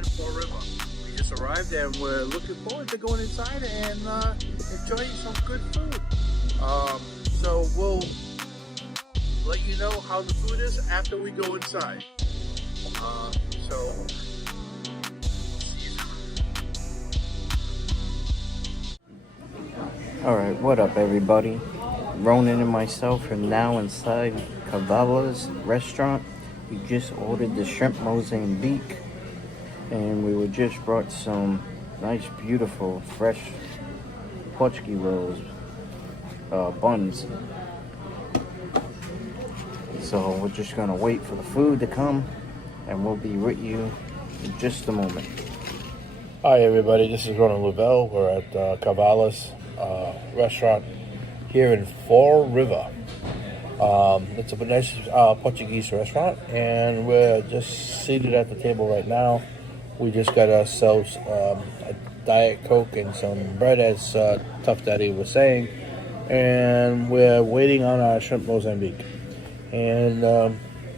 in Fall River. We just arrived and we're looking forward to going inside and enjoying some good food. So we'll let you know how the food is after we go inside. So see you soon. Alright, what up everybody? Ronan and myself are now inside Cavala's restaurant. We just ordered the shrimp Mozambique and we were just brought some nice beautiful fresh Portuguese rolls, buns. So we're just gonna wait for the food to come and we'll be with you in just a moment. Hi everybody, this is Ronan Lavelle. We're at Cavala's restaurant here in Fall River. It's a nice Portuguese restaurant and we're just seated at the table right now. We just got ourselves a Diet Coke and some bread, as Tough Daddy was saying, and we're waiting on our shrimp Mozambique. And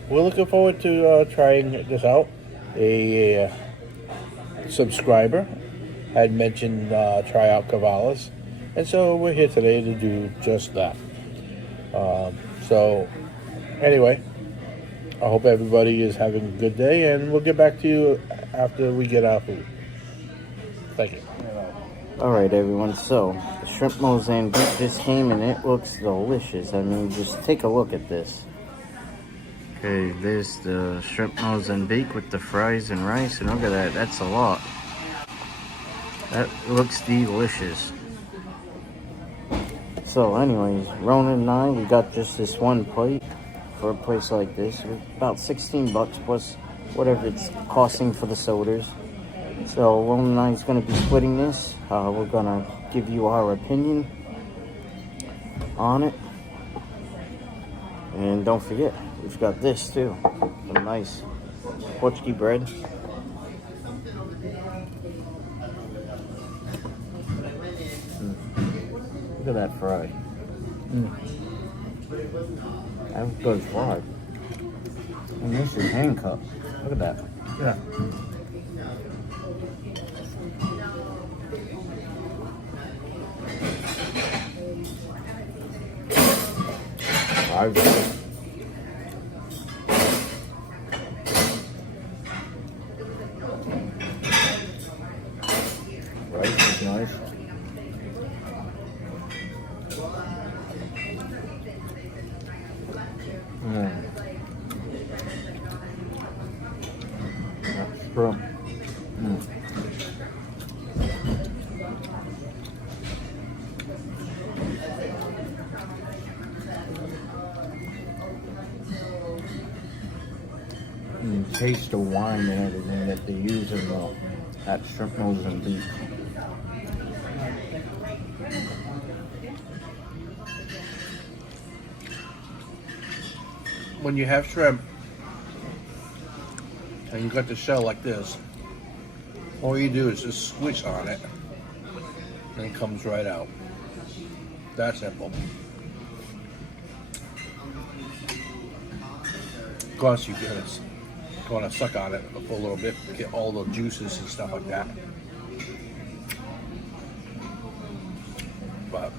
we're looking forward to trying this out. A subscriber had mentioned try out Cavala's, and so we're here today to do just that. So anyway, I hope everybody is having a good day, and we'll get back to you after we get our food. Thank you. Alright everyone, so the shrimp Mozambique just came and it looks delicious. I mean, just take a look at this. Okay, there's the shrimp Mozambique with the fries and rice, and look at that, that's a lot. That looks delicious. So anyways, Ronan and I, we got just this one plate for a place like this. About 16 bucks plus whatever it's costing for the sodas. So Ronan and I is going to be splitting this. We're going to give you our opinion on it. And don't forget, we've got this too. Some nice Portuguese bread. Look at that fry. That was good fry. And this is hand cut. Look at that. Yeah. Fries. Rice is nice. That's true. Taste the wine and everything that they use in that shrimp Mozambique. When you have shrimp and you got the shell like this, all you do is just squish on it and it comes right out. That simple. Of course, you want to suck on it for a little bit to get all the juices and stuff like that. But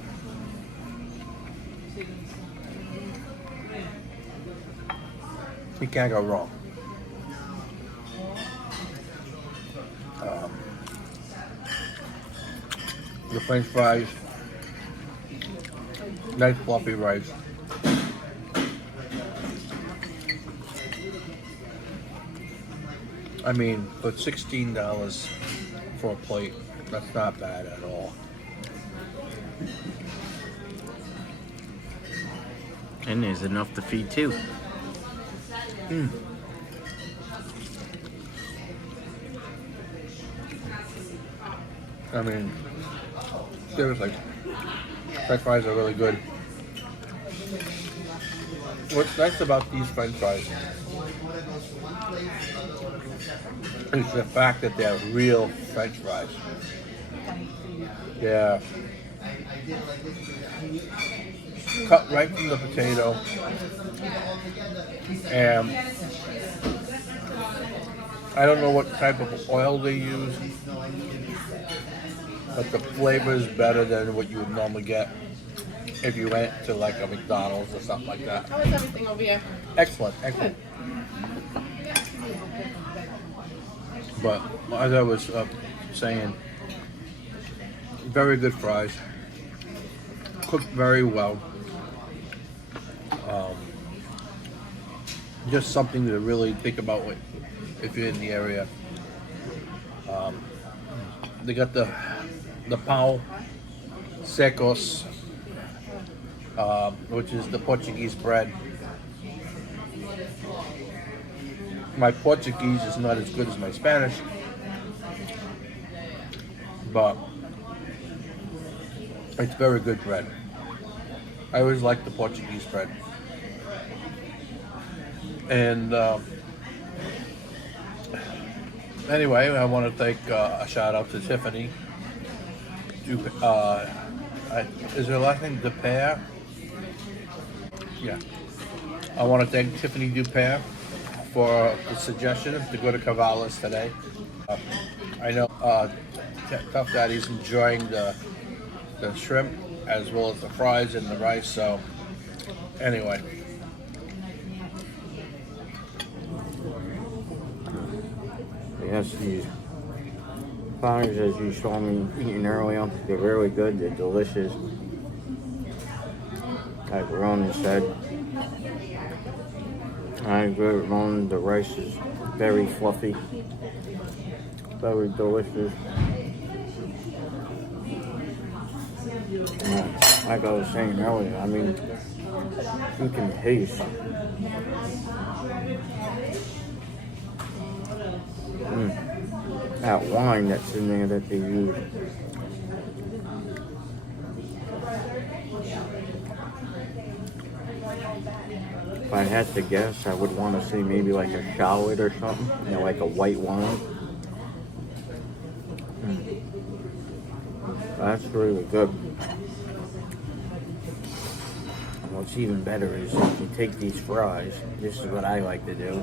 you can't go wrong. The French fries, nice fluffy rice. I mean, for $16 for a plate, that's not bad at all. And there's enough to feed two. I mean, seriously, French fries are really good. What's nice about these French fries is the fact that they're real French fries. Yeah. Cut right from the potato and I don't know what type of oil they use, but the flavor is better than what you would normally get if you went to like a McDonald's or something like that. How is everything over here? Excellent, excellent. But as I was saying, very good fries, cooked very well. Just something to really think about if you're in the area. They got the pão secos, which is the Portuguese bread. My Portuguese is not as good as my Spanish, but it's very good bread. I always like the Portuguese bread. And anyway, I want to thank a shout out to Tiffany. Is her last name Dupere? Yeah. I want to thank Tiffany Dupere for the suggestion to go to Cavallas today. I know Tough Daddy's enjoying the shrimp as well as the fries and the rice. So anyway. Yes, these fries, as you saw me eating earlier, they're really good, they're delicious. Like Ronan said, I agree with Ronan, the rice is very fluffy, very delicious. Like I was saying earlier, I mean, you can taste that wine that's in there that they use. If I had to guess, I would want to say maybe like a shallot or something, you know, like a white wine. That's really good. What's even better is if you take these fries, this is what I like to do.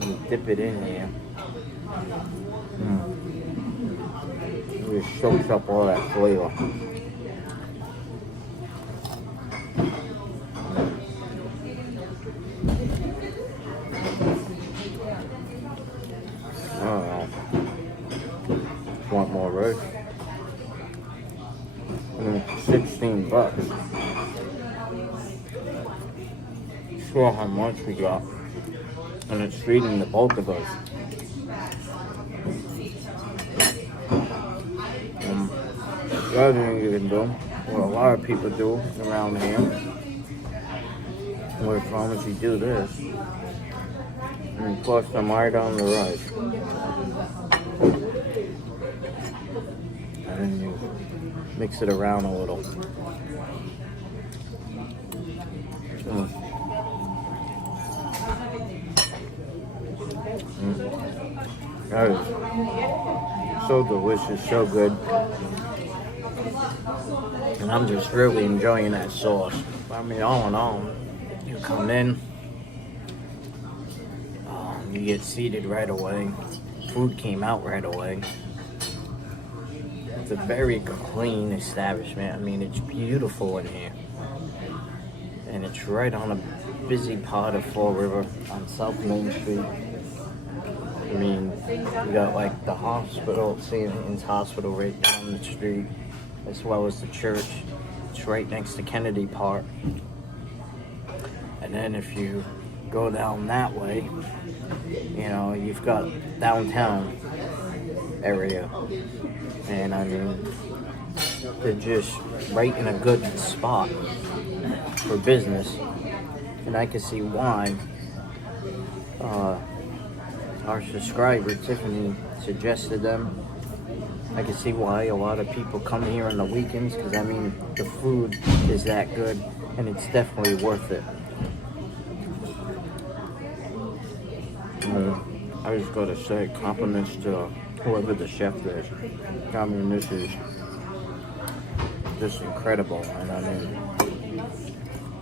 You dip it in here. It just soaks up all that flavor. Oh, want more rice? 16 bucks. Sure how much we got, and it's feeding the both of us. The other thing you can do, what a lot of people do around here, where as long as you do this, and plus some right on the rice, and then you mix it around a little. That is so delicious, so good. And I'm just really enjoying that sauce. I mean, all in all, you come in, you get seated right away. Food came out right away. It's a very clean establishment. I mean, it's beautiful in here. And it's right on a busy part of Fall River on South Main Street. I mean, you got like the hospital, St. Anne's Hospital right down the street, as well as the church. It's right next to Kennedy Park. And then if you go down that way, you know, you've got downtown area. And I mean, they're just right in a good spot for business. And I can see why our subscriber Tiffany suggested them. I can see why a lot of people come here on the weekends, because I mean the food is that good and it's definitely worth it. I just gotta say compliments to whoever the chef is. I mean, this is just incredible. And I mean,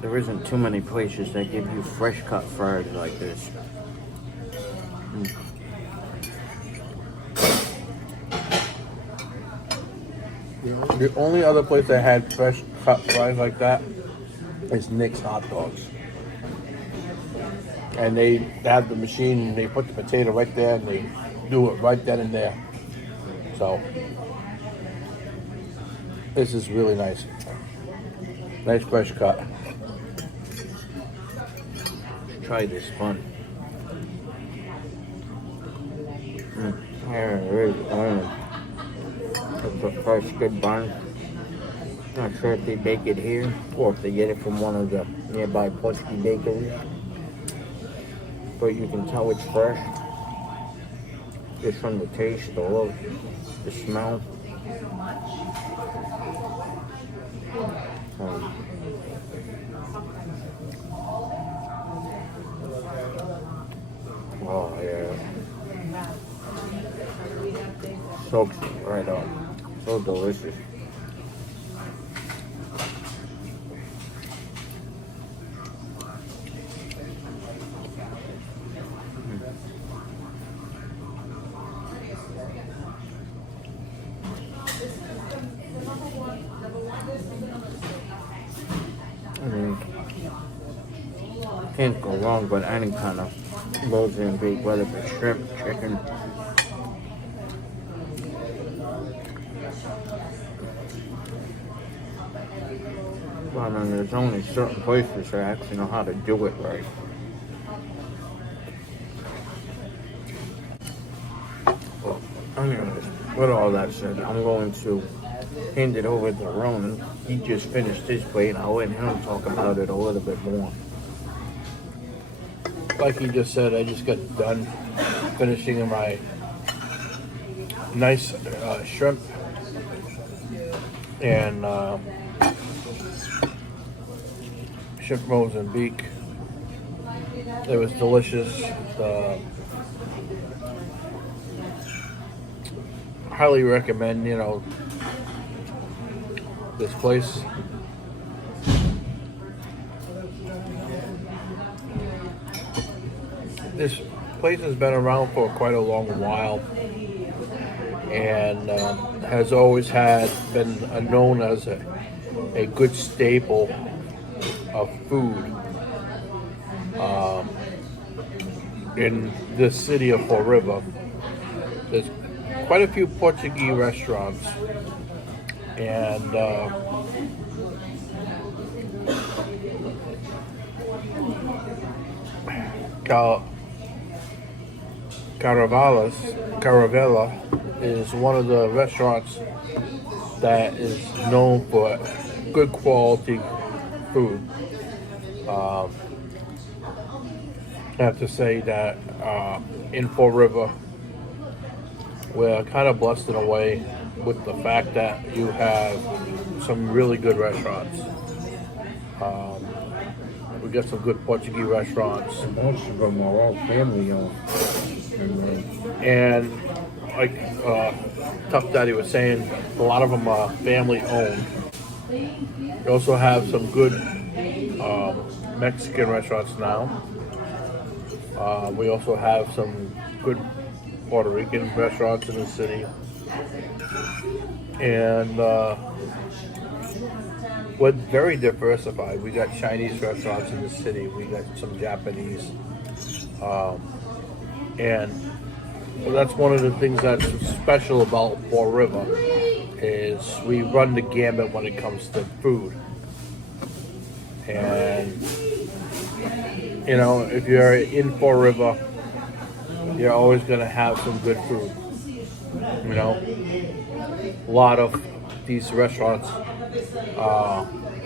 there isn't too many places that give you fresh cut fries like this. The only other place I had fresh cut fries like that is Nick's Hot Dogs. And they have the machine and they put the potato right there and they do it right then and there. So this is really nice. Nice fresh cut. Try this bun. It's a fresh, good bun. Not sure if they bake it here or if they get it from one of the nearby Portuguese bakeries. But you can tell it's fresh. Just from the taste, the look, the smell. Oh yeah. Soaks right up. So delicious. Can't go wrong with any kind of loaves and beef, whether it's shrimp, chicken. Well, I mean, there's only certain places that actually know how to do it right. Well, anyways, with all that said, I'm going to hand it over to Ronan. He just finished his plate. I'll let him talk about it a little bit more. Like he just said, I just got done finishing my nice shrimp and shrimp Mozambique. It was delicious. Highly recommend, this place. This place has been around for quite a long while and has always been known as a good staple of food in the city of Fall River. There's quite a few Portuguese restaurants and Caravella is one of the restaurants that is known for good quality food. I have to say that in Fall River, we're kind of blessed in a way with the fact that you have some really good restaurants. We got some good Portuguese restaurants. Most of them are all family owned. And like Tough Daddy was saying, a lot of them are family owned. We also have some good Mexican restaurants now. We also have some good Puerto Rican restaurants in the city. And we're very diversified. We got Chinese restaurants in the city. We got some Japanese. And that's one of the things that's special about Fall River is we run the gamut when it comes to food. And if you're in Fall River, you're always going to have some good food. A lot of these restaurants,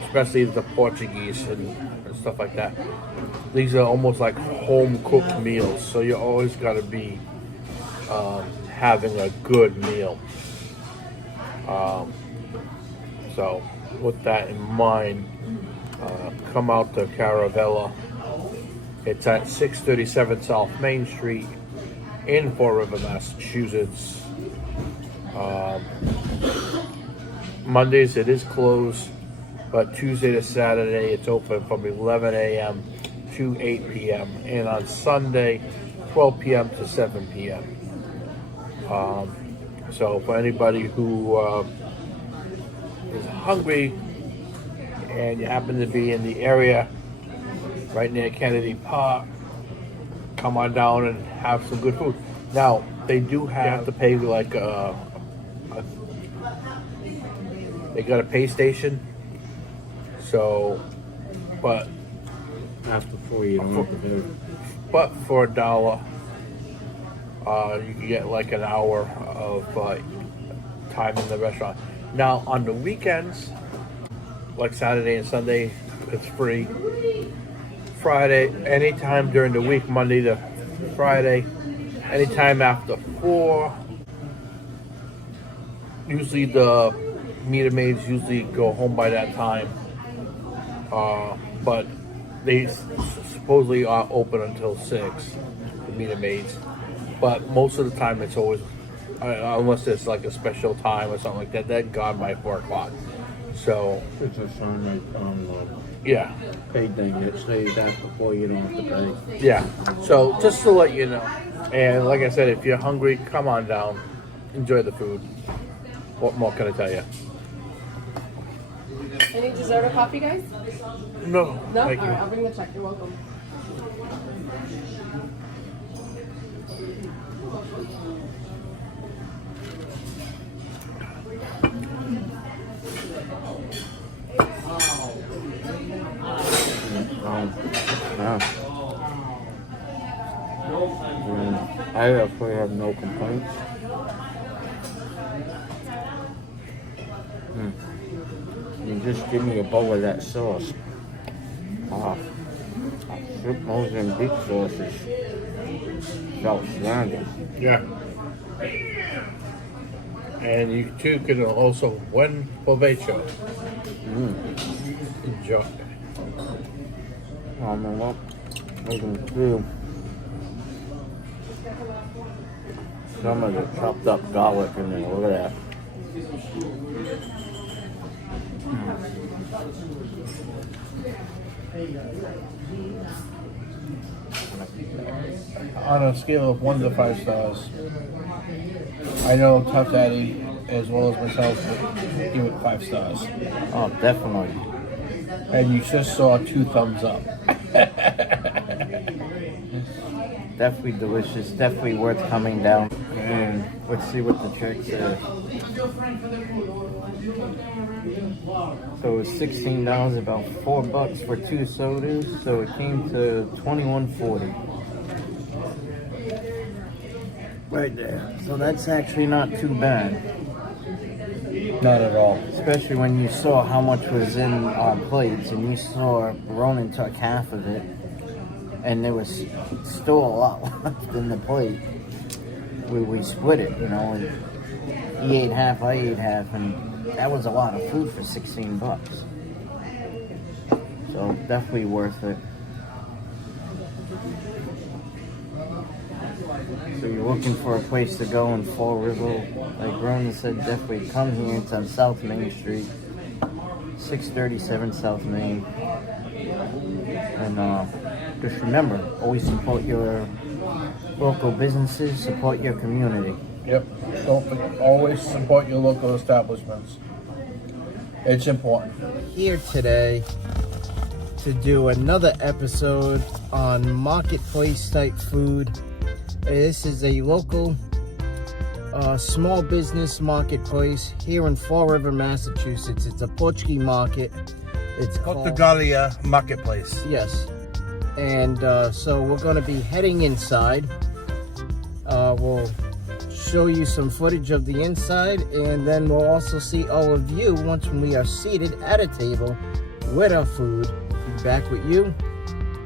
especially the Portuguese and stuff like that, these are almost like home cooked meals. So you always got to be having a good meal. So with that in mind, come out to Caravella. It's at 637 South Main Street in Fall River, Massachusetts. Mondays it is closed, but Tuesday to Saturday it's open from 11 a.m. to 8 p.m. and on Sunday 12 p.m. to 7 p.m. So for anybody who hungry and you happen to be in the area right near Kennedy Park, come on down and have some good food. Now, they do have to pay like they got a pay station. So, but After 4, you don't have to pay. but for $1, you can get like an hour of time in the restaurant. Now, on the weekends, like Saturday and Sunday, it's free. Friday, anytime during the week, Monday to Friday, anytime after 4. Usually the meter maids usually go home by that time. But they supposedly are open until 6, the meter maids. But most of the time it's always, unless it's like a special time or something like that, they're gone by 4 o'clock. So, It's a sign right on the yeah. pay thing that says after 4, you don't have to pay. Yeah. So just to let you know. And like I said, if you're hungry, come on down. Enjoy the food. What more can I tell you? Any dessert or coffee, guys? No. No? Thank All you. right, I'll bring the check. You're welcome. Yeah. I actually have no complaints. You just give me a bowl of that sauce. Shrimp Mozambique sauce is outstanding. Yeah. And you too can also win provecho. Enjoy. Oh man, what? I can do some of the chopped up garlic in there. Look at that. On a scale of 1 to 5 stars, I know Tough Daddy as well as myself would give it 5 stars. Oh, definitely. And you just saw 2 thumbs up. Definitely delicious. Definitely worth coming down. And let's see what the check says. So it was $16, about $4 for 2 sodas. So it came to $21.40. Right there. So that's actually not too bad. Not at all. Especially when you saw how much was in our plates, and you saw Ronan took half of it, and there was still a lot left in the plate. We split it, you know, and he ate half, I ate half, and that was a lot of food for $16. So definitely worth it. So you're looking for a place to go in Fall River, like Ronan said, definitely come here. It's on South Main Street, 637 South Main. And just remember, always support your local businesses, support your community. Yep. Don't always support your local establishments. It's important. Here today to do another episode on marketplace type food. This is a local small business marketplace here in Fall River, Massachusetts. It's a Portuguese market. It's called Portugalia Marketplace. Yes. And so we're going to be heading inside. We'll show you some footage of the inside, and then we'll also see all of you once we are seated at a table with our food. Be back with you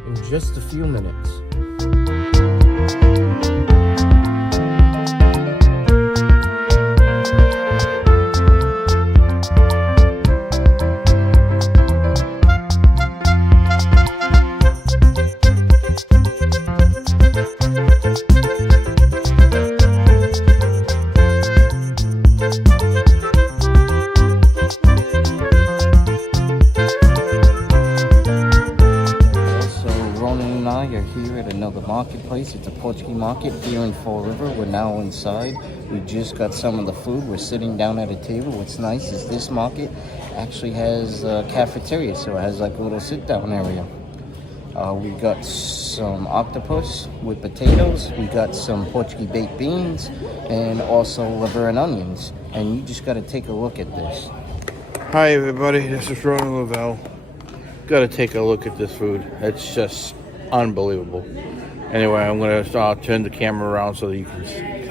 in just a few minutes. Marketplace. It's a Portuguese market here in Fall River. We're now inside. We just got some of the food. We're sitting down at a table. What's nice is this market actually has a cafeteria, so it has like a little sit-down area. We got some octopus with potatoes. We got some Portuguese baked beans and also liver and onions. And you just got to take a look at this. Hi everybody, this is Ronan Lavelle. Gotta take a look at this food. It's just unbelievable. Anyway, I'm gonna turn the camera around so that you can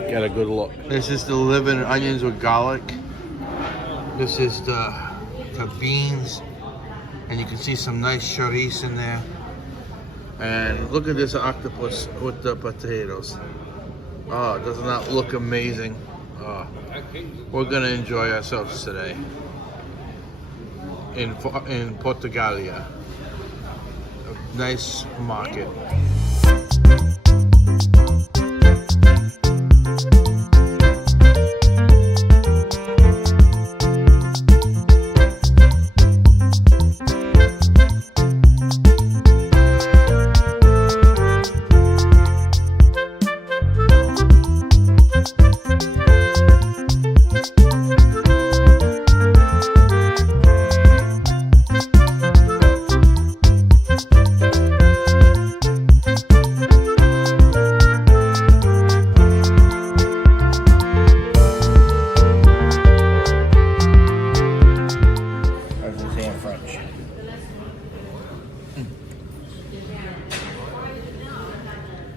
get a good look. This is the liver and onions with garlic. This is the beans, and you can see some nice chorizo in there. And look at this octopus with the potatoes. Oh, doesn't that look amazing? Oh, we're gonna enjoy ourselves today in Portugalia. A nice market.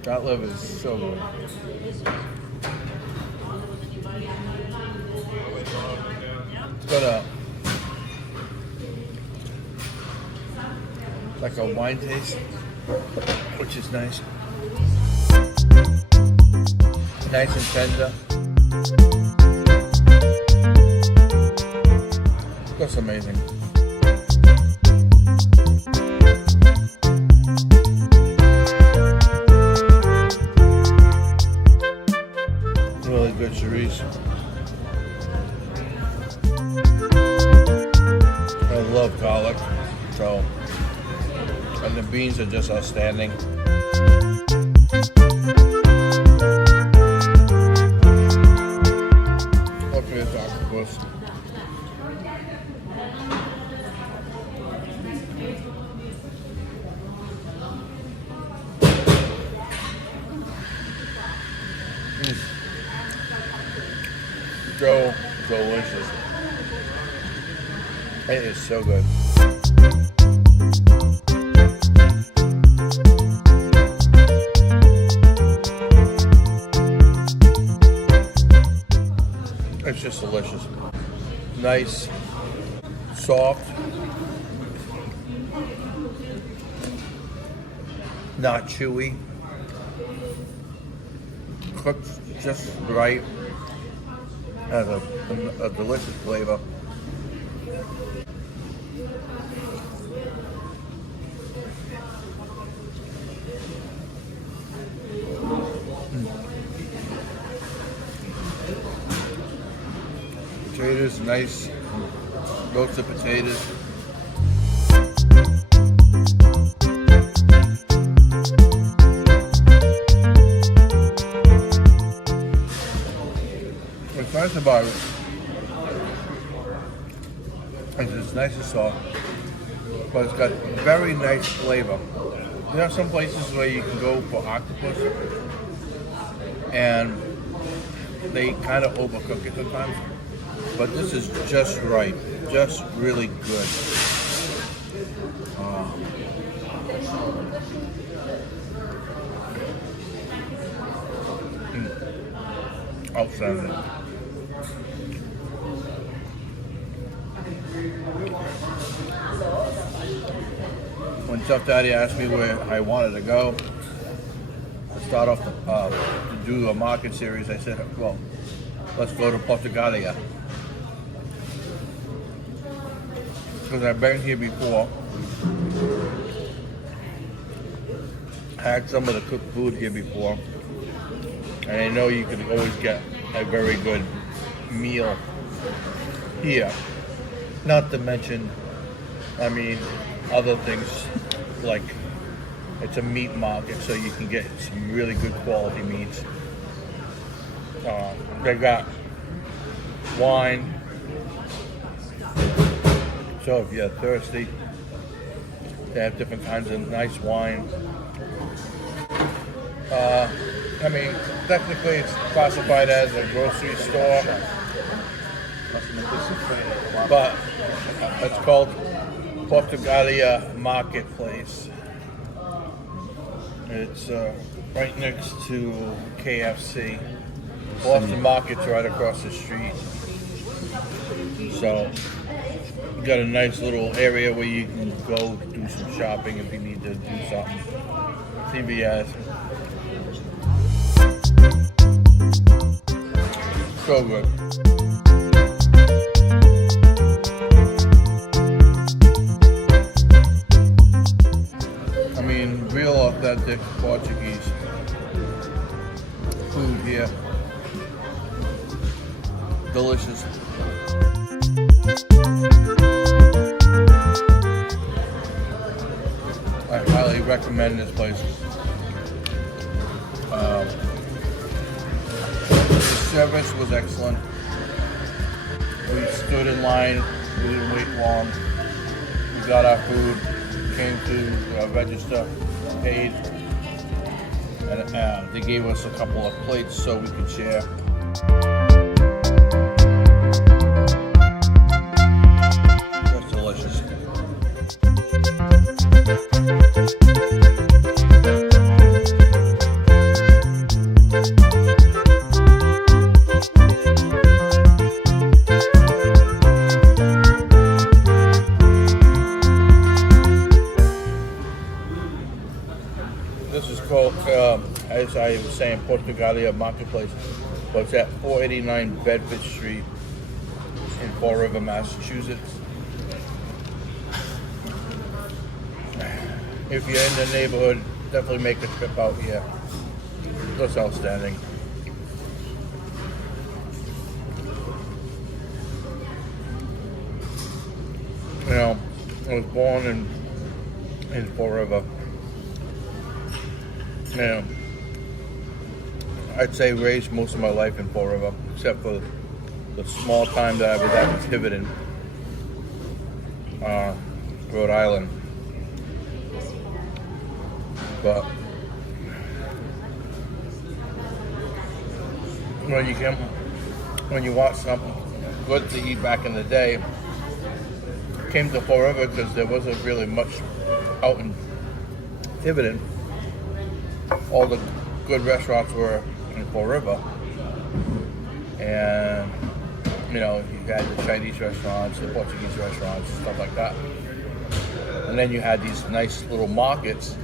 That liver is so good. It's got like a wine taste, which is nice. Nice and tender. That's amazing. Really good chorizo. I love garlic, so, and the beans are just outstanding. Look at this octopus. So delicious. It is so good. It's just delicious. Nice, soft, not chewy, cooked just right. Has a delicious flavor. Potatoes, nice roasted potatoes. What's nice about it is it's nice and soft, but it's got very nice flavor. There are some places where you can go for octopus and they kind of overcook it sometimes, but this is just right, just really good. Outstanding. When Chef Daddy asked me where I wanted to go to start off to do a market series, I said, well, let's go to Portugalia. Because I've been here before. Had some of the cooked food here before. And I know you can always get a very good meal here. Not to mention, I mean, other things like it's a meat market, so you can get some really good quality meats. They got wine, So if you're thirsty, they have different kinds of nice wine. I mean, technically it's classified as a grocery store, but it's called Portugalia Marketplace. It's right next to KFC. Boston Market's right across the street. So you got a nice little area where you can go do some shopping if you need to do something. CVS. So good. I mean, real authentic Portuguese food here. Delicious. I highly recommend this place. The service was excellent. We stood in line, we didn't wait long. We got our food, came to register, paid, and they gave us a couple of plates so we could share. That's delicious. This is called, as I was saying, Portugalia Marketplace. But it's at 489 Bedford Street in Fall River, Massachusetts. If you're in the neighborhood, definitely make a trip out here. That's outstanding. You know, I was born in Fall River. You know, I'd say raised most of my life in Fall River, except for the small time that I was at Tiverton, Rhode Island. But when you want something good to eat back in the day, came to Fall River because there wasn't really much out in Tiverton. All the good restaurants were in Fall River, and you know, you had the Chinese restaurants, the Portuguese restaurants, stuff like that. And then you had these nice little markets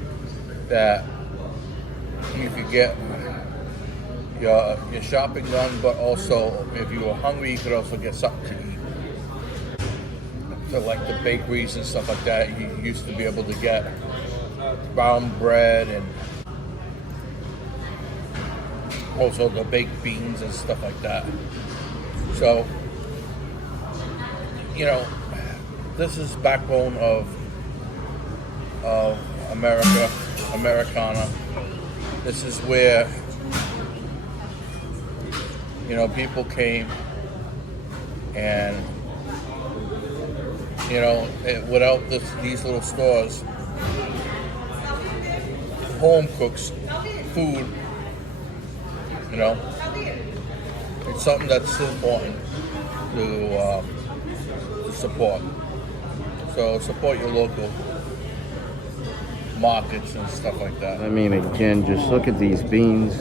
that you could get your shopping done, but also if you were hungry, you could also get something to eat. So like the bakeries and stuff like that, you used to be able to get brown bread and also the baked beans and stuff like that. So, you know, this is backbone of Americana. This is where, you know, people came and, you know, without these little stores, home cooks food, you know, it's something that's important to support. So support your local markets and stuff like that. I mean, again, just look at these beans.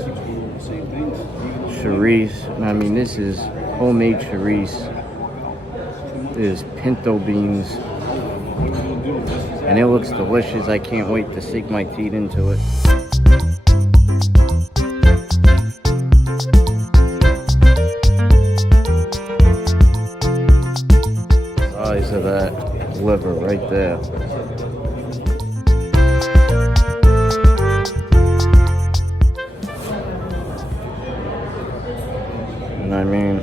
Chorizo. I mean, this is homemade chorizo. There's pinto beans. And it looks delicious. I can't wait to sink my teeth into it. Size of that liver right there. And I mean,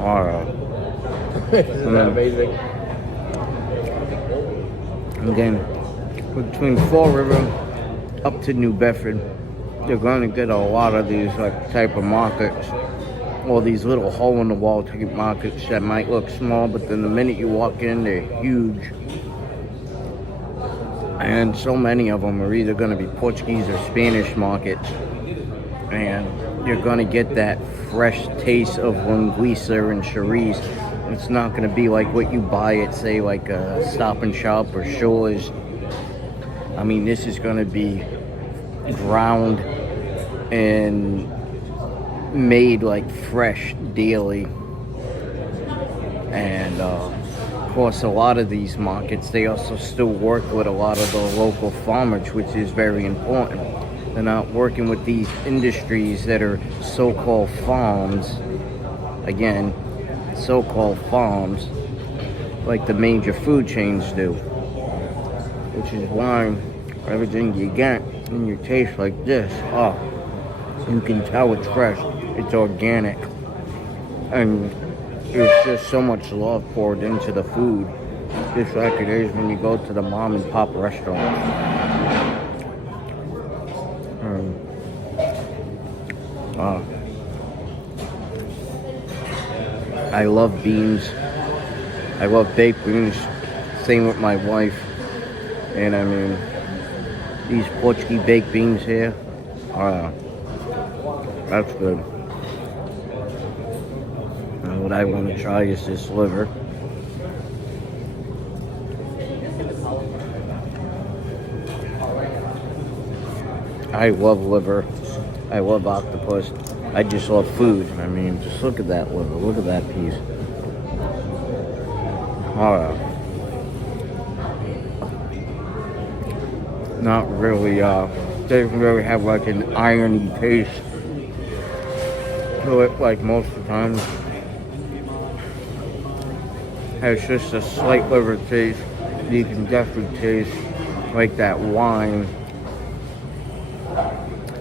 alright. Isn't that amazing? Again, between Fall River up to New Bedford, you're going to get a lot of these like type of markets. all these little hole-in-the-wall type markets that might look small, but then the minute you walk in, they're huge. And so many of them are either going to be Portuguese or Spanish markets. And you're going to get that fresh taste of linguiça and chorizo. It's not going to be like what you buy at, say, like a Stop and Shop or Shores. I mean, this is going to be ground and made like fresh daily. And of course, a lot of these markets, they also still work with a lot of the local farmers, which is very important. They're not working with these industries that are so-called farms. Again, so-called farms, like the major food chains do. Which is why everything you get and you taste like this, oh, you can tell it's fresh, it's organic, and there's just so much love poured into the food, just like it is when you go to the mom and pop restaurants. I love beans. I love baked beans. Same with my wife. And I mean, these Portuguese baked beans here, that's good. And what I want to try is this liver. I love liver. I love octopus. I just love food. I mean, just look at that liver. Look at that piece. Not really, doesn't really have like an irony taste to it like most of the time. Has just a slight liver taste. You can definitely taste like that wine,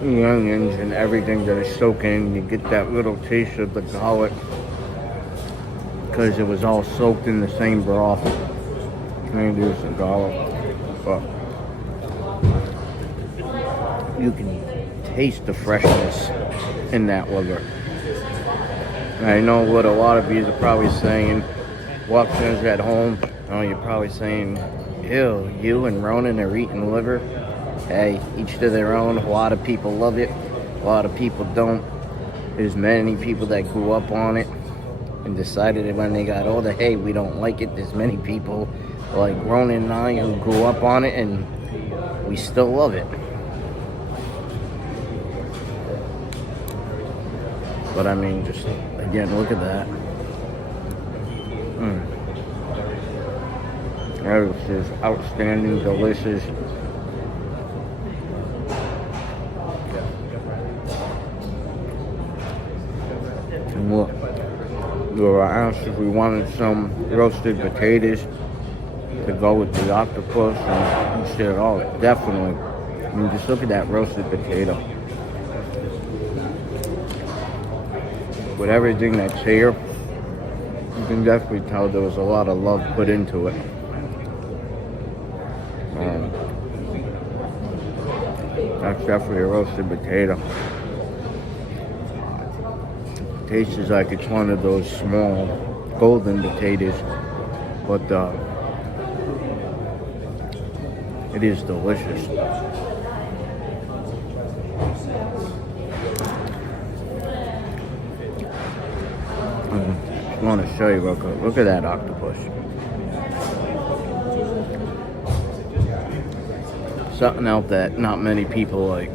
the onions and everything that is soaking. You get that little taste of the garlic because it was all soaked in the same broth. Maybe it's the garlic, but you can taste the freshness in that liver. And I know what a lot of you are probably saying, watching us at home, you're probably saying, ew, you and Ronan are eating liver. Hey, each to their own. A lot of people love it, a lot of people don't. There's many people that grew up on it and decided that when they got older, hey, we don't like it. There's many people like Ronan and I who grew up on it and we still love it. But I mean, just again, look at that. That is just outstanding, delicious. And look, we were asked if we wanted some roasted potatoes to go with the octopus, and we said, oh, definitely. I mean, just look at that roasted potato. With everything that's here, you can definitely tell there was a lot of love put into it. That's definitely a roasted potato. Tastes like it's one of those small golden potatoes, but it is delicious. I want to show you real quick. Look at that octopus. Something else that not many people like.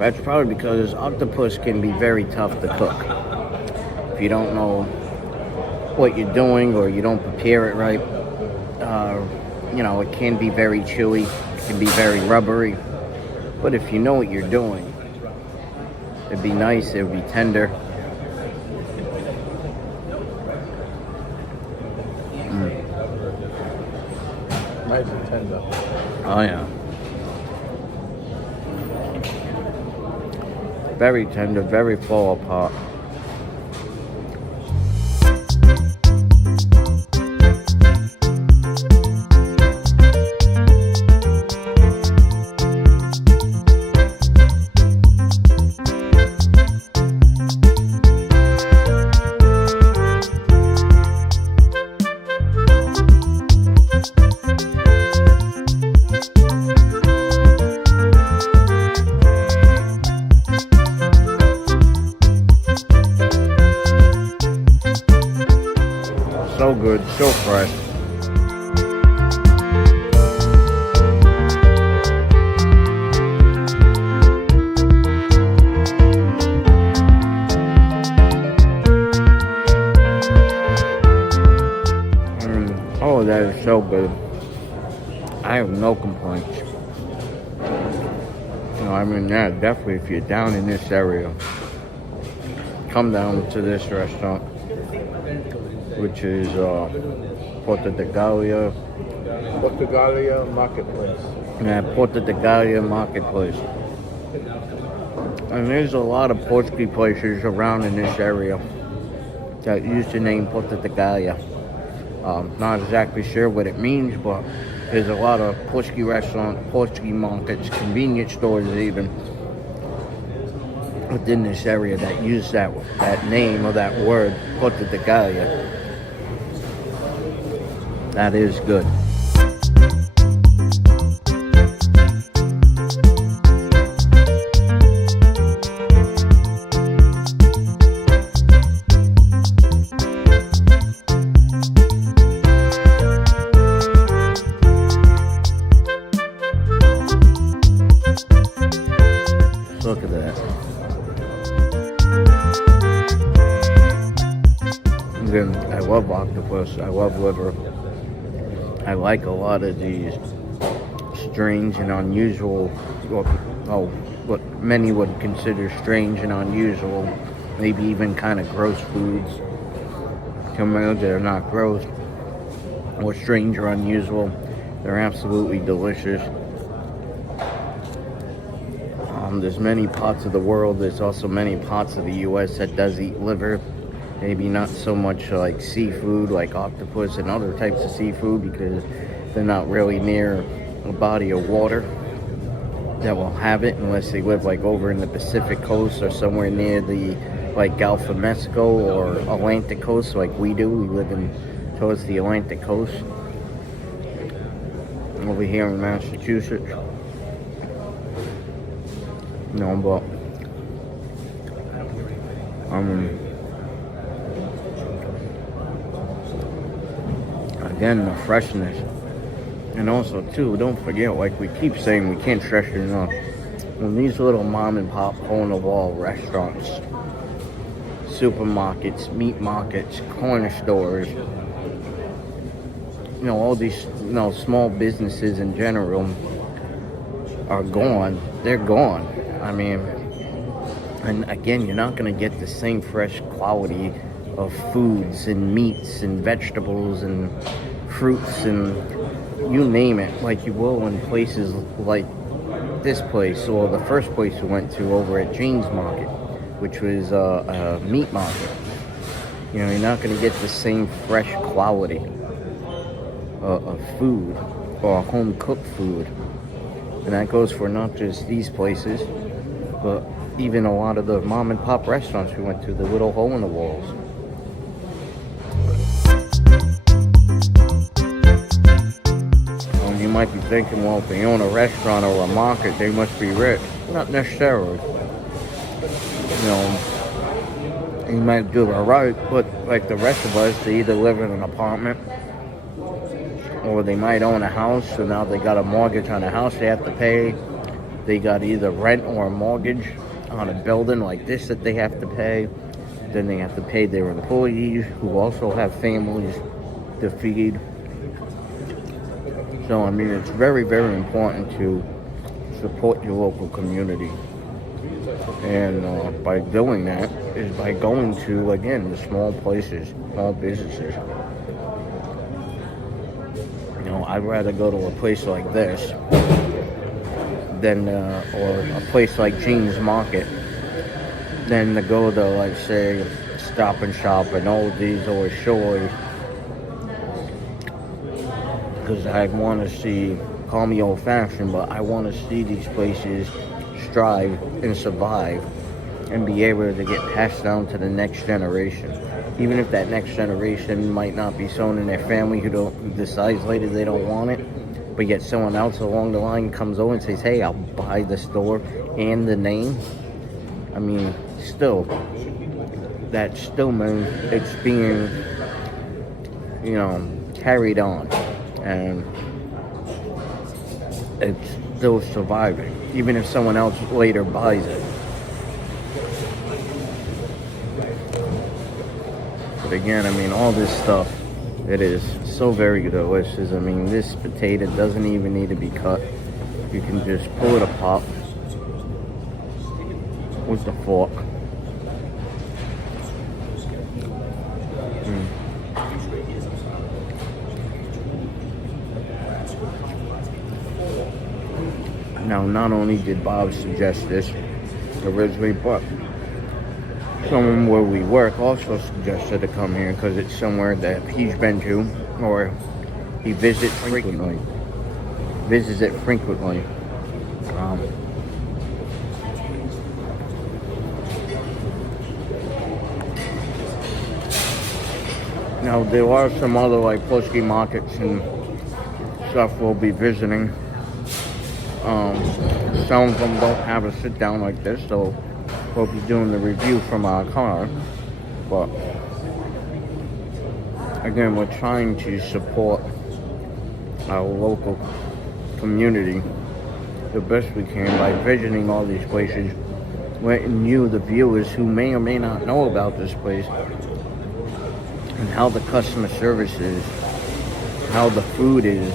That's probably because octopus can be very tough to cook. If you don't know what you're doing or you don't prepare it right, it can be very chewy, it can be very rubbery. But if you know what you're doing, it'd be nice, it'd be tender. Nice and tender. Oh yeah. Very tender, very fall apart. good, so fresh. Oh, that is so good. I have no complaints. I mean, yeah, definitely if you're down in this area, come down to this restaurant, which is Portugalia Marketplace. Yeah, Portugalia Marketplace. And there's a lot of Portuguese places around in this area that use the name Portugalia. Not exactly sure what it means, but there's a lot of Portuguese restaurants, Portuguese markets, convenience stores even within this area that use that name or that word, Portugalia. That is good. Look at that. Again, I love octopus. I love liver. I like a lot of these strange and unusual, what many would consider strange and unusual, maybe even kind of gross foods. They're not gross or strange or unusual. They're absolutely delicious. There's many parts of the world, there's also many parts of the U.S. that does eat liver. Maybe not so much like seafood, like octopus and other types of seafood, because they're not really near a body of water that will have it, unless they live like over in the Pacific coast or somewhere near the like Gulf of Mexico or Atlantic coast like we do. We live towards the Atlantic coast over here in Massachusetts. But again, the freshness, and also too, don't forget, like we keep saying, we can't stress it enough, when these little mom and pop hole in the wall restaurants, supermarkets, meat markets, corner stores, all these small businesses in general are gone. They're gone. I mean, and again, you're not going to get the same fresh quality of foods and meats and vegetables and fruits and you name it, like you will in places like this place or the first place we went to over at Jane's Market, which was a meat market. You're not going to get the same fresh quality of food or home cooked food. And that goes for not just these places, but even a lot of the mom and pop restaurants we went to, the little hole in the walls. You might be thinking, well, if they own a restaurant or a market, they must be rich. Not necessarily. You might do it right, but like the rest of us, they either live in an apartment or they might own a house, so now they got a mortgage on a house they have to pay. They got either rent or a mortgage on a building like this that they have to pay. Then they have to pay their employees who also have families to feed. So, I mean, it's very, very important to support your local community. And by doing that is by going to, again, the small places, small businesses. I'd rather go to a place like this than, or a place like Jane's Market, than to go to, like, say, Stop and Shop and Aldi's or Shore's. Because I want to see, call me old-fashioned, but I want to see these places strive and survive and be able to get passed down to the next generation. Even if that next generation might not be someone in their family who decides later they don't want it, but yet someone else along the line comes over and says, hey, I'll buy the store and the name. I mean, still, that still means it's being, carried on, and it's still surviving, even if someone else later buys it. But again, I mean, all this stuff, it is so very delicious. I mean, this potato doesn't even need to be cut. You can just pull it apart with the fork. Now, not only did Bob suggest this originally, but someone where we work also suggested to come here because it's somewhere that he's been to or he visits it frequently. Now, there are some other like Portuguese markets and stuff we'll be visiting. Some of them don't have a sit down like this, so we'll be doing the review from our car. But again, we're trying to support our local community the best we can by visiting all these places, letting you, the viewers who may or may not know about this place, and how the customer service is, how the food is,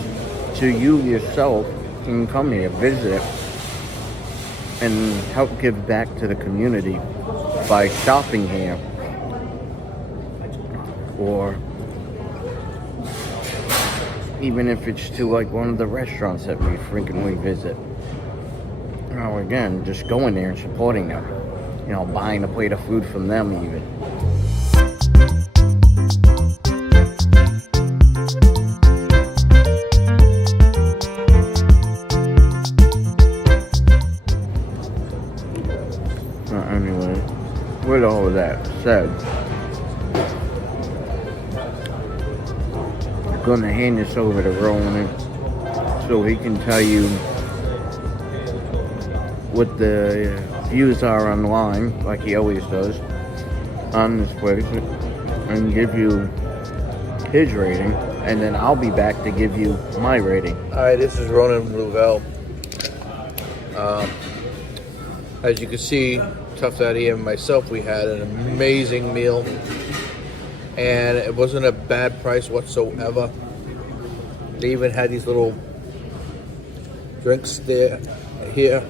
so you yourself can come here, visit, and help give back to the community by shopping here, or even if it's to like one of the restaurants that we frequently visit. Again, just going there and supporting them, buying a plate of food from them even. Anyway, with all of that said, I'm going to hand this over to Roland so he can tell you what the views are online, like he always does, on this place, and give you his rating, and then I'll be back to give you my rating. Alright, this is Ronan Louvel. As you can see, Tough Daddy and myself, we had an amazing meal, and it wasn't a bad price whatsoever. They even had these little drinks here.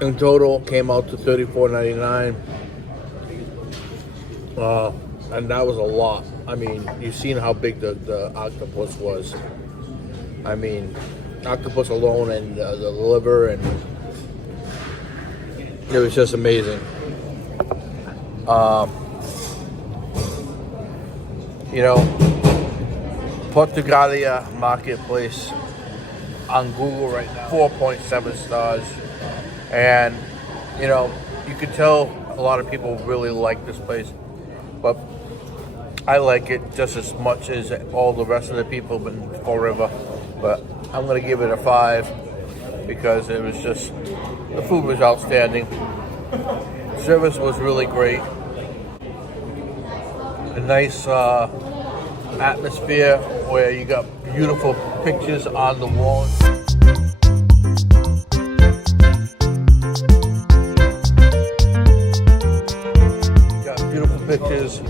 In total, came out to $34.99, and that was a lot. I mean, you've seen how big the octopus was. I mean, octopus alone and the liver, and it was just amazing. Portugalia Marketplace on Google right now, 4.7 stars. And, you could tell a lot of people really like this place. But I like it just as much as all the rest of the people in Fall River. But I'm going to give it a 5 because it was just, the food was outstanding. Service was really great. A nice atmosphere where you got beautiful pictures on the walls. You got beautiful pictures.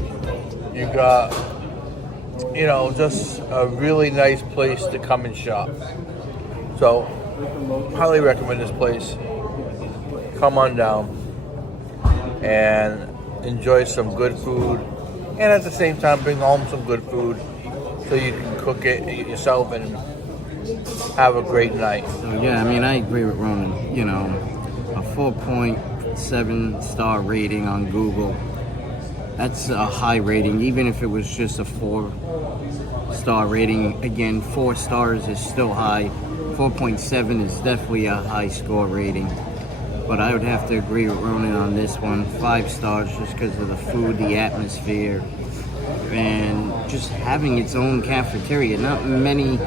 You got, just a really nice place to come and shop. So, highly recommend this place. Come on down and enjoy some good food, and at the same time bring home some good food so you can cook it yourself and have a great night. Yeah, I mean, I agree with Ronan. A 4.7 star rating on Google, that's a high rating. Even if it was just a 4-star rating, again, 4 stars is still high. 4.7 is definitely a high score rating. But I would have to agree with Ronan on this one. 5 stars just because of the food, the atmosphere, and just having its own cafeteria. Not many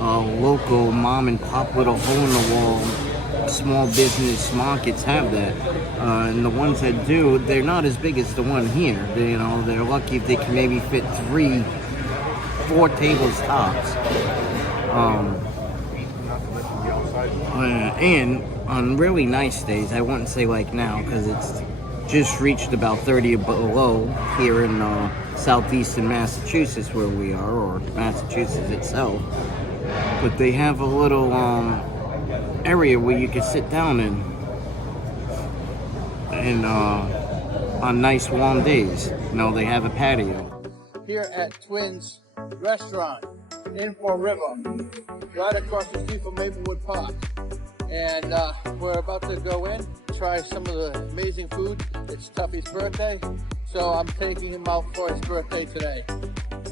local mom and pop little hole in the wall small business markets have that. And the ones that do, they're not as big as the one here. They're lucky if they can maybe fit 4 tables tops. And on really nice days, I wouldn't say like now, because it's just reached about 30 below here in southeastern Massachusetts where we are, or Massachusetts itself. But they have a little area where you can sit down in, and on nice warm days. They have a patio. Here at Twins Restaurant in Fall River, right across the street from Maplewood Park. And we're about to go in, try some of the amazing food. It's Tuffy's birthday, so I'm taking him out for his birthday today.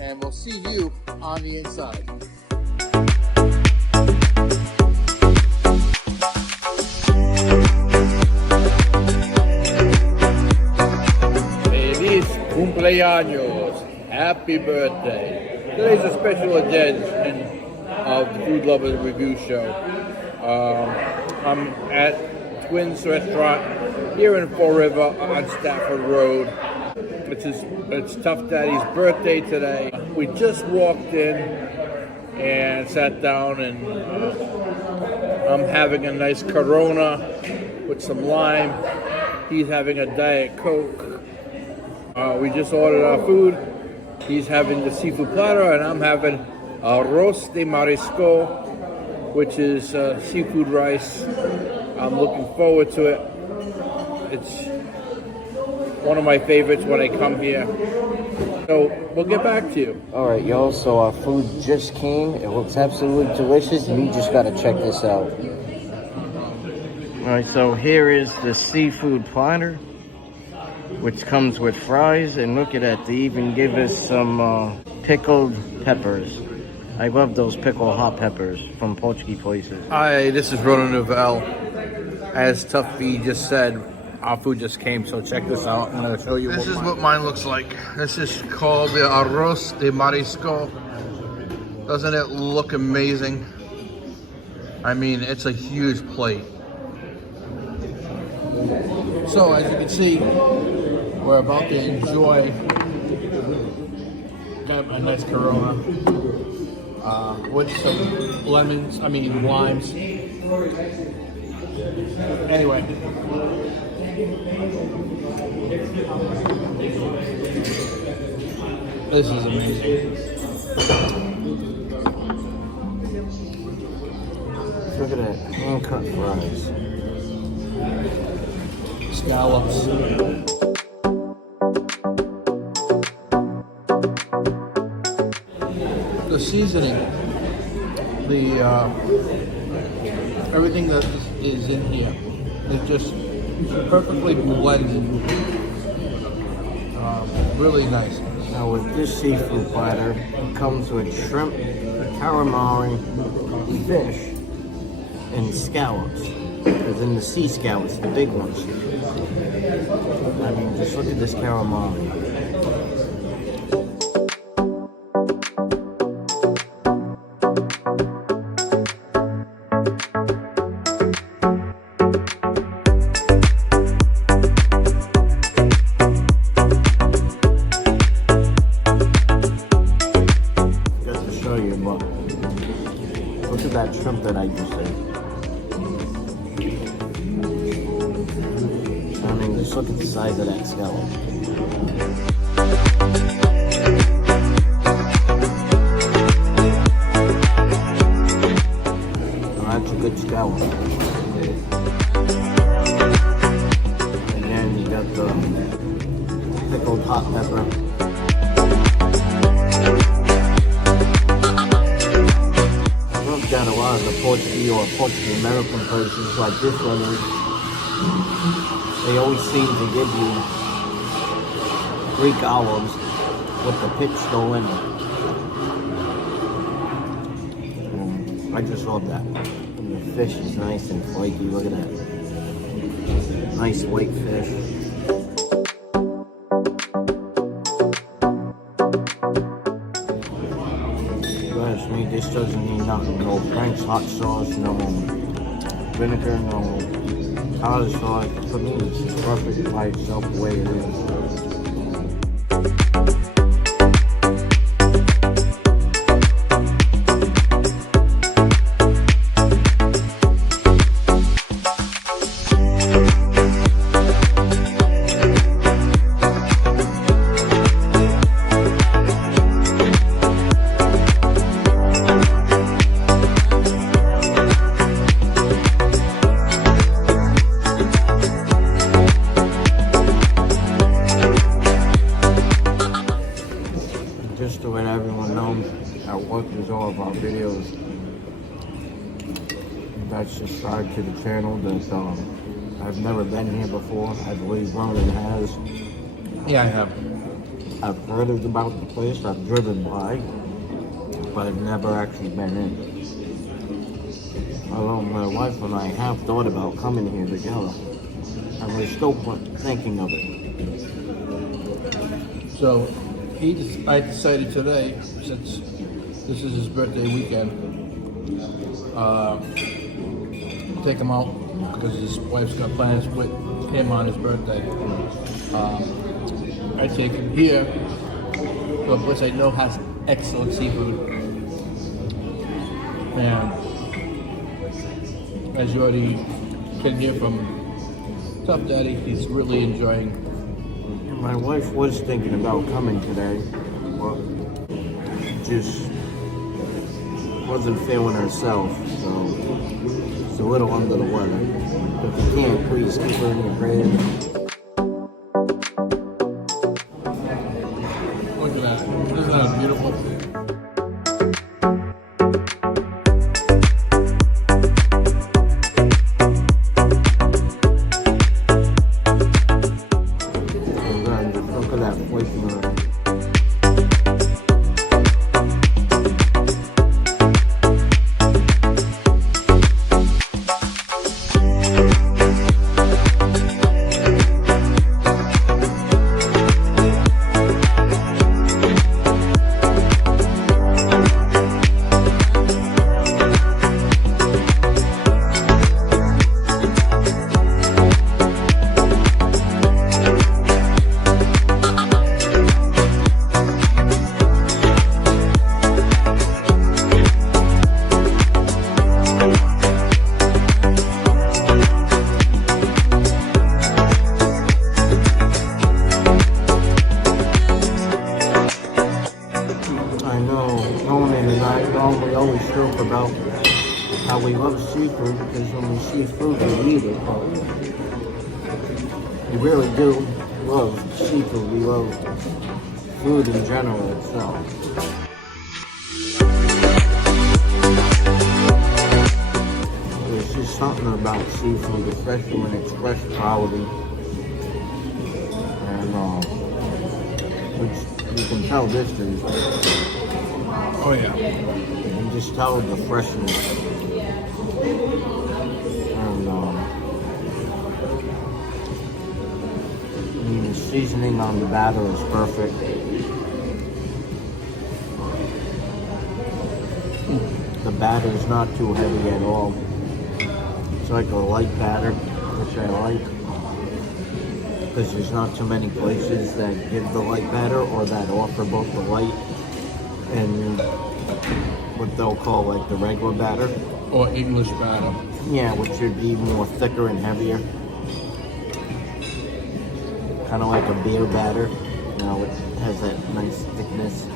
And we'll see you on the inside. Feliz cumpleaños. Happy birthday. Today's a special edition of the Food Luver Review Show. I'm at Twins Restaurant here in Fall River on Stafford Road. It's Tough Daddy's birthday today. We just walked in and sat down, and I'm having a nice Corona with some lime. He's having a Diet Coke. We just ordered our food. He's having the seafood platter, and I'm having arroz de marisco, which is seafood rice. I'm looking forward to it. It's one of my favorites when I come here. So we'll get back to you. All right, y'all. So our food just came. It looks absolutely delicious, and you just got to check this out. All right, so here is the seafood platter, which comes with fries, and look at that, they even give us some pickled peppers. I love those pickled hot peppers from Portuguese places. Hi, this is Ronan Novell. As Tuffy just said, our food just came, so check this out. I'm going to show you This is what mine looks like. This is called the arroz de marisco. Doesn't it look amazing? I mean, it's a huge plate. So as you can see, we're about to enjoy a nice Corona with some limes. Anyway, this is amazing. Look at that, hand-cut fries. Scallops. The seasoning, everything that is in here is just perfectly blended. Really nice. Now with this seafood platter, it comes with shrimp, calamari, fish, and scallops. Because in the sea scallops, the big ones. I mean, just look at this calamari. Just to show you, but look at that shrimp that I just ate. I mean, just look at the size of that scallop. That's a good scallop. And then you got the pickled hot pepper. I've got a lot of the Portuguese American places like this one is. They always seem to give you Greek olives with the pitch still in it. I just love that. And the fish is nice and flaky. Look at that. Nice white fish. Gosh, me, this doesn't need nothing. No Frank's hot sauce, no vinegar, no tartar sauce. For me, it's just perfect by itself the way it is. Just to let everyone know, at work is all of our videos that's subscribed to the channel that I've never been here before. I believe Ronan has. Yeah, I have. I've heard about the place, I've driven by, but I've never actually been in. Although my wife and I have thought about coming here together, and we're still thinking of it. So, I decided today, since this is his birthday weekend, take him out because his wife's got plans with him on his birthday. I take him here to a place I know has excellent seafood. And as you already can hear from Tough Daddy, he's really enjoying. My wife was thinking about coming today, but just wasn't feeling herself, so she's a little under the weather. If you can, please keep her in your prayers. Look at that. Isn't that beautiful? Look at that flavor. We always joke about how we love seafood because when we see food, we eat it. But we really do love seafood. We love food in general itself. There's just something about seafood, especially when it's fresh quality. And which you can tell this is. Oh yeah. You can just tell the freshness. And the seasoning on the batter is perfect. The batter is not too heavy at all. It's like a light batter, which I like. Because there's not too many places that give the light batter or that offer both the light and what they'll call like the regular batter. Or English batter. Yeah, which should be more thicker and heavier. Kind of like a beer batter. You know, it has that nice thickness.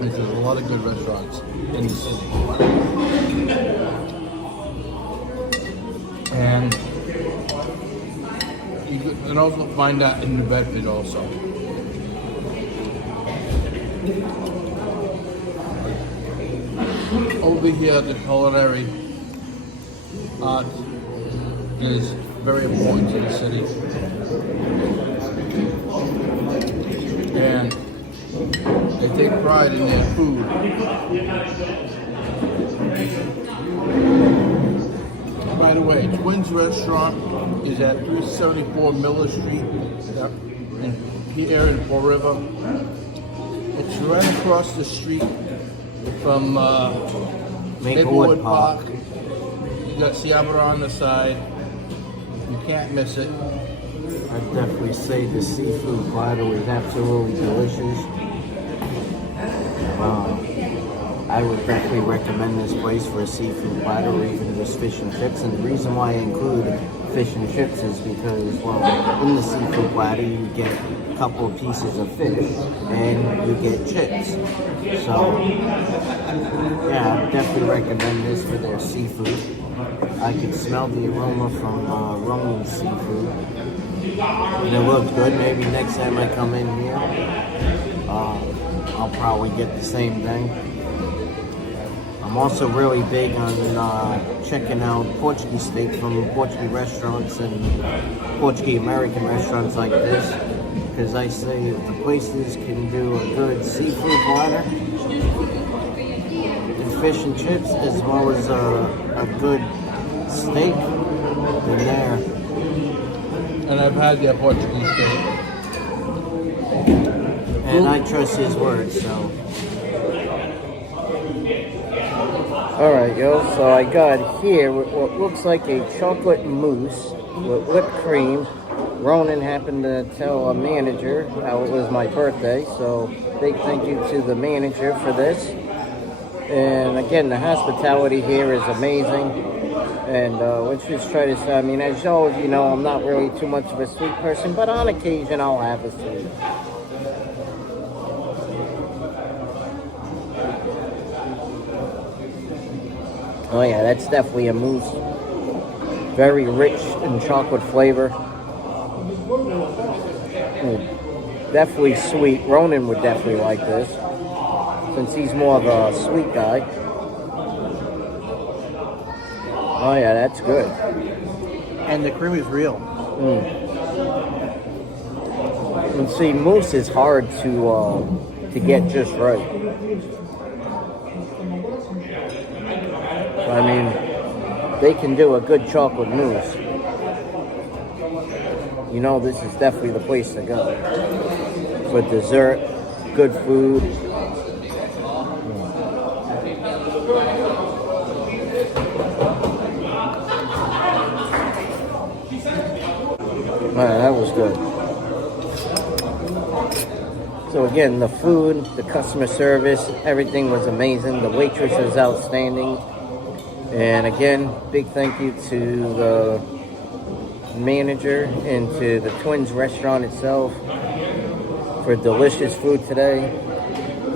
There's a lot of good restaurants in the city. And you can also find that in New Bedford also. Over here, the culinary art is very important to the city. And they take pride in their food. By the way, Twins Restaurant is at 374 Miller Street here in Fall River. It's right across the street from Maplewood Park. You got Ciabra on the side. You can't miss it. I'd definitely say the seafood platter was absolutely delicious. I would definitely recommend this place for a seafood platter or even just fish and chips. And the reason why I include fish and chips is because, well, in the seafood platter you get a couple of pieces of fish and you get chips. So, yeah, I definitely recommend this for their seafood. I could smell the aroma from Roman's seafood. And it looked good. Maybe next time I come in here, I'll probably get the same thing. I'm also really big on checking out Portuguese steak from Portuguese restaurants and Portuguese American restaurants like this, because I say if the places can do a good seafood platter and fish and chips as well as a good steak, then there. And I've had their Portuguese steak. And I trust his word, so. Alright, yo, so I got here what looks like a chocolate mousse with whipped cream. Ronan happened to tell a manager how it was my birthday, so big thank you to the manager for this. And again, the hospitality here is amazing. And let's just try this out. I mean, as all of you know, I'm not really too much of a sweet person, but on occasion I'll have a sweet. Oh yeah, that's definitely a mousse. Very rich in chocolate flavor. Definitely sweet. Ronan would definitely like this, since he's more of a sweet guy. Oh yeah, that's good. And the cream is real. And see, mousse is hard to get just right. I mean, they can do a good chocolate mousse. You know, this is definitely the place to go. For dessert, good food. Man, that was good. So again, the food, the customer service, everything was amazing. The waitress was outstanding. And again, big thank you to the manager and to the Twins restaurant itself for delicious food today.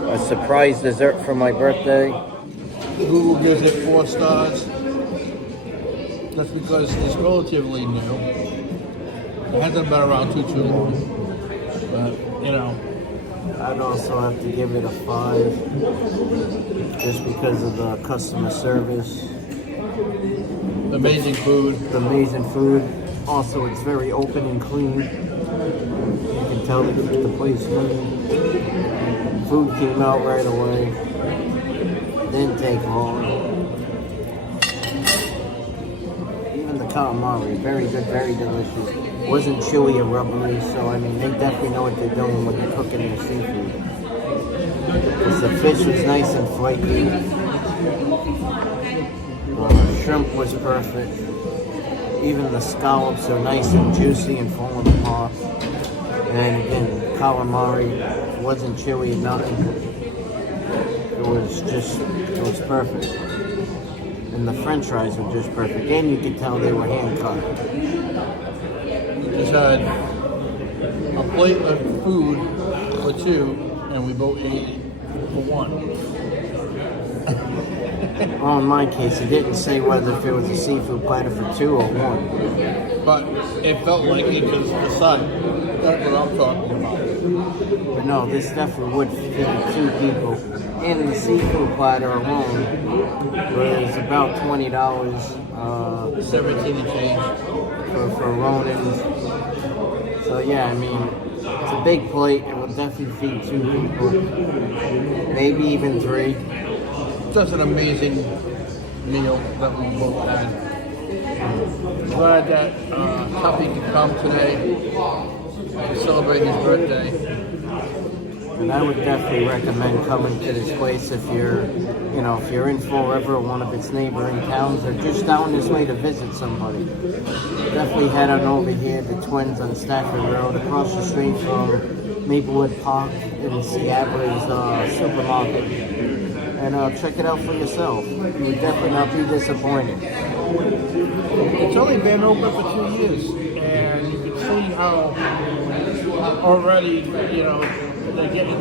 A surprise dessert for my birthday. Google gives it 4 stars. That's because it's relatively new. It hasn't been around too long. But, you know. I'd also have to give it a 5 just because of the customer service. Amazing food. The amazing food. Also, it's very open and clean. You can tell they keep the place clean. Food came out right away. Didn't take long. Even the calamari, very good, very delicious. Wasn't chewy or rubbery, so I mean, they definitely know what they're doing when they're cooking their seafood. Because the fish was nice and flaky. Shrimp was perfect. Even the scallops are nice and juicy and falling apart. And again, calamari wasn't chewy, nothing. It was perfect. And the french fries were just perfect. And you could tell they were hand cut. Just had a plate of food for 2, and we both ate for one. Well, in my case, it didn't say whether if it was a seafood platter for 2 or 1. But it felt like it was the side. That's what I'm talking about. But no, this definitely would feed 2 people. And the seafood platter alone was about $20 $17 and change. for Ronan's. So yeah, I mean, it's a big plate. It will definitely feed 2 people, maybe even 3. Just an amazing meal that we both had. Glad that Tuffy could come today to celebrate his birthday. And I would definitely recommend coming to this place if you're, if you're in Fall River or one of its neighboring towns, or just down this way to visit somebody. Definitely head on over here, the Twins on Stafford Road, across the street from Maplewood Park in Seattle's supermarket. And check it out for yourself. You would definitely not be disappointed. It's only been open for 2 years, and you can see how already, they're getting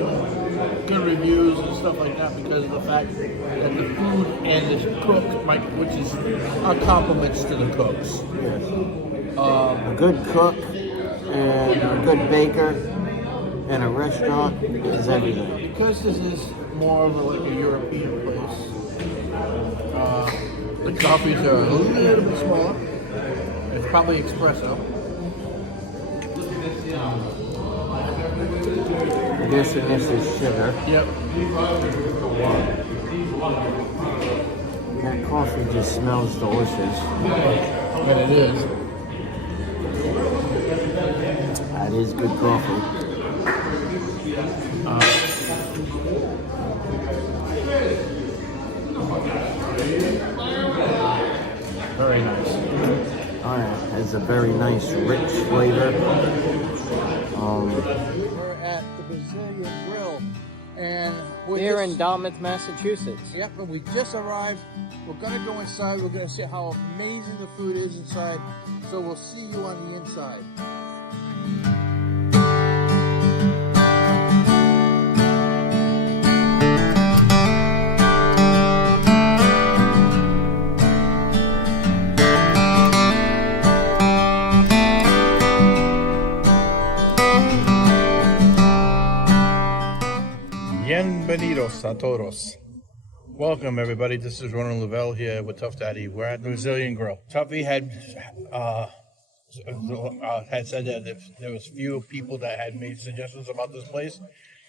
good reviews and stuff like that because of the fact that the food and the cook, which is compliments to the cooks. Yes. A good cook and a good baker and a restaurant is everything. Because this is more of like a European place, the coffees are a little bit smaller. It's probably espresso. I'm guessing this is sugar. Yep. That coffee just smells delicious. And it is. That is good coffee. Very nice. Alright, it's a very nice, rich flavor. We're at the Brazilian Grill, and Here in Dartmouth, Massachusetts. Yep, and we just arrived. We're gonna go inside. We're gonna see how amazing the food is inside. So we'll see you on the inside. Bienvenidos a todos. Welcome, everybody. This is Ronan Lavelle here with Tough Daddy. We're at the Brazilian Grill. Tuffy had said that if there was few people that had made suggestions about this place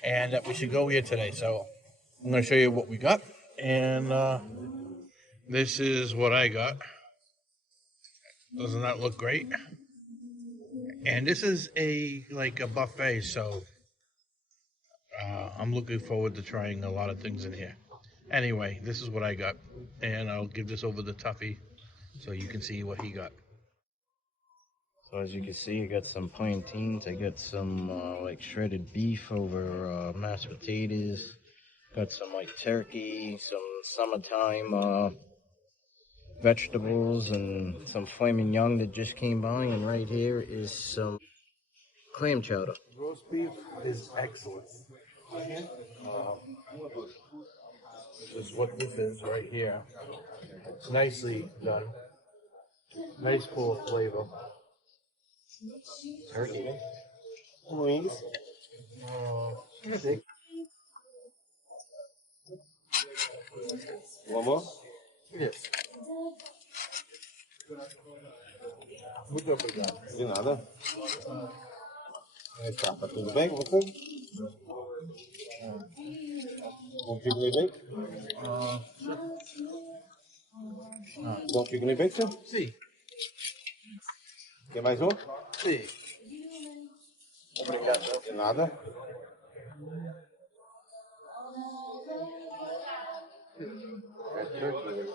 and that we should go here today. So I'm going to show you what we got. And this is what I got. Doesn't that look great? And this is a buffet, so I'm looking forward to trying a lot of things in here. Anyway, this is what I got, and I'll give this over to Tuffy so you can see what he got. So as you can see, I got some plantains. I got some shredded beef over mashed potatoes. Got some turkey, some summertime vegetables, and some filet mignon that just came by. And right here is some clam chowder. Roast beef is excellent. This is what this is right here. It's nicely done. Nice full of flavor. Turkey. Wings. Steak. One more? Yes. Muito obrigado. De nada. Tá tudo bem com você? Bom fico bem? Bom fico bem, senhor? Sim. Quer mais um? Sim. Obrigado. De nada. That turkey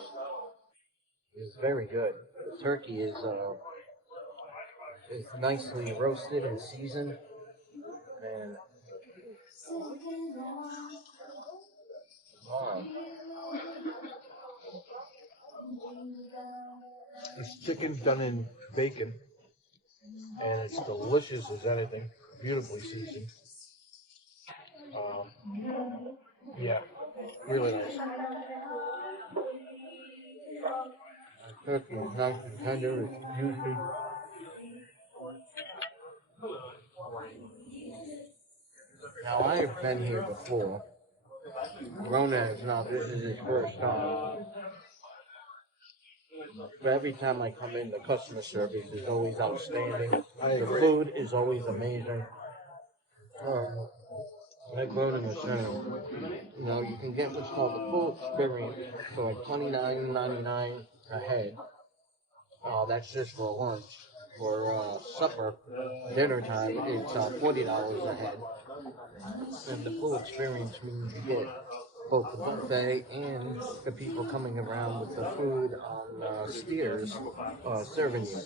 is very good. The turkey is nicely roasted and seasoned, and This chicken's done in bacon, and it's delicious as anything. Beautifully seasoned. Yeah, really nice. Turkey is nice and tender, it's juicy. Now I've been here before. Rona is not, this is his first time. But every time I come in, the customer service is always outstanding. The food is always amazing. Like Rona was saying, you know, you can get what's called the full experience for like $29.99 a head. That's just for lunch. For supper, dinner time, it's $40 a head. And the full experience means you get both the buffet and the people coming around with the food on steers serving you.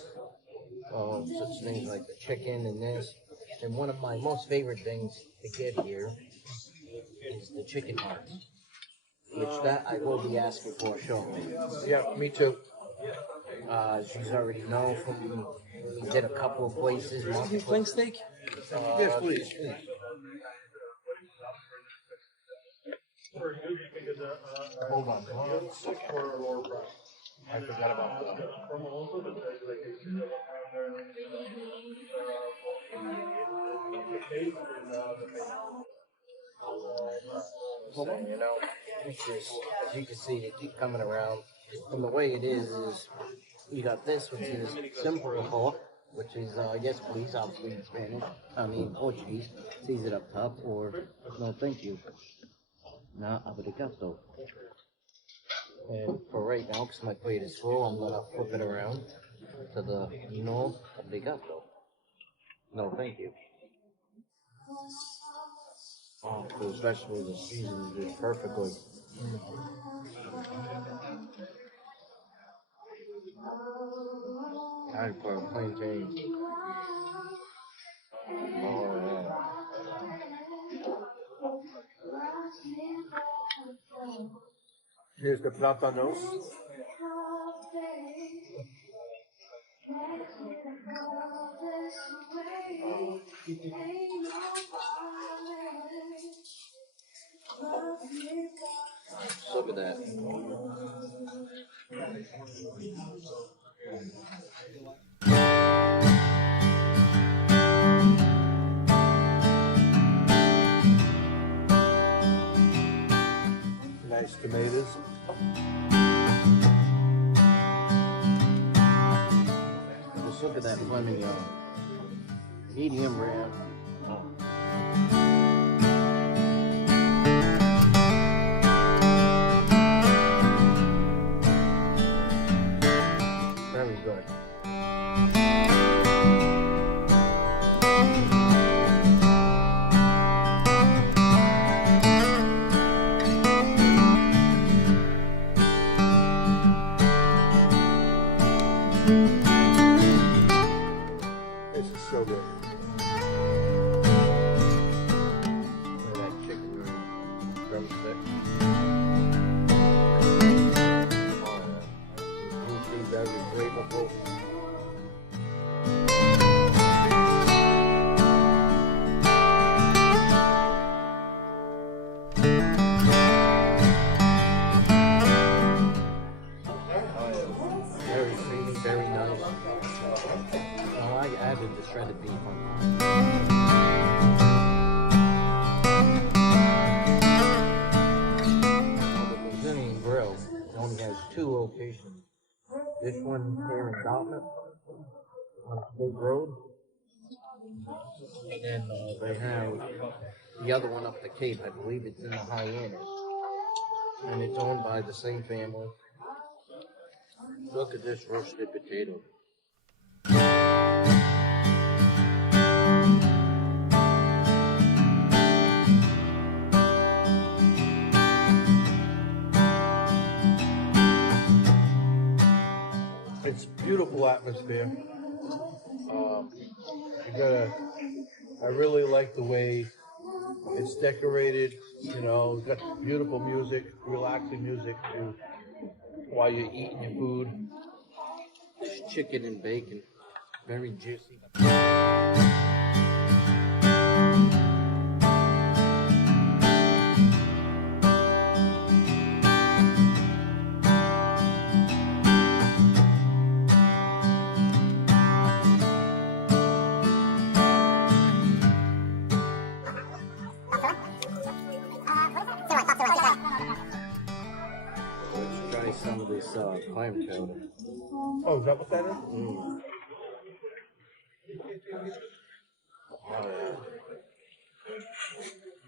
Such things like the chicken and this. And one of my most favorite things to get here is the chicken hearts, which that I will be asking for shortly. Yeah, me too. As you already know from we did a couple of places. Flank steak? Yes, please. Hold on. I forgot about that. So, you know, it's just, as you can see, they keep coming around. And the way it is you got this, which is simple, which is, yes, please, I'll speak Spanish. I mean, Portuguese. Sees it up top, or no, thank you. No, obrigado. And for right now, because my plate is full, I'm gonna flip it around to the no, obrigado. No, thank you. Oh, those vegetables are seasoned just perfectly. I put a plantain. Oh, yeah. Here's the plátano. Look at that. Nice tomatoes. Just look at that lemon, y'all. Medium rare. Very good. This is so good. Look at that chicken drumstick. Juicy, very flavorful. Very creamy, very nice. Oh, I added the shredded beef on top. The Brazilian Grill only has 2 locations. This one here in Dartmouth on State Road, and then they have the other one up the Cape. I believe it's in the Hyannis, and it's owned by the same family. Look at this roasted potato. It's beautiful atmosphere. I really like the way it's decorated. You know, it's got beautiful music, relaxing music while you're eating your food. This chicken and bacon, very juicy. taste some of this clam chowder. Oh, is that what that is? Mm. Oh, yeah.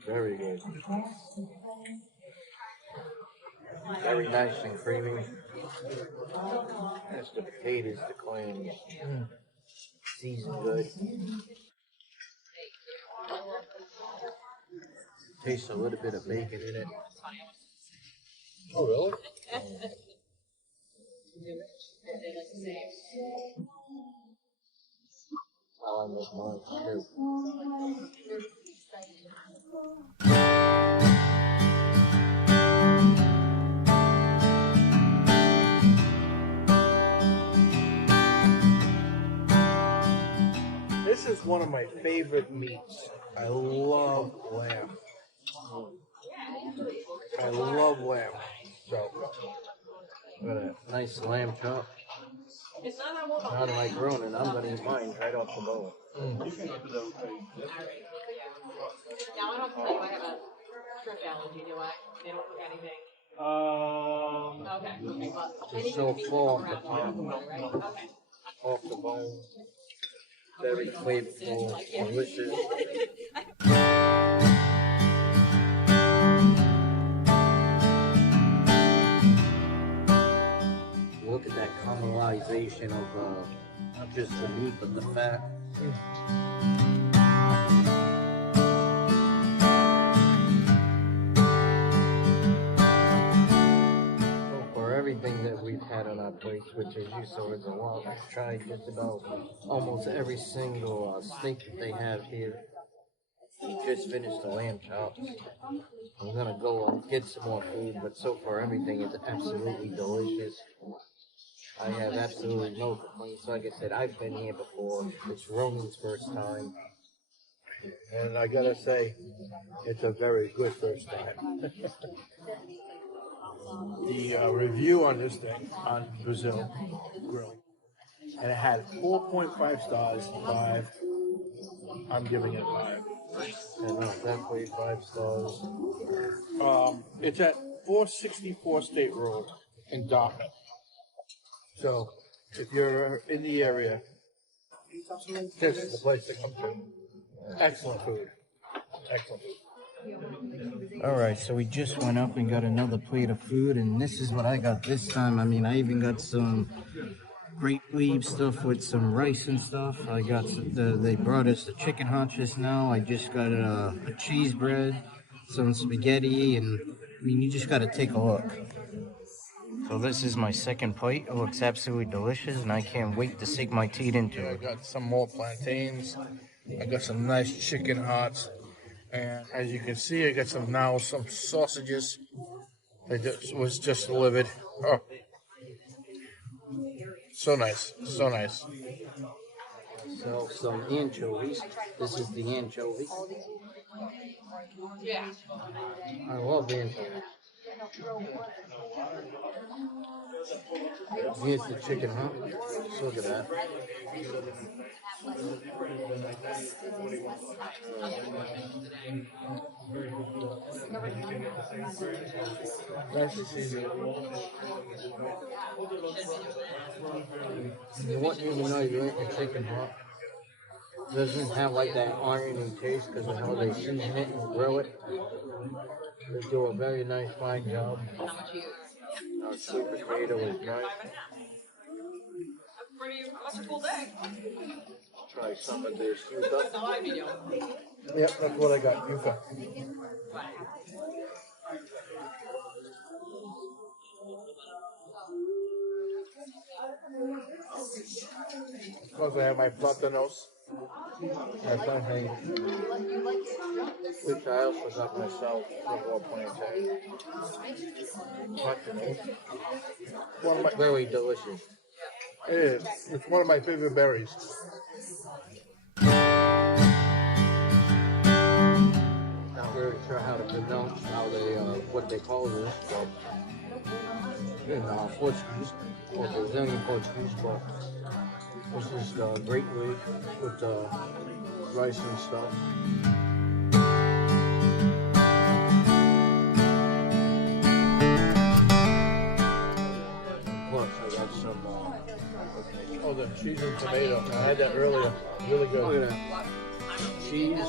Very good. Very nice and creamy. That's the potatoes, the clams. Seasoned good. Tastes a little bit of bacon in it. Oh, really? I make mine too. This is one of my favorite meats. I love lamb. I love lamb. So, Got a nice lamb chop. Not like Ronan, I'm gonna eat mine right off the bone. Now I don't tell you I have a shrimp allergy, do I? They don't cook anything. Okay. But It's so full off the right? top, Okay. off the bone. Very flavorful, delicious. Look at that caramelization of not just the meat but the fat. So for everything that we've had on our plates, which as you saw is a lot, I've tried just about almost every single steak that they have here. We just finished the lamb chops. I'm gonna go and get some more food, but so far everything is absolutely delicious. I have absolutely no complaints. Like I said, I've been here before. It's Ronan's first time. and I gotta say, it's a very good first time. The review on this thing on Brazil Grill, and it had 4.5 stars. 5. I'm giving it 5. And definitely 5 stars. It's at 464 State Road in Dartmouth. So, if you're in the area, this is the place to come to. Excellent food. Excellent food. Alright, so we just went up and got another plate of food, and this is what I got this time. I mean, I even got some grape leaf stuff with some rice and stuff. I got they brought us the chicken hot just now. I just got a cheese bread, some spaghetti, and I mean, you just got to take a look. So this is my second plate. It looks absolutely delicious, and I can't wait to sink my teeth into I it. got some more plantains. I got some nice chicken hearts. And as you can see, I got some sausages. It was just delivered. Oh, so nice, so nice. So some anchovies. This is the anchovy. Yeah. I love anchovies. Here's the chicken, huh? Just look at that. Nice to see you. You wouldn't even know you ate the chicken, huh? Doesn't have like that irony taste because of how they season it and grill it. They do a very nice, fine job. Our sweet potato is nice. Pretty much a full day. Try some of this That's yuca. all I'd be doing. Yep, that's what I got. Yuca. Of course, I have my platanos. That's my thing. Which I also got myself before plantain. One of my, Very delicious. it is. It's one of my favorite berries. Not really sure how to pronounce how they what they call this, but in Portuguese or Brazilian Portuguese, but this is great leaf with rice and stuff. Cheese and tomato. I had that earlier. Really good. Look at that. Cheese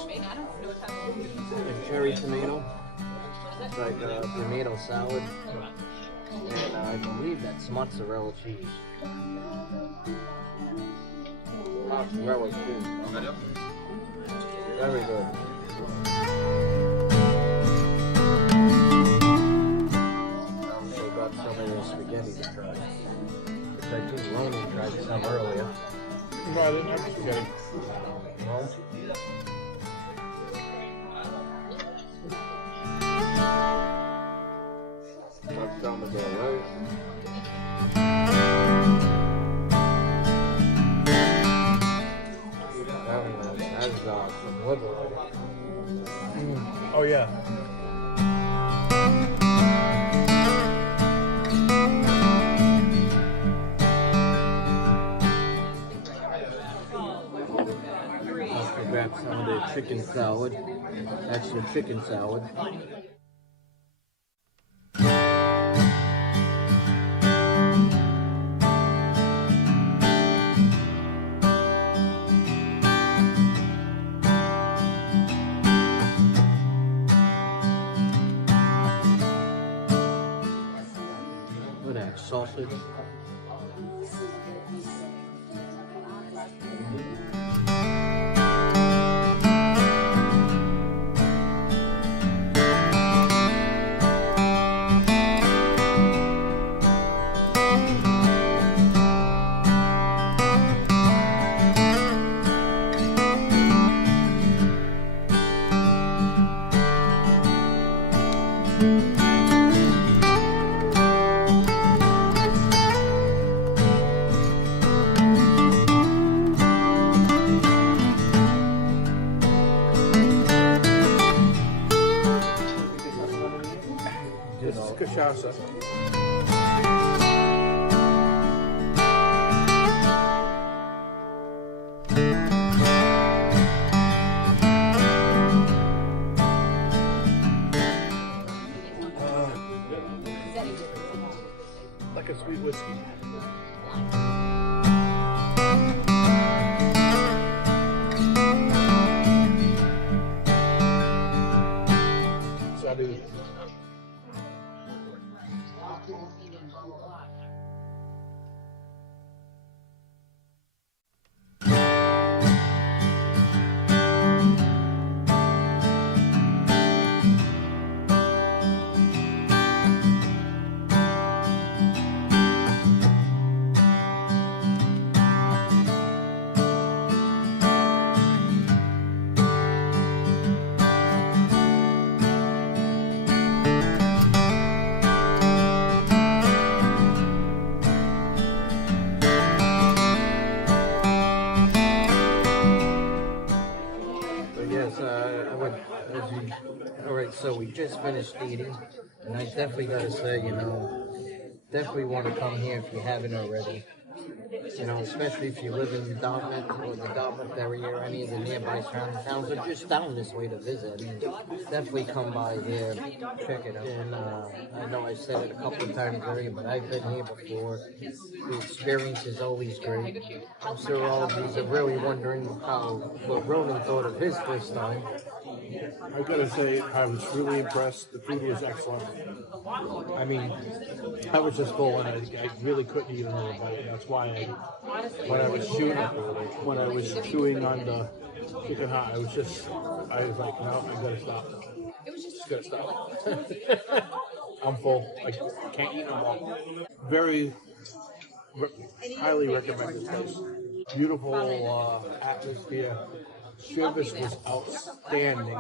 and cherry tomato. It's like a tomato salad. And I believe that's mozzarella cheese. Mozzarella cheese. Very good. I also got some of the spaghetti to try. Which I think Ronan tried some earlier. No, I didn't have spaghetti. No? That's some of the right? Very nice. That's some liver. Oh yeah. Also grab some of the chicken salad. That's the chicken salad. Look at that sausage. This is cachaça. Like a sweet whiskey. Salud. Alright, so we just finished eating, and I definitely gotta say, definitely want to come here if you haven't already. Especially if you live in Dartmouth or the Dartmouth area or any of the nearby surrounding towns, or just down this way to visit. Definitely come by here, check it out. And I know I said it a couple of times already, but I've been here before. The experience is always great. I'm sure all of you are really wondering what Ronan thought of his first time. I gotta say, I was really impressed. The food was excellent. I mean, I was just full, and I really couldn't eat another bite. That's why when I was chewing on the chicken hot, I was like, no, I gotta stop. Just gotta stop. I'm full. I can't eat no more. Very highly recommend this place. Beautiful atmosphere. Service was outstanding.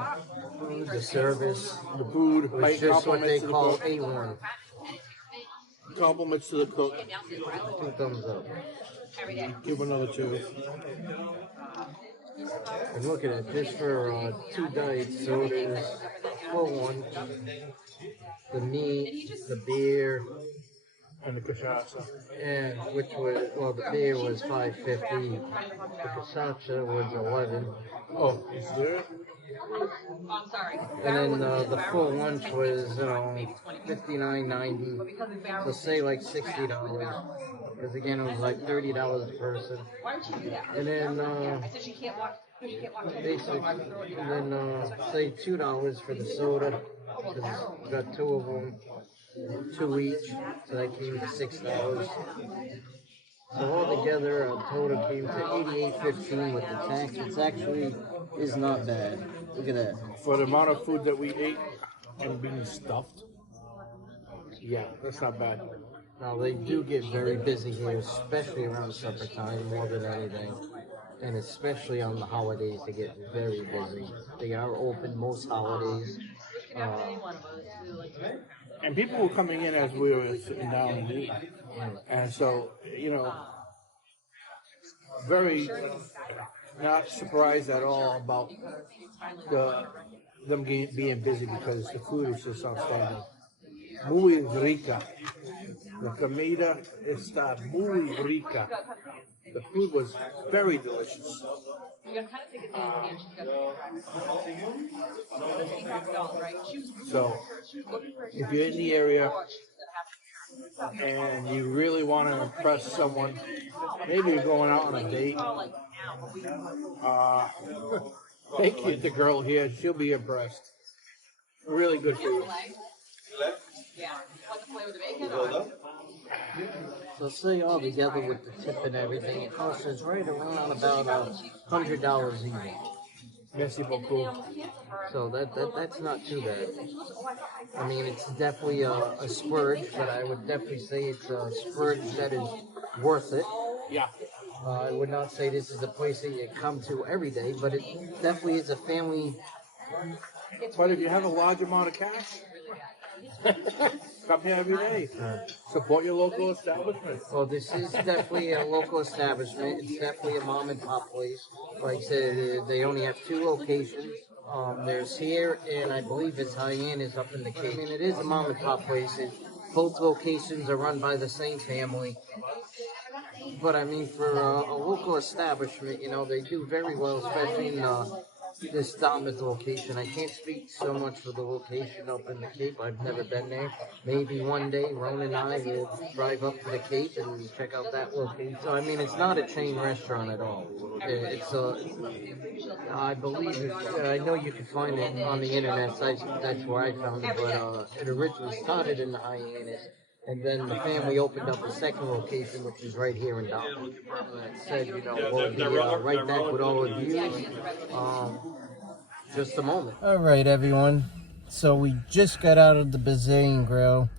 The service The food, was just what they compliments to the call cook. A1. Compliments to the cook. 2 thumbs up. Give another 2. And look at it, just for 2 diet sodas for 1. The meat, the beer, And the cachaça. and the beer was $5.50. The cachaça was $11. Oh, is there? I'm sorry. And then the full lunch was $59.90. So say like $60. Because again, it was like $30 a person. Why would you do that? And then I said she can't walk. She can't walk. basically, and then say $2 for the soda. Because we got two of them, two each. So that came to $6. So altogether, our total came to $88.15 with the tax, which actually is not bad. Look at that. For the amount of food that we ate and being stuffed, yeah, that's not bad. Now they do get very busy here, especially around supper time more than anything. And especially on the holidays, they get very busy. They are open most holidays. And people were coming in as we were sitting down and eating. And so, very not surprised at all about them being busy because the food is just outstanding. Muy rica. La comida está muy rica. The food was very delicious. So, if you're in the area and you really want to impress someone, maybe you're going out on a date, take the girl here, she'll be impressed. Really good food. So say all together with the tip and everything, it costs us right around about $100 even. Merci beaucoup. So that's not too bad. I mean, it's definitely a splurge, but I would definitely say it's a splurge that is worth it. Yeah. I would not say this is a place that you come to every day, but it definitely is a family. But if you have a large amount of cash, come here every day. Support your local establishment. Well, this is definitely a local establishment. It's definitely a mom and pop place. Like I said, they only have 2 locations. There's here, and I believe it's Hyannis up in the Cape. I mean, it is a mom and pop place. Both locations are run by the same family. But I mean, for a local establishment, they do very well, especially in this Dartmouth location. I can't speak so much for the location up in the Cape. I've never been there. Maybe one day, Ron and I will drive up to the Cape and check out that location. So, I mean, it's not a chain restaurant at all. It's I believe I know you can find it on the internet sites. That's where I found it. But it originally started in the Hyannis. And then the family opened up a second location, which is right here in Dartmouth. That said, we'll be right back with all of you. Just a moment. All right, everyone. So we just got out of the Brazilian grill.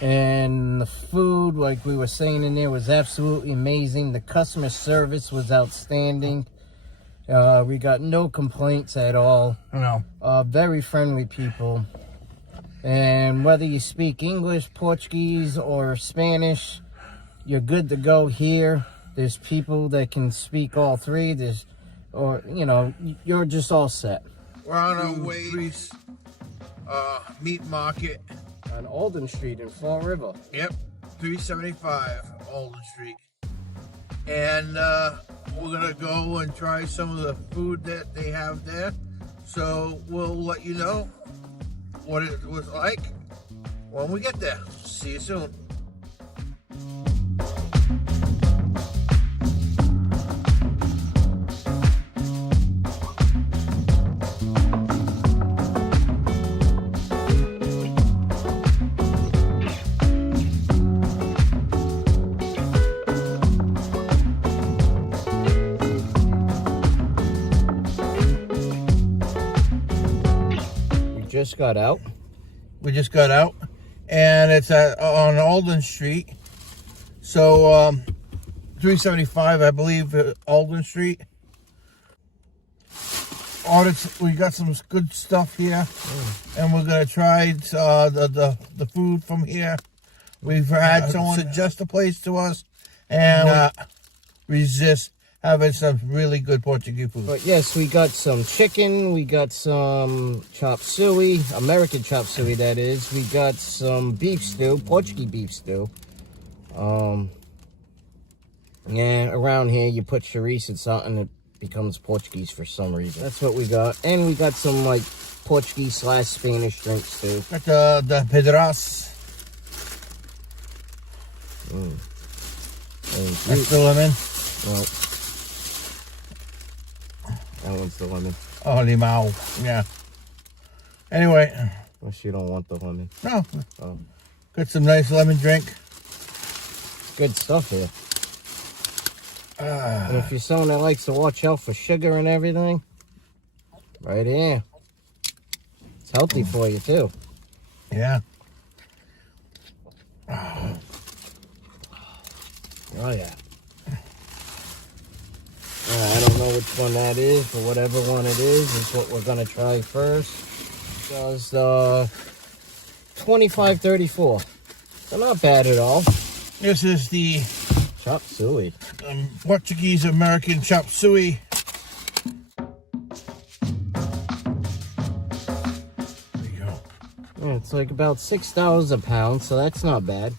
And the food, like we were saying in there, was absolutely amazing. The customer service was outstanding. We got no complaints at all. No. Very friendly people. And whether you speak English, Portuguese, or Spanish, you're good to go here. There's people that can speak all three. You're just all set. We're on our way to meat market. On Alden Street in Fall River. Yep, 375 Alden Street. And we're going to go and try some of the food that they have there. So we'll let you know what it was like when we get there. See you soon. Just got out. We just got out, and it's on Alden Street. So 375, I believe, Alden Street. We got some good stuff here, and we're gonna try the food from here. We've had someone suggest a place to us, and resist having some really good Portuguese food. But yes, we got some chicken, we got some chop suey, American chop suey that is. We got some beef stew, Portuguese beef stew. Yeah, around here you put chorizo and salt and becomes Portuguese for some reason. That's what we got. And we got some like Portuguese / Spanish drinks too. Got the Pedras. That's the lemon. Well, that one's the lemon. Oh, limao. Yeah. Anyway. Unless you don't want the lemon. No. Oh. Got some nice lemon drink. Good stuff here. And if you're someone that likes to watch out for sugar and everything, right here. It's healthy for you too. Yeah. Oh yeah. I don't know which one that is, but whatever one it is what we're gonna try first. Does 25.34. So not bad at all. This is the Chop suey. Portuguese American chop suey. There you go. Yeah, it's like about $6 a pound, so that's not bad.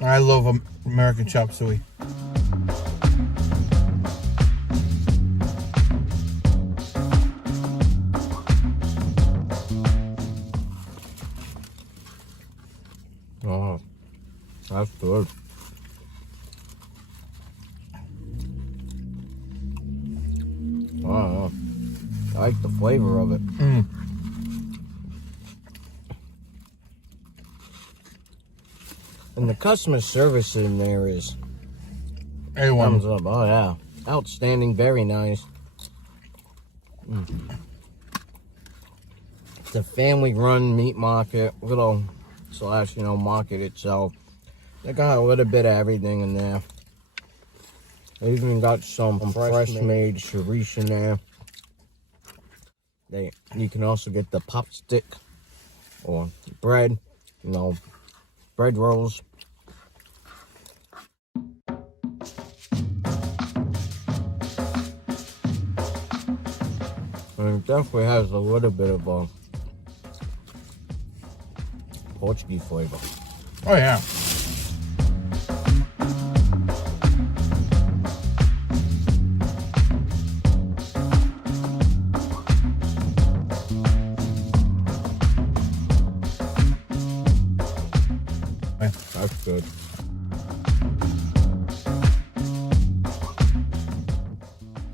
I love American chop suey. Oh, that's good. Oh, I like the flavor of it. And the customer service in there is thumbs up. Oh yeah, outstanding, very nice. It's a family-run meat market, little / market itself. They got a little bit of everything in there. They even got some fresh-made ceviche in there. You can also get the pop stick or bread, bread rolls. And it definitely has a little bit of a Portuguese flavor. Oh yeah. That's good.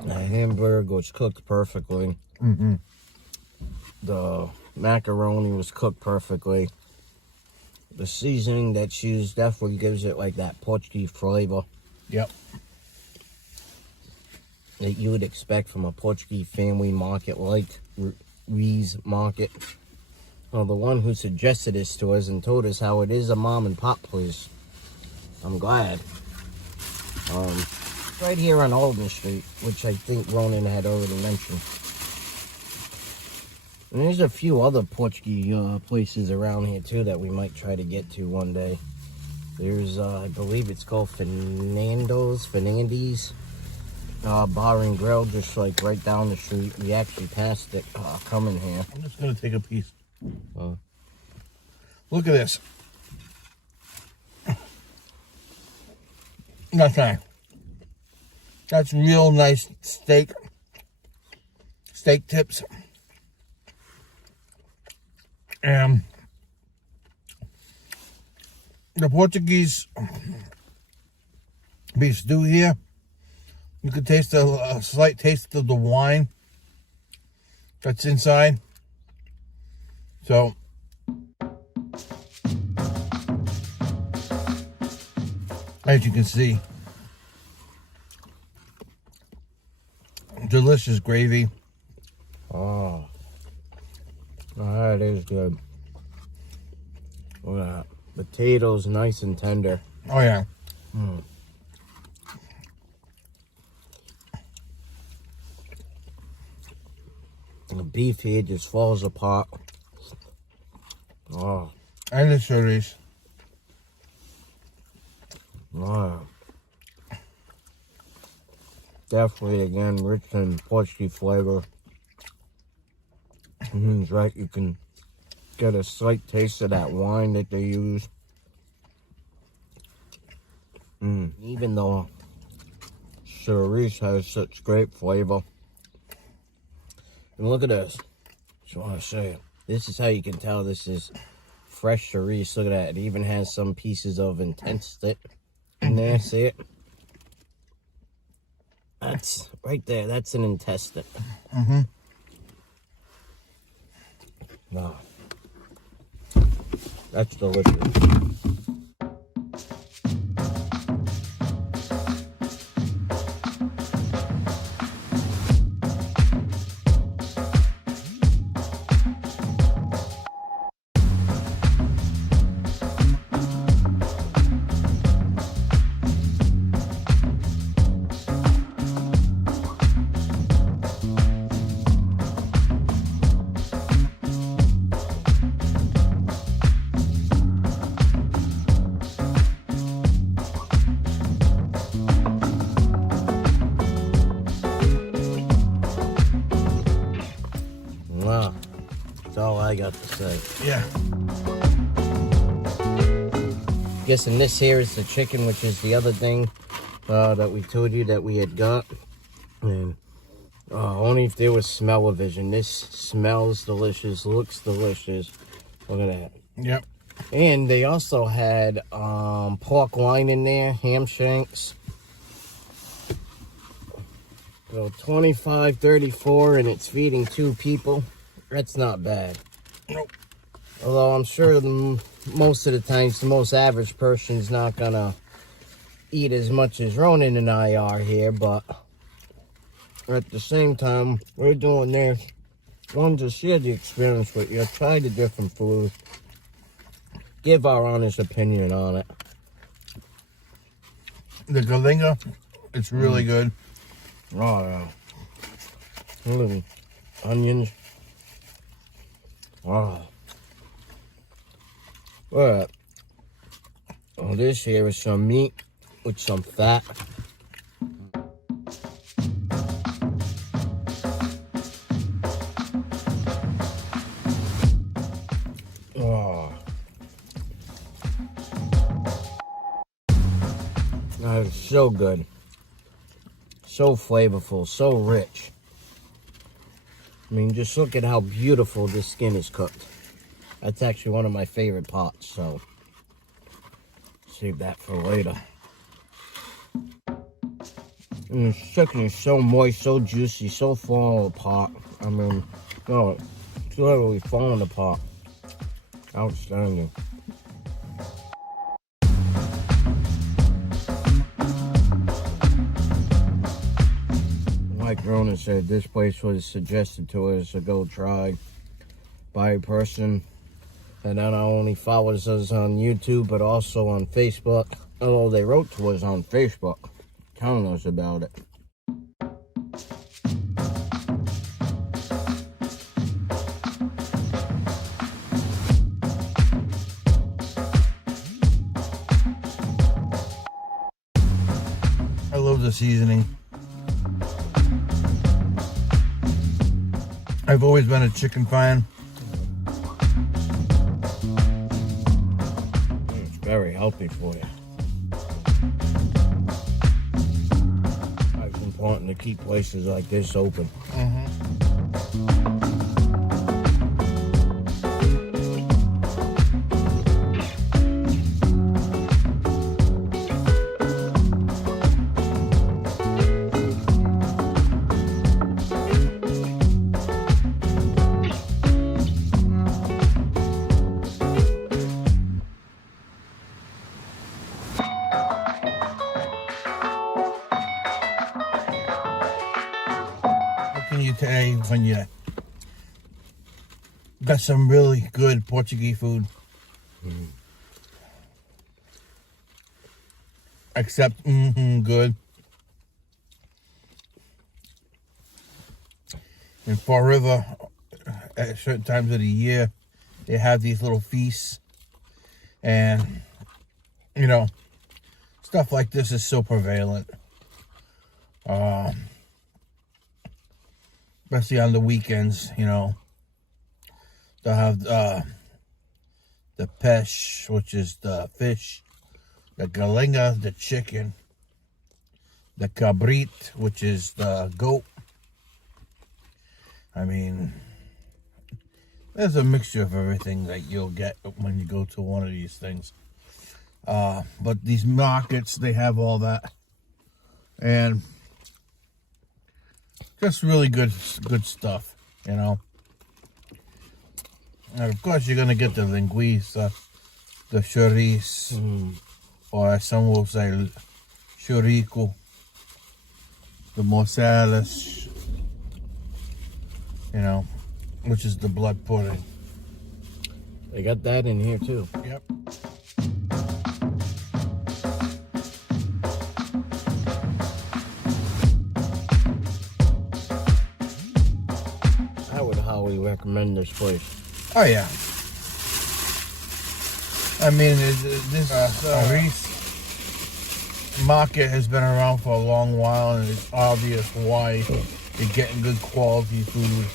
The hamburger was cooked perfectly. The macaroni was cooked perfectly. The seasoning that's used definitely gives it like that Portuguese flavor. Yep. That you would expect from a Portuguese family market like Rees Market. Well, the one who suggested this to us and told us how it is a mom and pop place. I'm glad. Right here on Alden Street, which I think Ronan had already mentioned. And there's a few other Portuguese places around here too that we might try to get to one day. There's, I believe it's called Fernandes Bar and Grill, just like right down the street. We actually passed it coming here. I'm just gonna take a piece. Look at this. That's real nice steak tips. And the Portuguese beef stew here, you can taste a slight taste of the wine that's inside. So as you can see, delicious gravy. Oh, that is good. Look at that. Potatoes nice and tender. Oh yeah. The beef here just falls apart. Oh. And the chorizo. Oh. Definitely, again, rich in Portuguese flavor. It's right, you can get a slight taste of that wine that they use. Even though cerise has such great flavor. And look at this. Just want to show you. This is how you can tell this is fresh cerise. Look at that. It even has some pieces of intense stick in there. See it? That's right there. That's an intestine. Wow. That's delicious. Wow. That's all I got to say. Yeah. Guessing this here is the chicken, which is the other thing that we told you that we had got. And only if there was smell-o-vision. This smells delicious, looks delicious. Look at that. Yep. And they also had pork loin in there, ham shanks. So $25.34, and it's feeding 2 people. That's not bad. Nope. Although I'm sure most of the times the most average person's not gonna eat as much as Ronan and I are here, but at the same time, we're doing this. One, to share the experience with you, try the different foods, give our honest opinion on it. The galinga, it's really good. Oh, yeah. Little onions. Oh. Alright. Oh, this here is some meat with some fat. Oh. That is so good. So flavorful, so rich. I mean, just look at how beautiful this skin is cooked. That's actually one of my favorite parts, so save that for later. And this chicken is so moist, so juicy, so falling apart. I mean, no, it's literally falling apart. Outstanding. Like Ronan said, this place was suggested to us to go try by a person that not only follows us on YouTube, but also on Facebook. Although they wrote to us on Facebook, telling us about it. I love the seasoning. I've always been a chicken fan. It's very healthy for you. It's important to keep places like this open. What can you say when you got some really good Portuguese food? Except, good. In Fall River, at certain times of the year, they have these little feasts. And, you know, stuff like this is so prevalent. Especially on the weekends, you know. They'll have the pesh, which is the fish the galinha, the chicken, the cabrit, which is the goat. I mean, there's a mixture of everything that you'll get when you go to one of these things. But these markets, they have all that. And just really good stuff, you know. And of course, you're going to get the linguiça, the chorizo, or as some will say, chorico, the morcelas, you know, which is the blood pudding. They got that in here too. Yep. I would highly recommend this place. Oh, yeah. I mean, this Paris market has been around for a long while, and it's obvious why you're getting good quality food,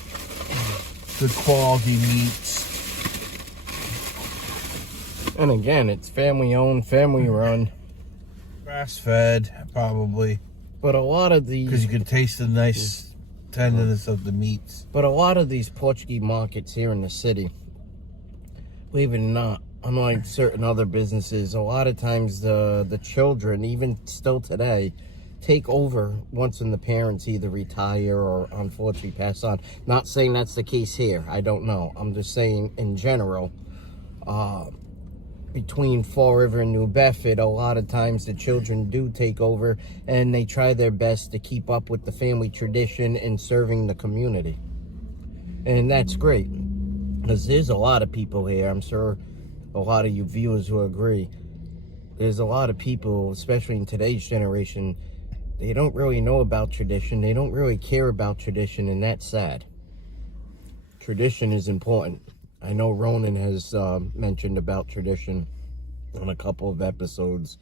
good quality meats. And again, it's family owned, family run. Grass fed, probably, But a lot of these, because you can taste the nice tenderness of the meats. but a lot of these Portuguese markets here in the city, believe it or not, unlike certain other businesses, a lot of times the children, even still today, take over once when the parents either retire or unfortunately pass on. Not saying that's the case here. I don't know. I'm just saying in general. Between Fall River and New Bedford, a lot of times the children do take over and they try their best to keep up with the family tradition and serving the community. And that's great, because there's a lot of people here. I'm sure a lot of you viewers will agree. There's a lot of people, especially in today's generation, they don't really know about tradition. They don't really care about tradition, and that's sad. Tradition is important. I know Ronan has mentioned about tradition on a couple of episodes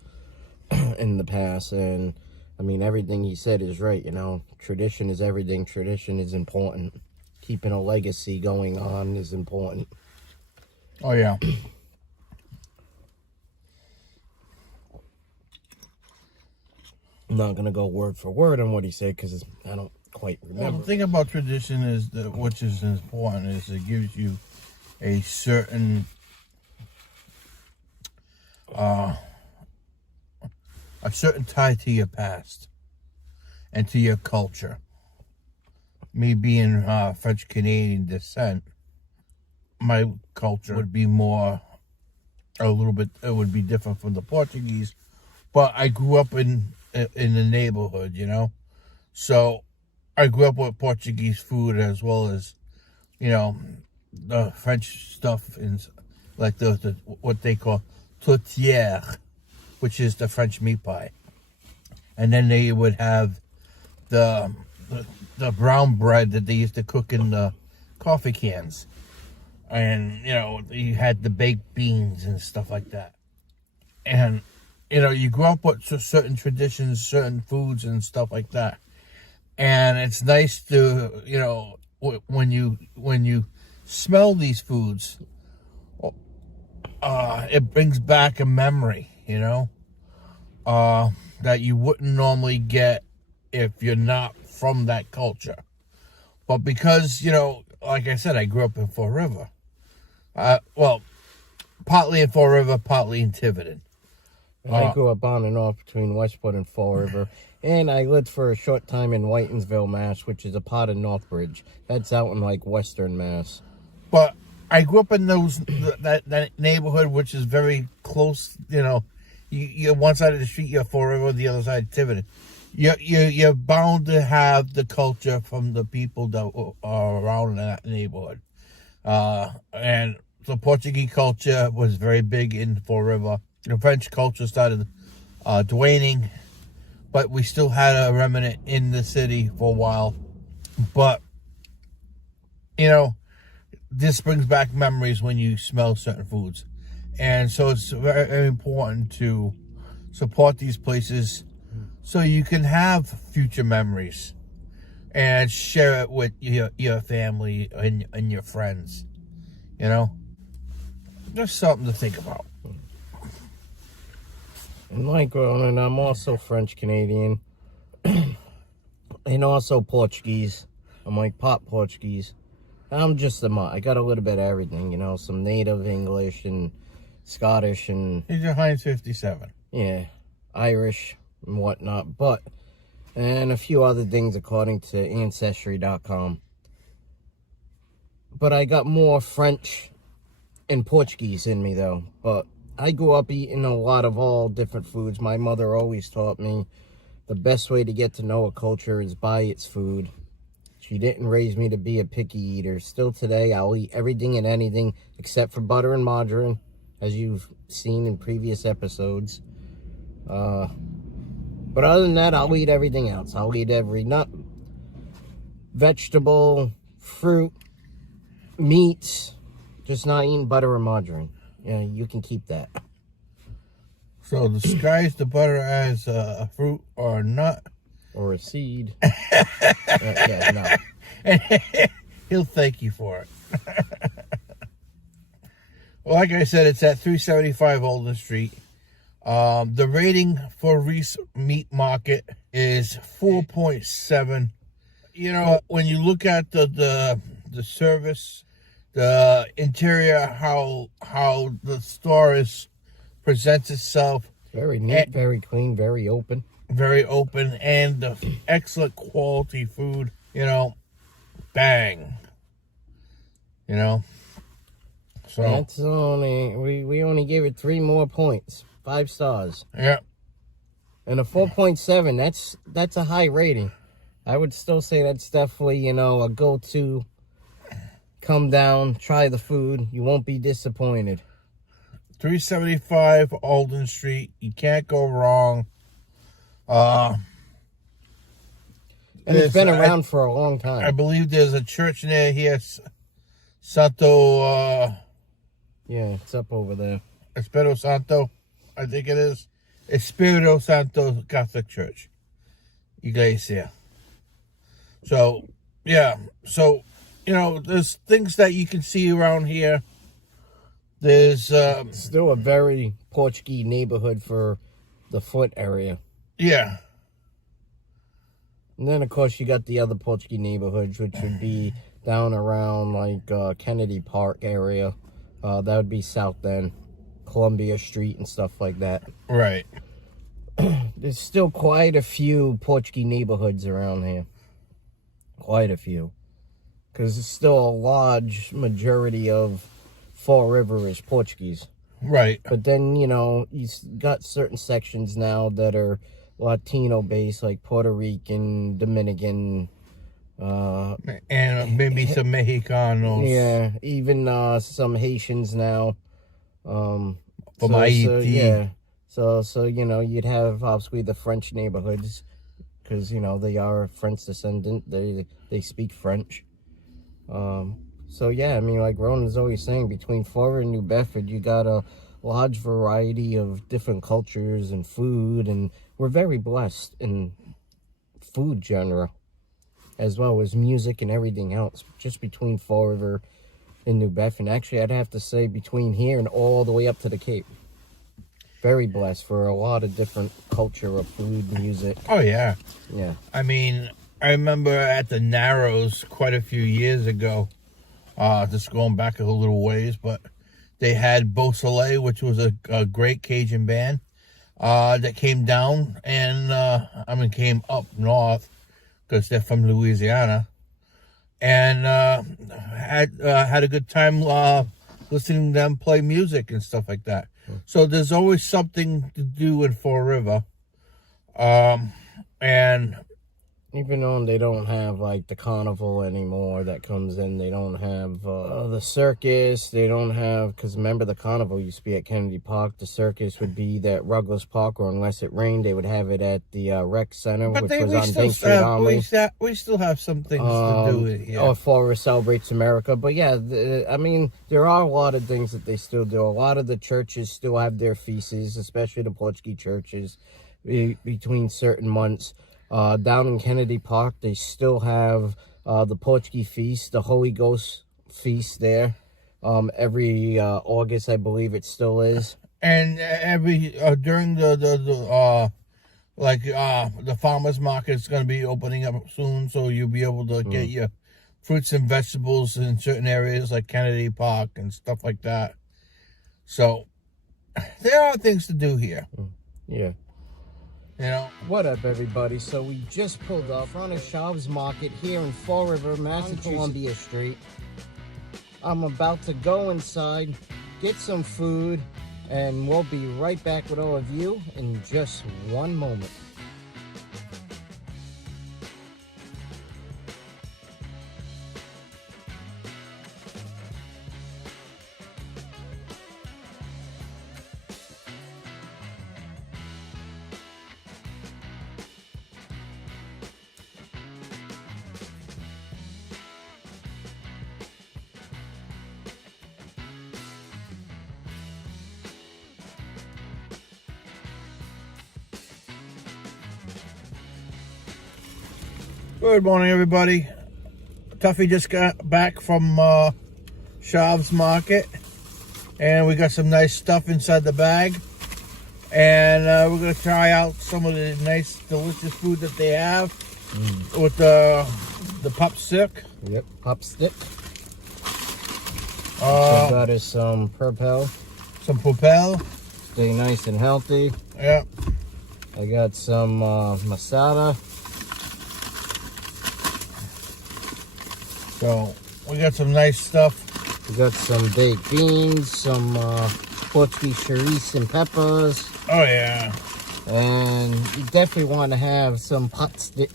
in the past, and I mean, everything he said is right, you know. Tradition is everything. Tradition is important. Keeping a legacy going on is important. Oh, yeah. I'm not going to go word for word on what he said, because I don't quite remember. Well, the thing about tradition is that, which is important, is it gives you a certain tie to your past and to your culture. Me being French Canadian descent, my culture would be more it would be different from the Portuguese, but I grew up in the neighborhood, you know, so I grew up with Portuguese food as well as, you know, the French stuff, in like the what they call tourtière, which is the French meat pie, and then they would have the brown bread that they used to cook in the coffee cans, and you know, you had the baked beans and stuff like that. And you know, you grow up with certain traditions, certain foods and stuff like that, and it's nice to, you know, when you smell these foods, it brings back a memory, you know, that you wouldn't normally get if you're not from that culture. But because, you know, like I said, I grew up in Fall River. Well, partly in Fall River, partly in Tiverton. And I grew up on and off between Westport and Fall River. And I lived for a short time in Whitensville, Mass., which is a part of Northbridge. That's out in, like, Western Mass. But I grew up in that neighborhood, which is very close. You know, you're one side of the street, you're Fall River, the other side, Tiverton. You're bound to have the culture from the people that are around in that neighborhood. And the Portuguese culture was very big in Fall River. The French culture started waning, but we still had a remnant in the city for a while. But, you know, this brings back memories when you smell certain foods. And so it's very, very important to support these places so you can have future memories and share it with your family and your friends. You know? Just something to think about. And like Ronan, I'm also French Canadian and also Portuguese. I'm like part Portuguese. I'm just I got a little bit of everything, some native English and Scottish and He's a Heinz 57. yeah, Irish and whatnot, and a few other things according to Ancestry.com. But I got more French and Portuguese in me though. But I grew up eating a lot of all different foods. My mother always taught me the best way to get to know a culture is by its food. She didn't raise me to be a picky eater. Still today, I'll eat everything and anything except for butter and margarine, as you've seen in previous episodes. But other than that, I'll eat everything else. I'll eat every nut, vegetable, fruit, meats, just not eating butter or margarine. Yeah, you can keep that. So disguise the butter as a fruit or a nut. Or a seed. Yeah, no. And he'll thank you for it. Well, like I said, it's at 375 Alden Street. The rating for Reese Meat Market is 4.7. When you look at the service, the interior, how the store presents itself, Very neat, very clean, very open. very open, and the excellent quality food, bang. So That's only, we only gave it 3 more points. 5 stars. yeah. And a 4.7, that's a high rating. I would still say that's definitely, a go-to. Come down, try the food. You won't be disappointed. 375 Alden Street. You can't go wrong. And it's been around for a long time. I believe there's a church near here, Santo, Yeah, it's up over there. Espirito Santo, I think it is. Espirito Santo Catholic Church. Iglesia. So, yeah. So, there's things that you can see around here. There's, Still a very Portuguese neighborhood for the foot area. yeah. And then, of course, you got the other Portuguese neighborhoods, which would be down around, like, Kennedy Park area. That would be South End, Columbia Street, and stuff like that. Right. There's still quite a few Portuguese neighborhoods around here. Quite a few. Because it's still a large majority of Fall River is Portuguese. Right. But then, you got certain sections now that are Latino-based, like Puerto Rican, Dominican. And maybe some Mexicanos. Yeah, even some Haitians now. From Haiti. Yeah. So you'd have obviously the French neighborhoods, because, they are French descendant. They speak French. So, yeah, I mean, like Ronan's always saying, between Fall River and New Bedford, you got a large variety of different cultures and food, and we're very blessed in food genre, as well as music and everything else, just between Fall River and New Bedford. Actually, I'd have to say between here and all the way up to the Cape. Very blessed for a lot of different culture of food, music. Oh, yeah. Yeah. I mean, I remember at the Narrows quite a few years ago, just going back a little ways, but they had Beau Soleil, which was a great Cajun band that came down and, came up north, because they're from Louisiana, and had a good time listening to them play music and stuff like that. So there's always something to do in Fall River. And Even though they don't have, like, the carnival anymore that comes in, they don't have the circus, they don't have, because remember the carnival used to be at Kennedy Park, the circus would be at Ruggles Park, or unless it rained, they would have it at the rec center, which was on Bank Street Armory. We still have some things to do here. Or Fall River Celebrates America, but yeah, I mean, there are a lot of things that they still do. A lot of the churches still have their feasts, especially the Portuguese churches, between certain months. Down in Kennedy Park, they still have the Portuguese feast, the Holy Ghost feast there. Every August, I believe it still is. And every during the farmers market's going to be opening up soon, so you'll be able to get your fruits and vegetables in certain areas like Kennedy Park and stuff like that. So there are things to do here. Yeah. You know. What up, everybody? So we just pulled off on a Shav's Market here in Fall River, Massachusetts, Columbia Street. I'm about to go inside, get some food, and we'll be right back with all of you in just one moment. Good morning, everybody. Tuffy just got back from Shav's Market, and we got some nice stuff inside the bag. And we're gonna try out some of the nice, delicious food that they have with the pup stick. Yep, pup stick. So got us some Propel. Some Propel. Stay nice and healthy. Yep. I got some masala. So we got some nice stuff. We got some baked beans, some Portuguese chorizo and peppers. Oh yeah. And you definitely want to have some pot stick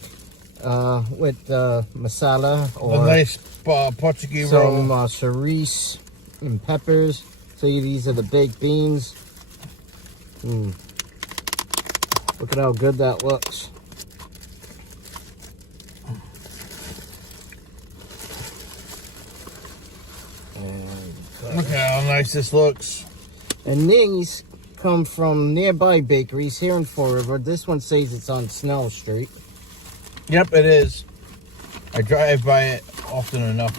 with masala or a nice Portuguese some roll. chorizo and peppers. See, these are the baked beans. Look at how good that looks. Look at how nice this looks. And these come from nearby bakeries here in Fall River. This one says it's on Snell Street. Yep, it is. I drive by it often enough.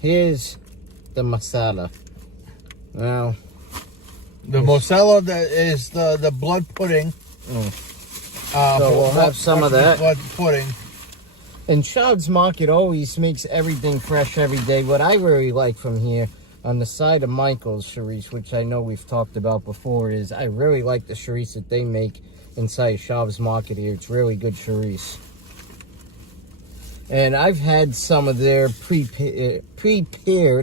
Here's the masala. Now, the masala that is the blood pudding. So we'll have some of that. Blood pudding. And Shav's Market always makes everything fresh every day. What I really like from here, on the side of Michael's chorizo, which I know we've talked about before, is I really like the chorizo that they make inside Shav's Market here. It's really good chorizo. And I've had some of their prepared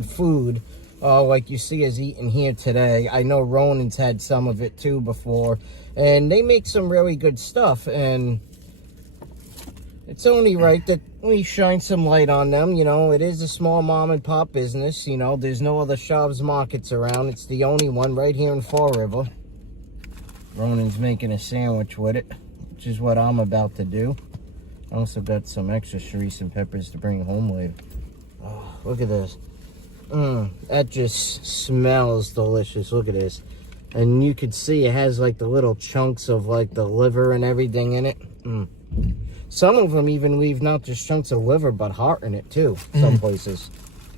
food, like you see us eating here today. I know Ronan's had some of it too before. And they make some really good stuff, and it's only right that we shine some light on them. You know, it is a small mom and pop business. You know, there's no other Shav's Markets around. It's the only one right here in Fall River. Ronan's making a sandwich with it, which is what I'm about to do. I also got some extra chorizo and peppers to bring home later. Oh, look at this. That just smells delicious. Look at this. And you could see it has like the little chunks of like the liver and everything in it. Some of them even leave not just chunks of liver, but heart in it too. Some places.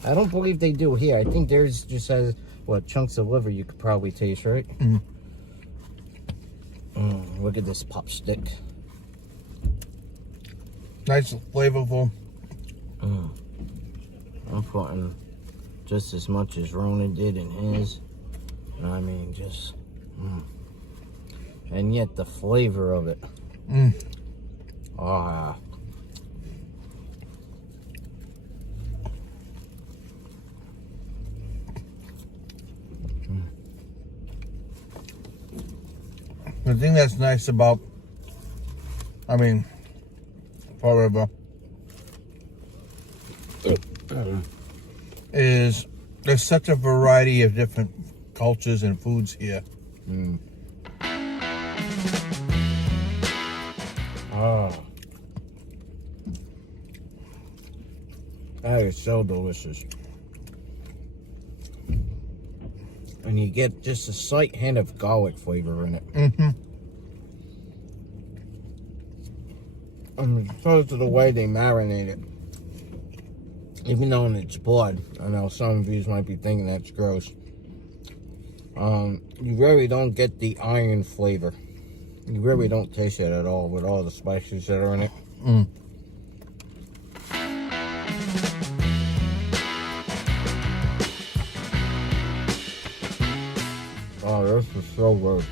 I don't believe they do here. I think theirs just has, what, chunks of liver you could probably taste, right? Look at this pop stick. Nice, flavorful. I'm putting just as much as Ronan did in his. I mean, just, and yet the flavor of it. Ah. The thing that's nice about, Fall River, is there's such a variety of different cultures and foods here. That is so delicious. And you get just a slight hint of garlic flavor in it. And because of the way they marinate it. even though it's blood, I know some of you might be thinking that's gross. You really don't get the iron flavor. You really don't taste it at all with all the spices that are in it. Oh, this is so good.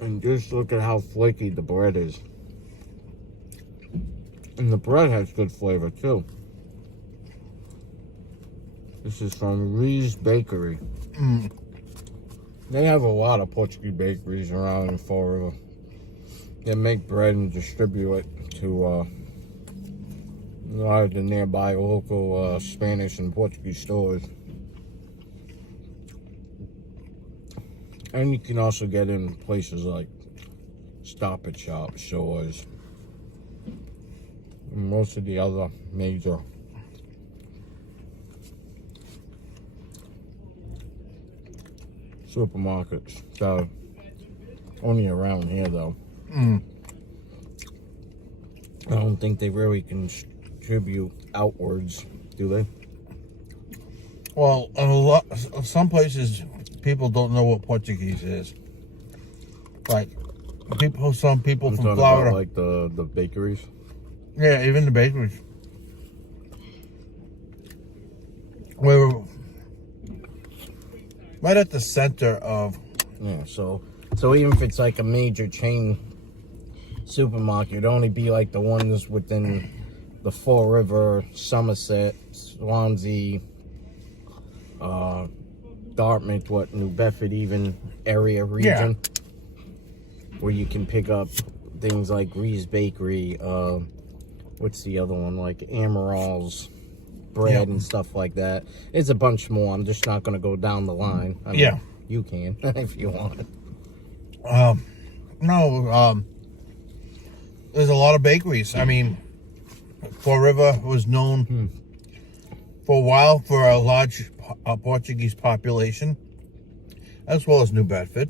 And just look at how flaky the bread is. And the bread has good flavor too. This is from Ree's Bakery. They have a lot of Portuguese bakeries around in Fall River. They make bread and distribute it to a lot of the nearby local Spanish and Portuguese stores. And you can also get in places like Stop and Shop stores and most of the other major supermarkets. So only around here though. I don't think they really contribute outwards, do they? Well, some places people don't know what Portuguese is. Like some people I'm from talking Florida, about like the bakeries. yeah, even the bakeries. We're right at the center of. Yeah, so even if it's like a major chain supermarket, it'd only be like the ones within the Fall River, Somerset, Swansea, Dartmouth, New Bedford even area region, where you can pick up things like Ree's Bakery, what's the other one, like Amaral's bread and stuff like that. There's a bunch more. I'm just not going to go down the line. I mean, you can if you want. There's a lot of bakeries. I mean, Fall River was known for a while for a large Portuguese population, as well as New Bedford.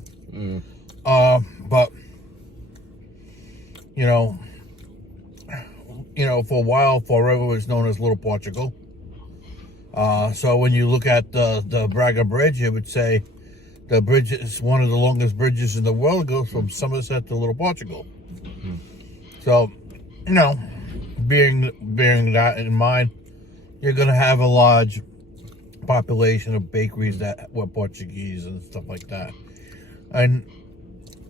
But you know, for a while, Fall River was known as Little Portugal. So when you look at the Braga Bridge, it would say the bridge is one of the longest bridges in the world. It goes from Somerset to Little Portugal. So, bearing that in mind, you're going to have a large population of bakeries that were Portuguese and stuff like that. And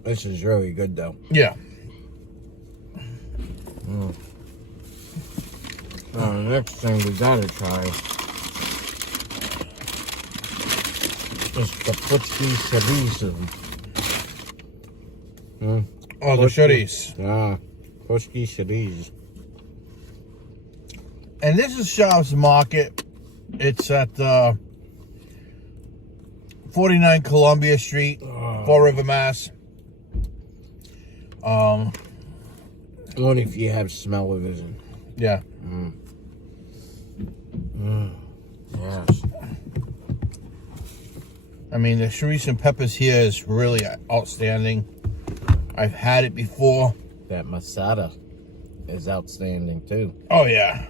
this is really good though. Yeah. The next thing we gotta try is the Portuguese chorizo. Oh, the chorizo. Yeah, Portuguese chorizo. And this is Shaw's Market. It's at 49 Columbia Street, Fall River, Mass. Only if you have smell of vision. Yeah. Yes. I mean, the chorizo and peppers here is really outstanding. I've had it before. That masada is outstanding too. Oh, yeah.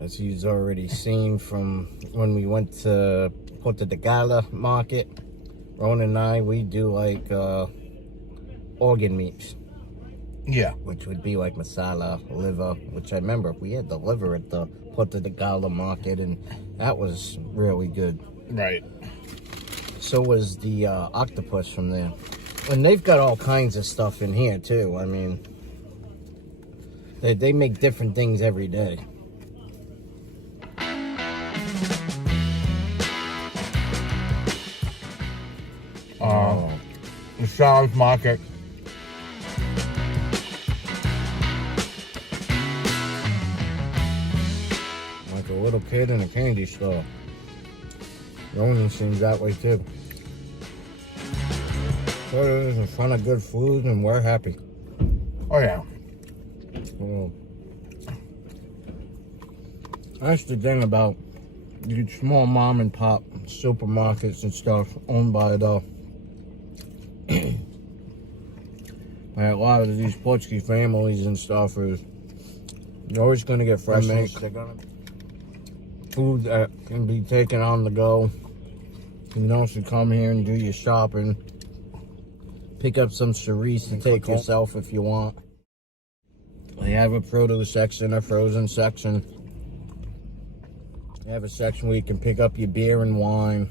As you've already seen from when we went to Porto de Gala market, Ron and I, we do like organ meats. Yeah. Which would be like masala, liver, which I remember we had the liver at the Porto de Gala market, and that was really good. Right. So was the octopus from there. And they've got all kinds of stuff in here too. I mean, they make different things every day. The Shaw's Market. Like a little kid in a candy store. Ronan seems that way too. So it is in front of good food and we're happy. Oh, yeah. Well, That's the thing about these small mom and pop supermarkets and stuff owned by the by a lot of these Portuguese families and stuff. Is you're always going to get freshness. They're gonna food that can be taken on the go. You can also come here and do your shopping. Pick up some cerise to take yourself if you want. They have a produce section, a frozen section. They have a section where you can pick up your beer and wine.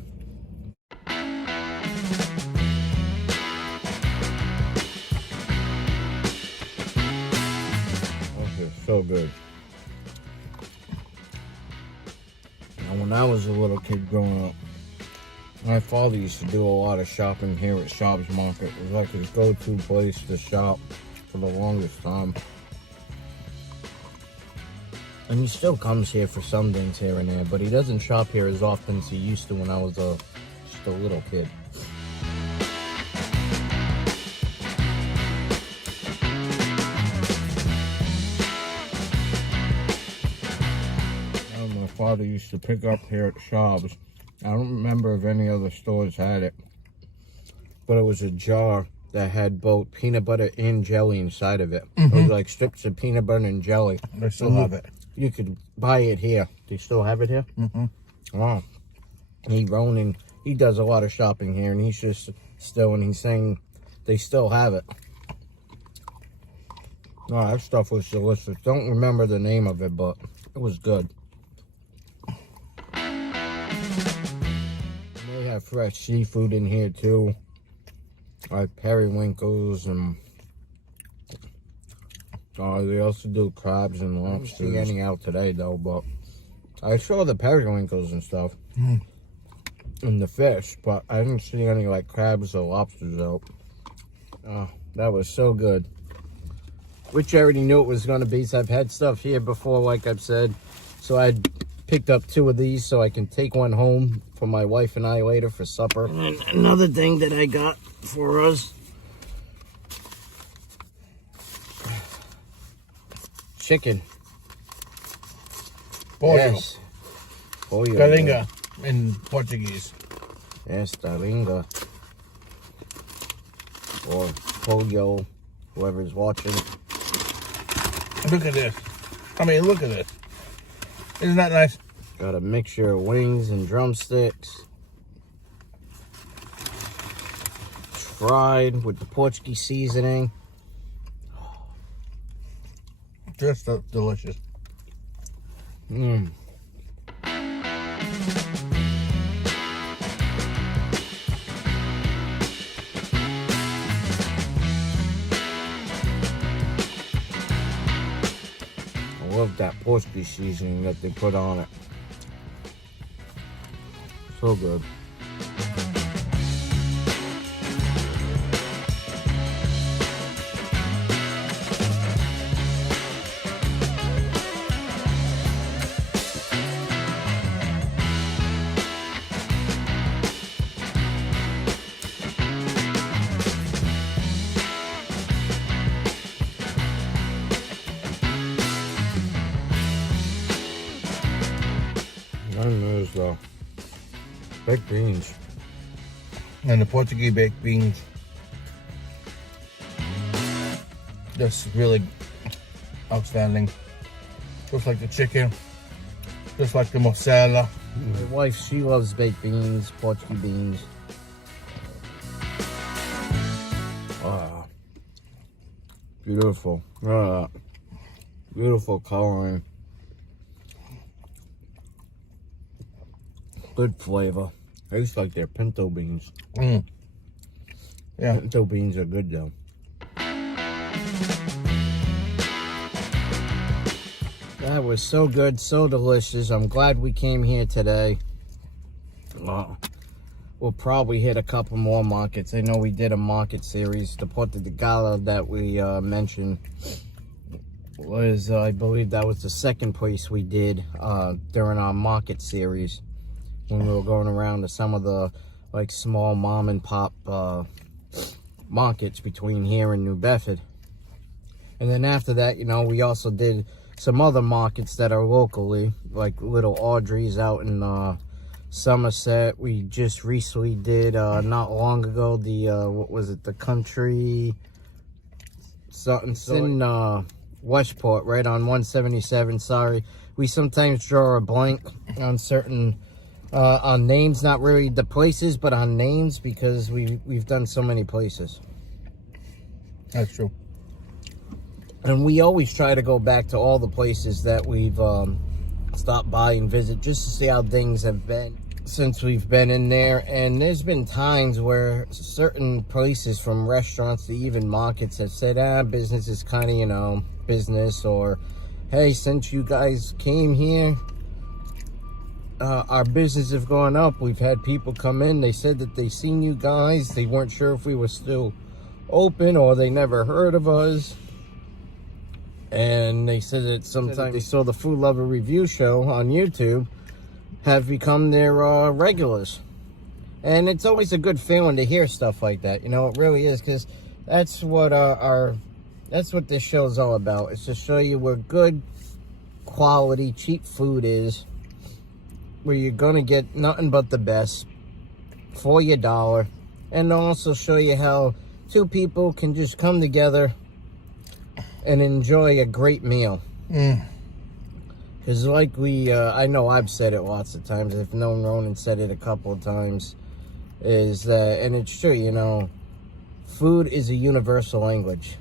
Okay, so good. Now, when I was a little kid growing up, my father used to do a lot of shopping here at Shops Market. It was like his go-to place to shop for the longest time. And he still comes here for some things here and there, but he doesn't shop here as often as he used to when I was just a little kid. My father used to pick up here at Shops. I don't remember if any other stores had it, but it was a jar that had both peanut butter and jelly inside of it. It was like strips of peanut butter and jelly. They still have it. You could buy it here. They still have it here? Wow. Ronan, he does a lot of shopping here, and he's just still, and he's saying they still have it. Oh, that stuff was delicious. Don't remember the name of it, but it was good. They have fresh seafood in here too, like periwinkles, and they also do crabs and lobsters. I didn't see any out today though, but I saw the periwinkles and stuff and the fish, but I didn't see any like crabs or lobsters out. Oh, that was so good. Which I already knew it was going to be, so I've had stuff here before, like I've said. So I picked up 2 of these so I can take one home for my wife and I later for supper. And another thing that I got for us, chicken. Pollo. Yes. Pollo. Galinha in Portuguese. Yes, galinha. Or pollo, whoever's watching. Look at this. I mean, look at this. Isn't that nice? Got a mixture of wings and drumsticks. Fried with the Portuguese seasoning. Just delicious. Mmm. I love that Portuguese seasoning that they put on it. So good. And there's baked beans. And the Portuguese baked beans. Just really outstanding. Just like the chicken. Just like the mozzarella. My wife, she loves baked beans, Portuguese beans. Beautiful. Beautiful coloring. Good flavor. I used to like their pinto beans. Yeah. Pinto beans are good though. That was so good, so delicious. I'm glad we came here today. We'll probably hit a couple more markets. I know we did a market series. The Porta de Gala that we mentioned was, I believe that was the second place we did during our market series, when we were going around to some of the like small mom and pop markets between here and New Bedford. And then after that, you know, we also did some other markets that are locally, like Little Audrey's out in Somerset. We just recently did, not long ago, the, what was it, the country, something, it's in Westport, right on 177, sorry. We sometimes draw a blank on certain, on names, not really the places, but on names, because we've done so many places. That's true. And we always try to go back to all the places that we've stopped by and visit, just to see how things have been since we've been in there. And there's been times where certain places, from restaurants to even markets, have said, business is kind of, you know, business, or hey, since you guys came here, our business have gone up. We've had people come in, they said that they seen you guys, they weren't sure if we were still open, or they never heard of us. And they said that sometimes they saw the Food Luver Review Show on YouTube have become their regulars. And it's always a good feeling to hear stuff like that. You know, it really is, because that's what that's what this show is all about. It's to show you where good quality, cheap food is, where you're gonna get nothing but the best for your dollar, and also show you how two people can just come together and enjoy a great meal. Because like I know I've said it lots of times, I've known Ronan said it a couple of times, is that, and it's true, you know, food is a universal language.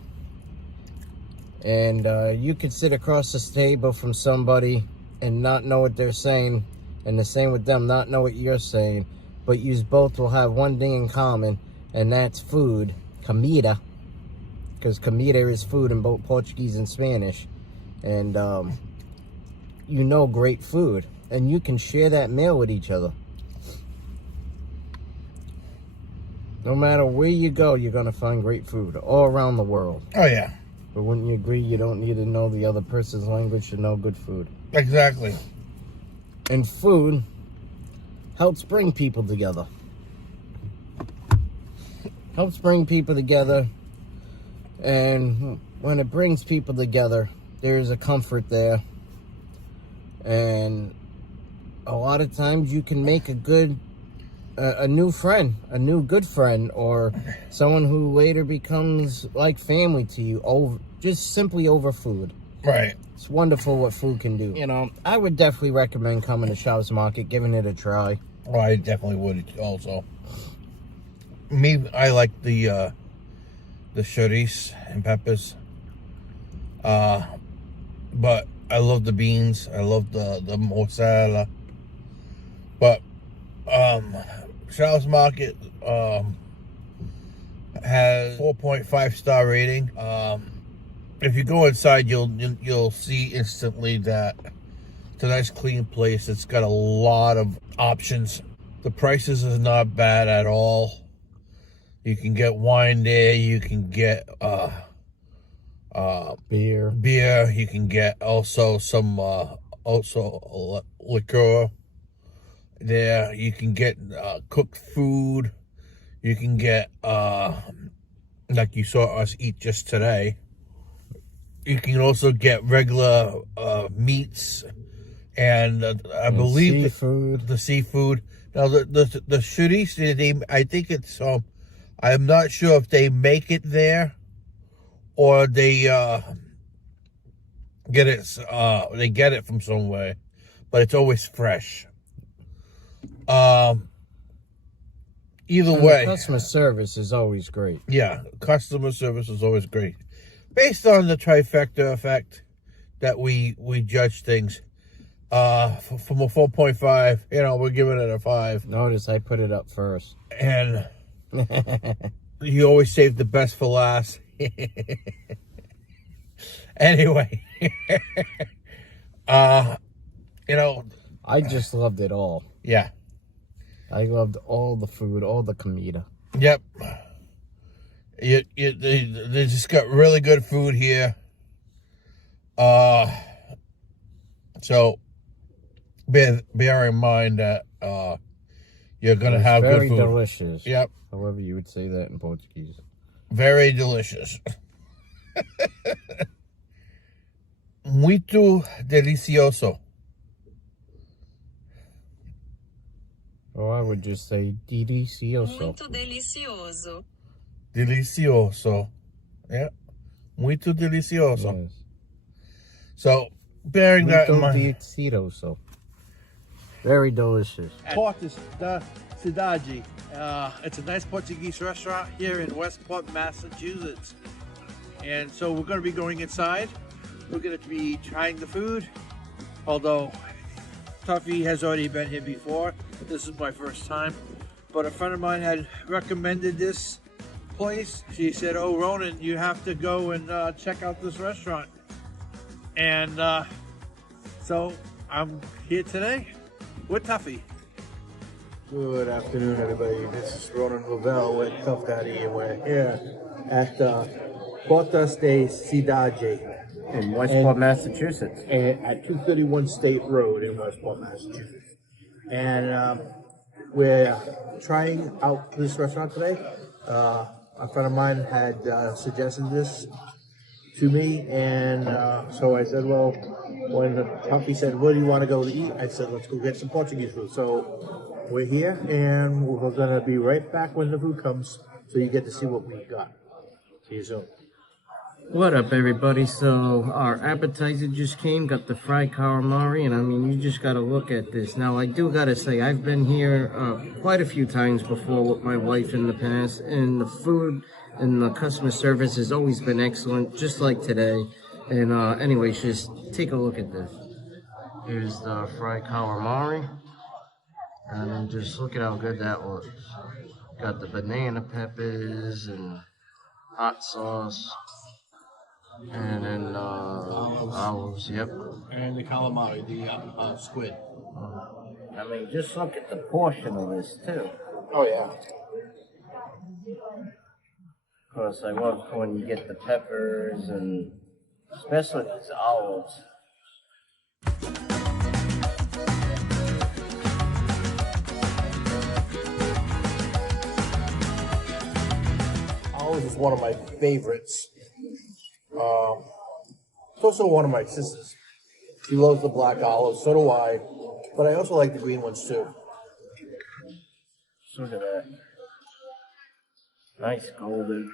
And you could sit across the table from somebody and not know what they're saying, and the same with them, not know what you're saying, but you both will have one thing in common, and that's food, comida. Because comida is food in both Portuguese and Spanish. And you know, great food, and you can share that meal with each other. No matter where you go, you're gonna find great food all around the world. Oh yeah. But wouldn't you agree, you don't need to know the other person's language to know good food? Exactly. And food helps bring people together. Helps bring people together. And when it brings people together, there's a comfort there. And a lot of times you can make a new friend, a new good friend, or someone who later becomes like family to you, just simply over food. Right. It's wonderful what food can do. You know, I would definitely recommend coming to Shaw's Market, giving it a try. Well, I definitely would also. Me, I like the chorizo and peppers. But I love the beans. I love the mozzarella. But Shaw's Market has 4.5 star rating. If you go inside, you'll see instantly that it's a nice, clean place. It's got a lot of options. The prices is not bad at all. You can get wine there. You can get beer. You can get also some liqueur there. You can get cooked food. You can get like you saw us eat just today. You can also get regular meats and I believe the seafood. Now the chorizo, I think it's I'm not sure if they make it there or they get it from somewhere, but it's always fresh. Either way, customer service is always great. Yeah, customer service is always great. Based on the trifecta effect that we judge things, from a 4.5, you know, we're giving it a 5. Notice I put it up first. And you always save the best for last. Anyway, you know, I just loved it all. Yeah. I loved all the food, all the comida. Yep. They just got really good food here. So bear in mind that you're gonna have good food. Very delicious. Yep. However you would say that in Portuguese. Very delicious. Muito delicioso. Or I would just say delicioso. Muito delicioso. Delicioso. Yeah. Muito delicioso. Yes. So, bearing that in Muito mind. delicioso. Very delicious. Portuguese da Cidade. It's a nice Portuguese restaurant here in Westport, Massachusetts. And so we're going to be going inside. We're going to be trying the food. Although Tuffy has already been here before. This is my first time. But a friend of mine had recommended this place. She said, "Oh, Ronan, you have to go and check out this restaurant." And so I'm here today with Tuffy. Good afternoon, everybody. This is Ronan Lavelle with Tough Daddy, and we're here at Portas de Cidade In Westport, Massachusetts. at 231 State Road in Westport, Massachusetts. And we're trying out this restaurant today. A friend of mine had suggested this to me, and so I said, well, when Tuffy said, "Where do you want to go to eat?" I said, "Let's go get some Portuguese food." So we're here, and we're gonna be right back when the food comes, so you get to see what we got. See you soon. What up, everybody? So our appetizer just came, got the fried calamari, and I mean, you just gotta look at this. Now, I do gotta say, I've been here quite a few times before with my wife in the past, and the food and the customer service has always been excellent, just like today. And anyways, just take a look at this. Here's the fried calamari, and then just look at how good that looks. Got the banana peppers and hot sauce. And then olives, yep. And the calamari, the squid. I mean, just look at the portion of this too. Oh yeah. Of course, I love when you get the peppers and especially these olives. Olives is one of my favorites. It's also one of my sisters. She loves the black olives, so do I. But I also like the green ones too. Look at that. Nice golden.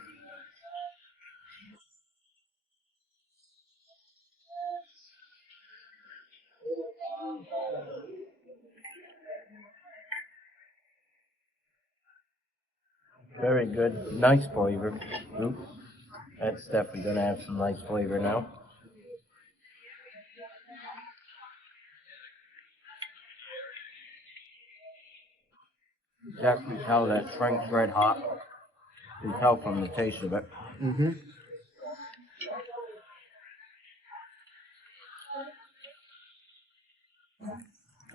Very good. Nice flavor. Ooh. That's definitely going to have some nice flavor now. Definitely tell that Frank's red hot. You can tell from the taste of it. Mm-hmm.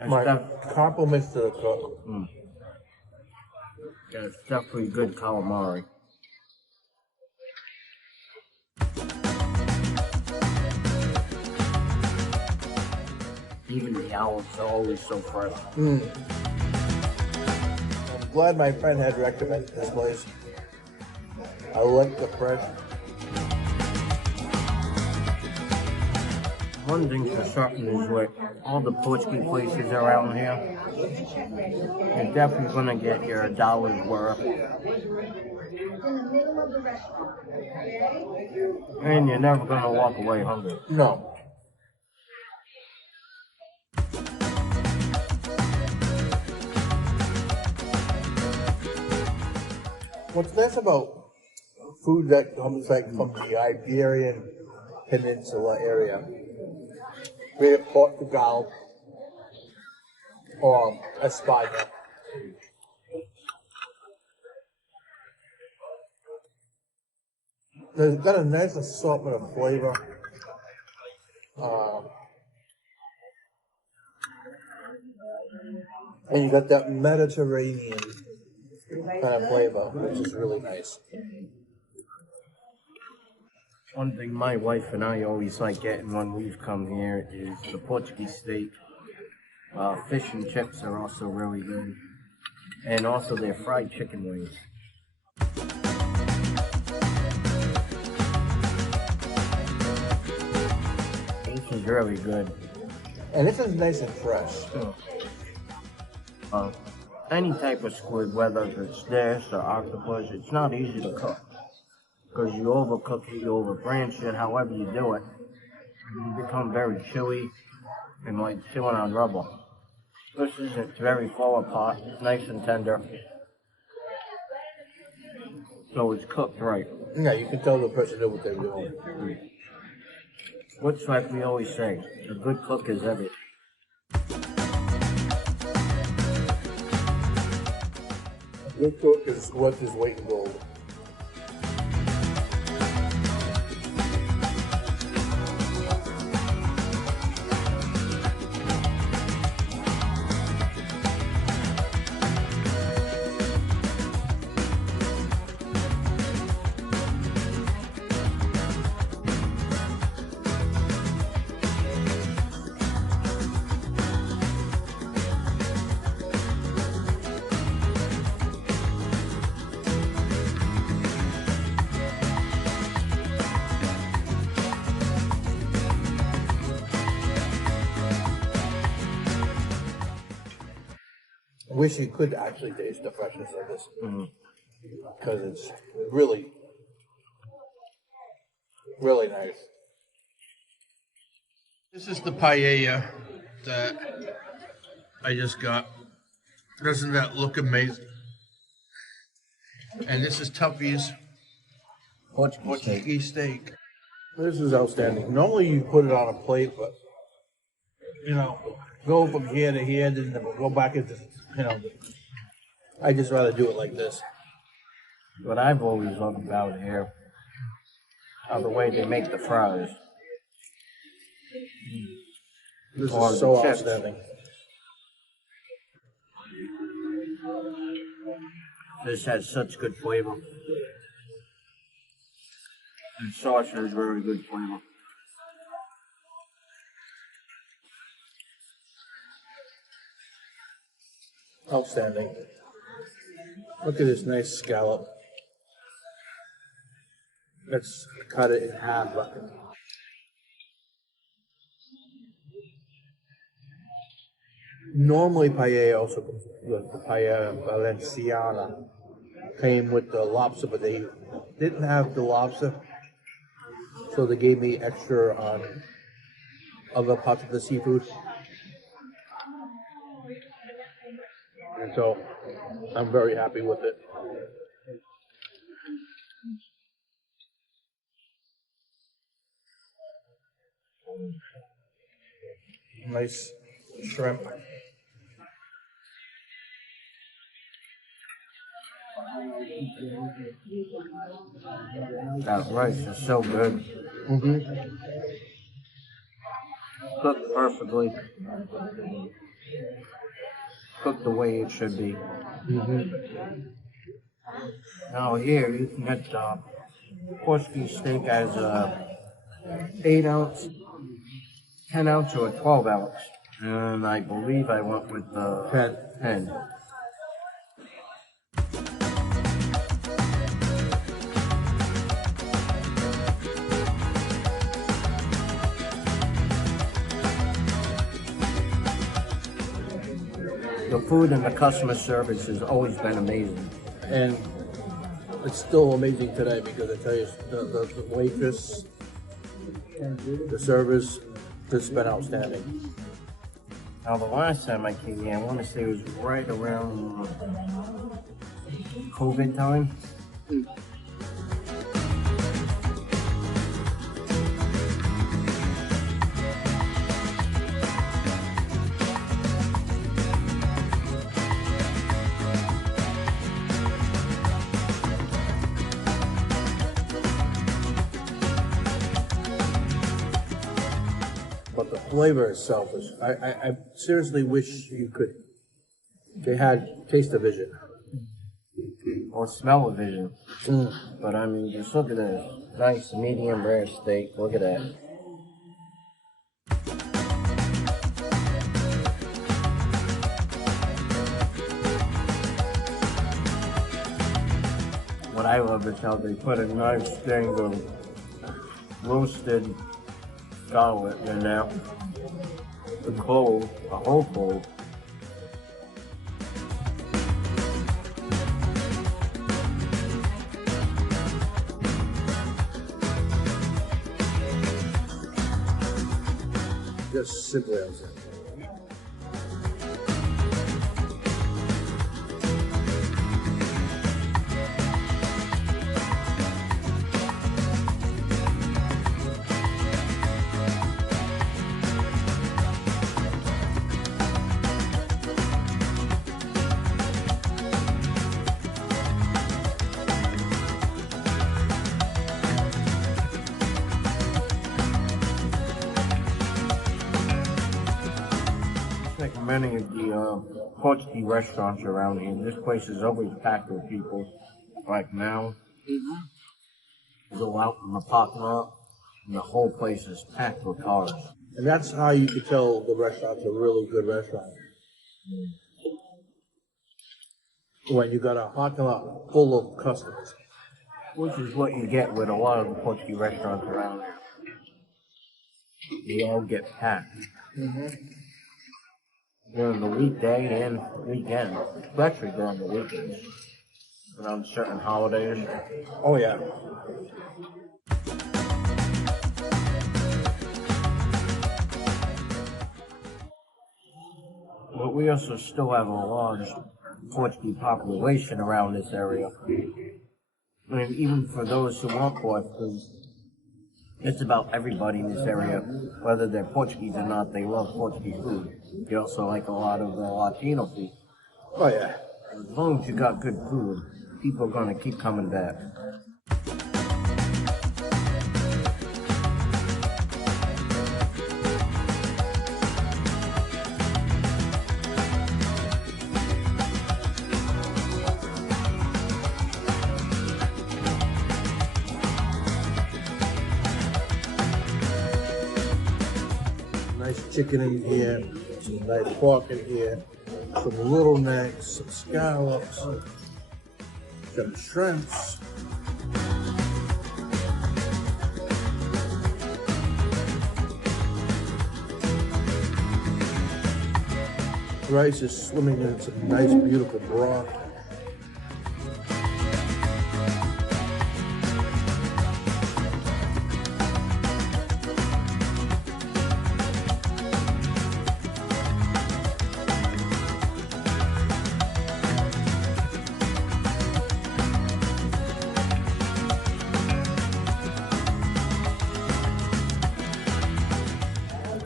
My compliments to the cook. Yeah, it's definitely good calamari. Even the olives are always so fresh. I'm glad my friend had recommended this place. I like the bread. One thing for certain is with all the Portuguese places around here, you're definitely gonna get your dollar's worth. And you're never gonna walk away hungry. No. What's nice about food that comes like from the Iberian Peninsula area, be it Portugal or España, there's got a nice assortment of flavor. And you got that Mediterranean kind of flavor, which is really nice. One thing my wife and I always like getting when we've come here is the Portuguese steak. Fish and chips are also really good. And also their fried chicken wings. is really good. And this is nice and fresh. Any type of squid, whether it's this or octopus, it's not easy to cook. Because you overcook it, you overbranch it, however you do it, you become very chewy and like chewing on rubber. This isn't very far apart, it's nice and tender. So it's cooked right. Yeah, you can tell the person knew what they were doing. What's like we always say, a good cook is everything. Good cook is worth his weight in gold. I wish you could actually taste the freshness of this. Because it's really, really nice. This is the paella that I just got. Doesn't that look amazing? And this is Tuffy's Portuguese steak. This is outstanding. Normally you put it on a plate, but you know, go from here to here, then go back into, you know. I just rather do it like this. What I've always loved about here are the way they make the fries. This Or is so the chips. outstanding. This has such good flavor. And sauce has very good flavor. Outstanding. Look at this nice scallop. Let's cut it in half. Normally paella also, the paella valenciana came with the lobster, but they didn't have the lobster, so they gave me extra on other parts of the seafood. And so I'm very happy with it. Nice shrimp. That rice is so good. Cooked perfectly. Cooked the way it should be. Now here you can get Portuguese steak as a 8-ounce, 10-ounce, or a 12-ounce. And I believe I went with the 10. The food and the customer service has always been amazing. And it's still amazing today because I tell you, the waitress, the servers, has been outstanding. Now the last time I came here, I want to say it was right around COVID time. But the flavor itself is, I seriously wish you could, they had taste-o-vision. Or smell-o-vision. But I mean, just look at this. Nice medium rare steak. Look at that. What I love is how they put a nice thing of roasted garlic in there. The clove, the whole clove. Just simply outstanding. Like many of the Portuguese restaurants around here, this place is always packed with people. Like now, you go out in the parking lot, and the whole place is packed with cars. And that's how you could tell the restaurant's a really good restaurant. When you got a parking lot full of customers. Which is what you get with a lot of the Portuguese restaurants around here. They all get packed. During the weekday and weekend, especially during the weekends, and on certain holidays. Oh yeah. But we also still have a large Portuguese population around this area. I mean, even for those who aren't Portuguese, just about everybody in this area, whether they're Portuguese or not, they love Portuguese food. They also like a lot of the Latino food. Oh yeah. As long as you got good food, people are gonna keep coming back. Nice chicken in here, some nice pork in here, some little necks, some scallops, some shrimps. Rice is swimming in some nice, beautiful broth.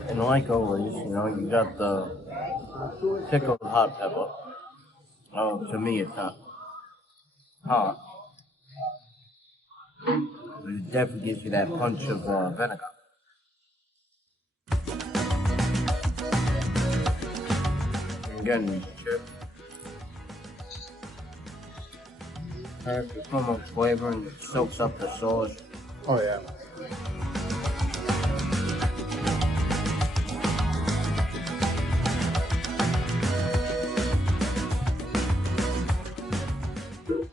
And like always, you know, you got the pickled hot pepper. Oh, to me it's not hot. But it definitely gives you that punch of vinegar. And again, chips. Has so much flavor and it soaks up the sauce. Oh yeah.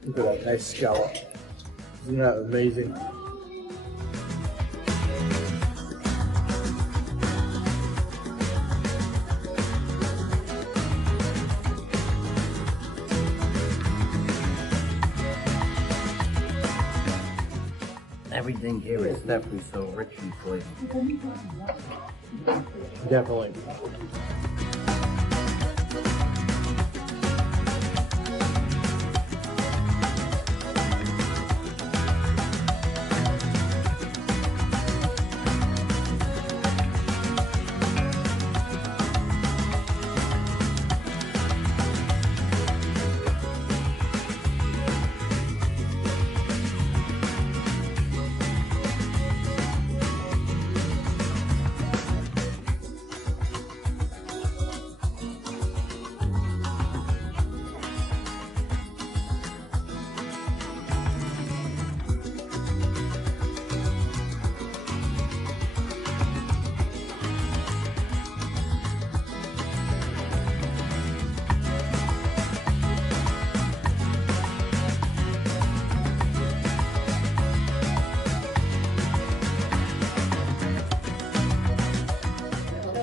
Look at that nice scallop. Isn't that amazing? Everything here is definitely so rich in flavor. Definitely.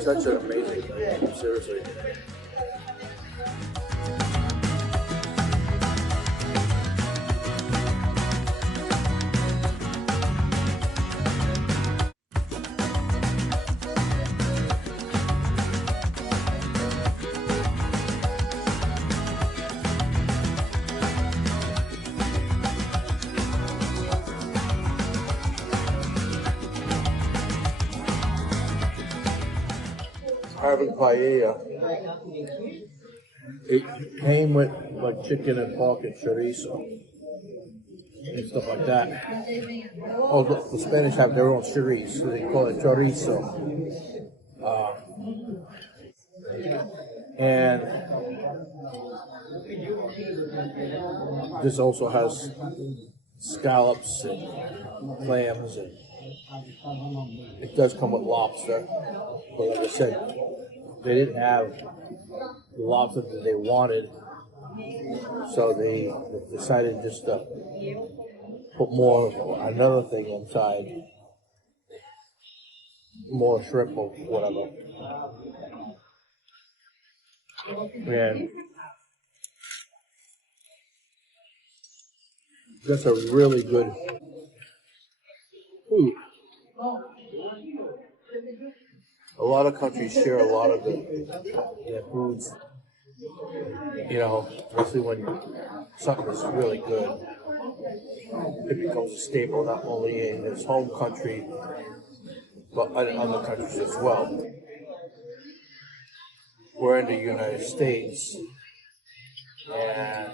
such an amazing thing, seriously. Having paella. It came with like chicken and pork and chorizo and stuff like that. Oh, the Spanish have their own chorizo, so they call it chorizo. And this also has scallops and clams, and it does come with lobster. But like I said, they didn't have the lobster that they wanted, so they decided just to put another thing inside, more shrimp or whatever. And that's a really good food. A lot of countries share a lot of their foods, you know, especially when something is really good. It becomes a staple not only in its home country, but in other countries as well. We're in the United States, and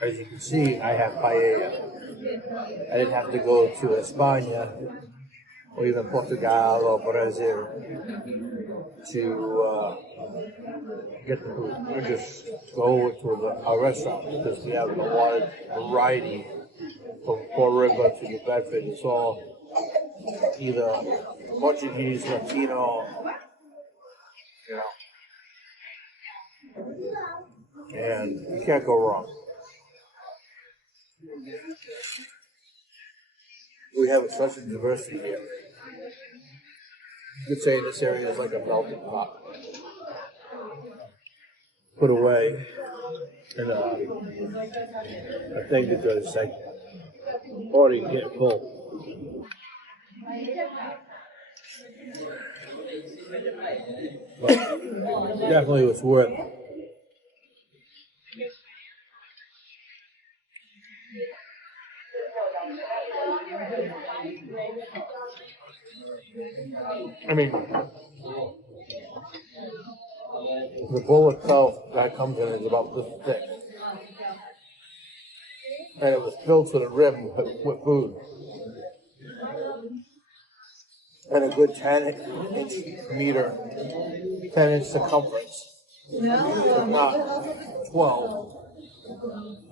as you can see, I have paella. I didn't have to go to España or even Portugal or Brazil to get the food. We just go to a restaurant because we have a wide variety from Fall River to New Bedford. It's all either Portuguese, Latino, you know, and you can't go wrong. We have such a diversity here. You could say this area is like a melting pot. Put away in a thing because like already get full. But definitely was worth it. I mean, the bowl itself that comes in is about this thick. And it was filled to the rim with food. And a good 10-inch meter, 10-inch circumference, if not 12,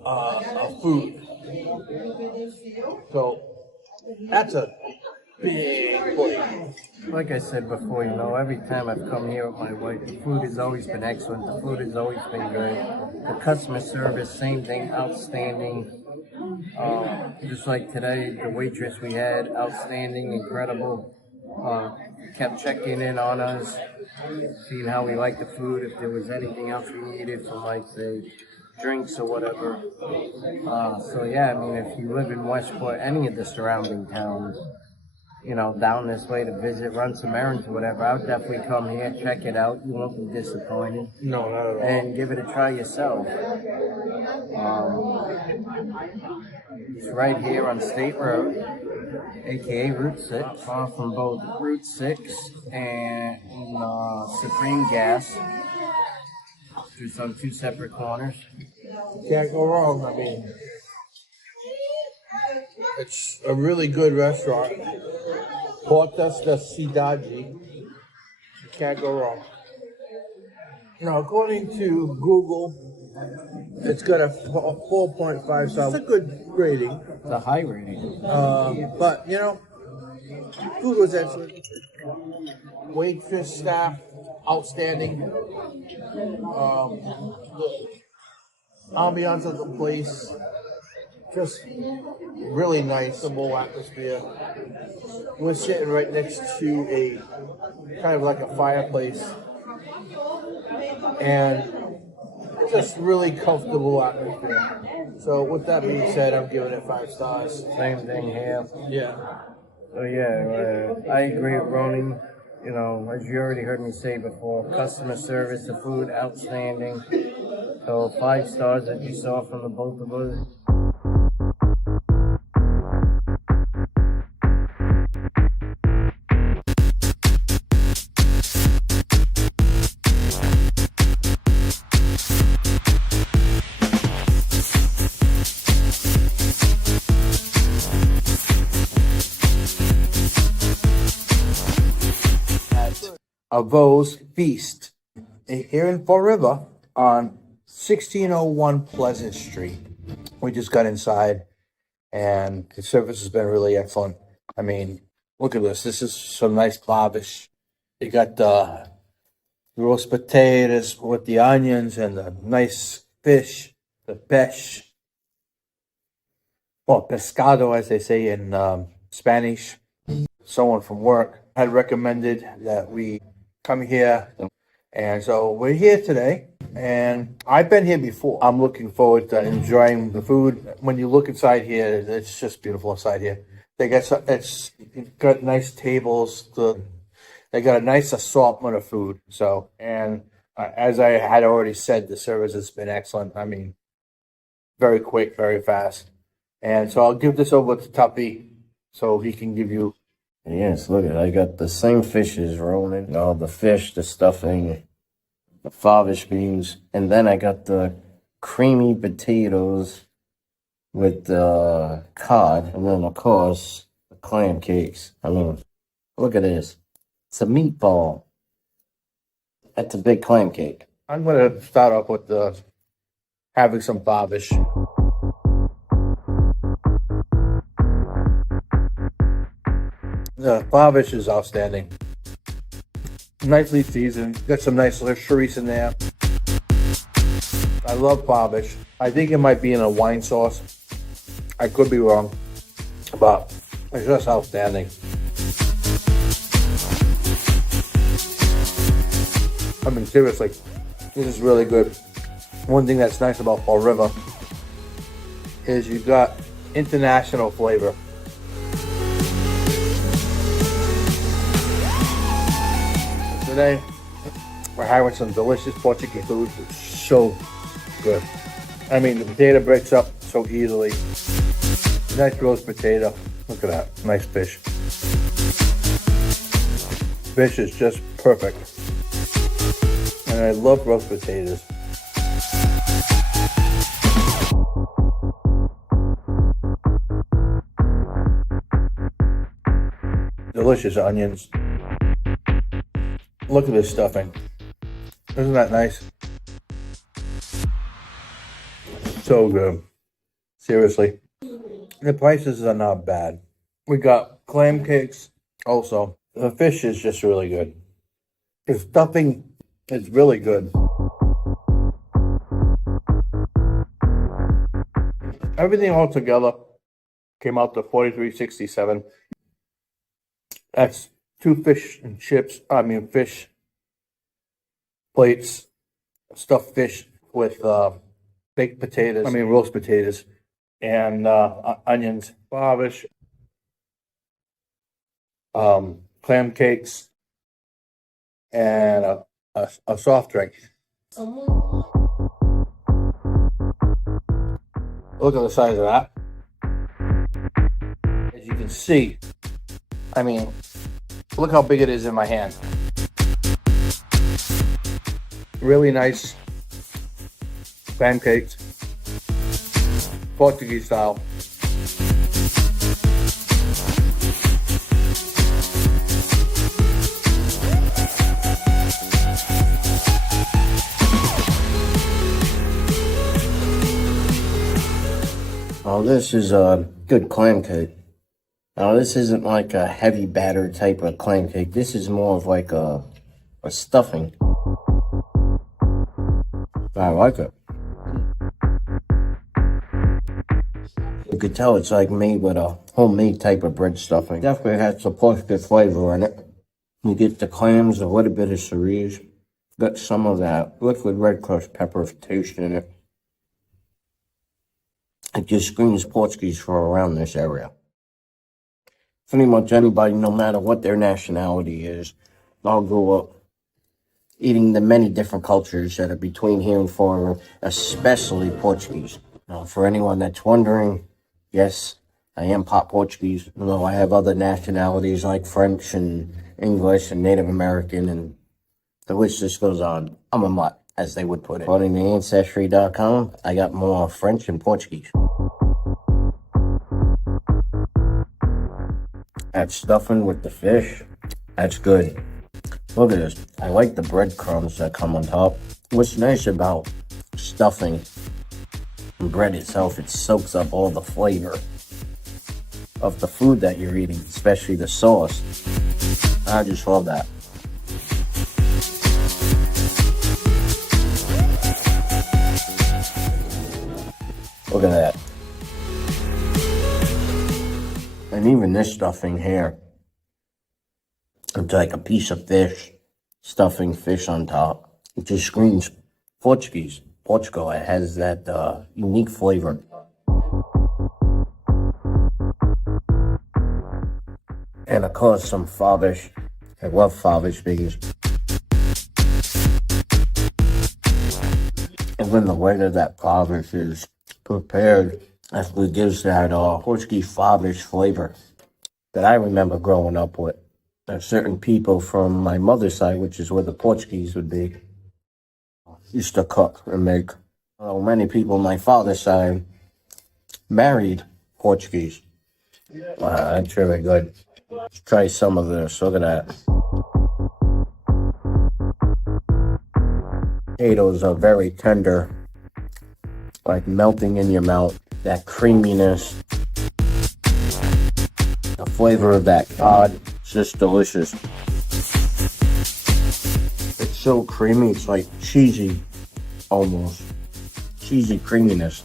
of food. So that's a big plate. Like I said before, you know, every time I've come here with my wife, the food has always been excellent. The food has always been good. The customer service, same thing, outstanding. Just like today, the waitress we had, outstanding, incredible. Kept checking in on us, seeing how we liked the food, if there was anything else we needed from, like, say, drinks or whatever. So yeah, I mean, if you live in Westport, any of the surrounding towns, you know, down this way to visit, run some errands or whatever, I would definitely come here, check it out. You won't be disappointed. No, not at all. And give it a try yourself. It's right here on State Road, aka Route 6, off from both Route 6 and Supreme Gas. Just on two separate corners. Can't go wrong. I mean, it's a really good restaurant. Portas da Cidade. You can't go wrong. Now, according to Google, it's got a 4.5 star. It's a good rating. It's a high rating. But, you know, food was excellent. Waitress, staff, outstanding. The ambiance of the place, just really nice, simple atmosphere. We're sitting right next to a kind of like a fireplace, and it's just really comfortable atmosphere. So with that being said, I'm giving it 5 stars. Same thing here. Yeah. So yeah, I agree with Ronnie. You know, as you already heard me say before, customer service, the food, outstanding. So 5 stars that you saw from the both of us. Avos Feast here in Fall River on 1601 Pleasant Street. We just got inside and the service has been really excellent. I mean, look at this. This is some nice babish. You got the roast potatoes with the onions and the nice fish, the pesh, or pescado as they say in Spanish. Someone from work had recommended that we come here, and so we're here today, and I've been here before. I'm looking forward to enjoying the food. When you look inside here, it's just beautiful inside here. They got it's got nice tables. They got a nice assortment of food. So, and as I had already said, the service has been excellent. I mean, very quick, very fast. And so I'll give this over to Tuppy so he can give you. Yes, look at it. I got the same fishes rolling. All the fish, the stuffing, the favish beans, and then I got the creamy potatoes with the cod, and then of course the clam cakes. I mean, look at this. It's a meatball. That's a big clam cake. I'm going to start off with having some babish. The babish is outstanding. Nicely seasoned. Got some nice chorizo in there. I love babish. I think it might be in a wine sauce. I could be wrong, but it's just outstanding. I mean, seriously, this is really good. One thing that's nice about Fall River is you got international flavor. Today, we're having some delicious Portuguese food. It's so good. I mean, the potato breaks up so easily. Nice roast potato. Look at that. Nice fish. Fish is just perfect. And I love roast potatoes. Delicious onions. Look at this stuffing. Isn't that nice? So good. Seriously. The prices are not bad. We got clam cakes also. The fish is just really good. The stuffing is really good. Everything all together came out to $43.67. That's 2 fish and chips. Fish plates, stuffed fish with baked potatoes. Roast potatoes and onions, babish, clam cakes, and a soft drink. Look at the size of that. As you can see, look how big it is in my hand. Really nice pancakes, Portuguese style. Oh, this is a good clam cake. Now, this isn't like a heavy batter type of clam cake. This is more of like a stuffing. I like it. You could tell it's like made with a homemade type of bread stuffing. Definitely has some Portuguese flavor in it. You get the clams, a little bit of cerise, got some of that liquid red crushed pepper taste in it. It just screams Portuguese for around this area. Pretty much anybody, no matter what their nationality is, all grew up eating the many different cultures that are between here and foreign, especially Portuguese. Now, for anyone that's wondering, yes, I am part Portuguese, although I have other nationalities like French and English and Native American, and the list just goes on. I'm a mutt, as they would put it. According to Ancestry.com, I got more French and Portuguese. That stuffing with the fish, that's good. Look at this. I like the breadcrumbs that come on top. What's nice about stuffing and bread itself, it soaks up all the flavor of the food that you're eating, especially the sauce. I just love that. Look at that. And even this stuffing here, it's like a piece of fish, stuffing fish on top. It just screams Portuguese. Portugal, it has that unique flavor. And of course, some favish. I love favish because and when the way that favish is prepared, actually gives that Portuguese favish flavor that I remember growing up with. There's certain people from my mother's side, which is where the Portuguese would be, used to cook and make. Many people on my father's side married Portuguese. Wow, that's really good. Let's try some of this. Look at that. Potatoes are very tender, like melting in your mouth. That creaminess, the flavor of that cod, it's just delicious. It's so creamy, it's like cheesy, almost. Cheesy creaminess.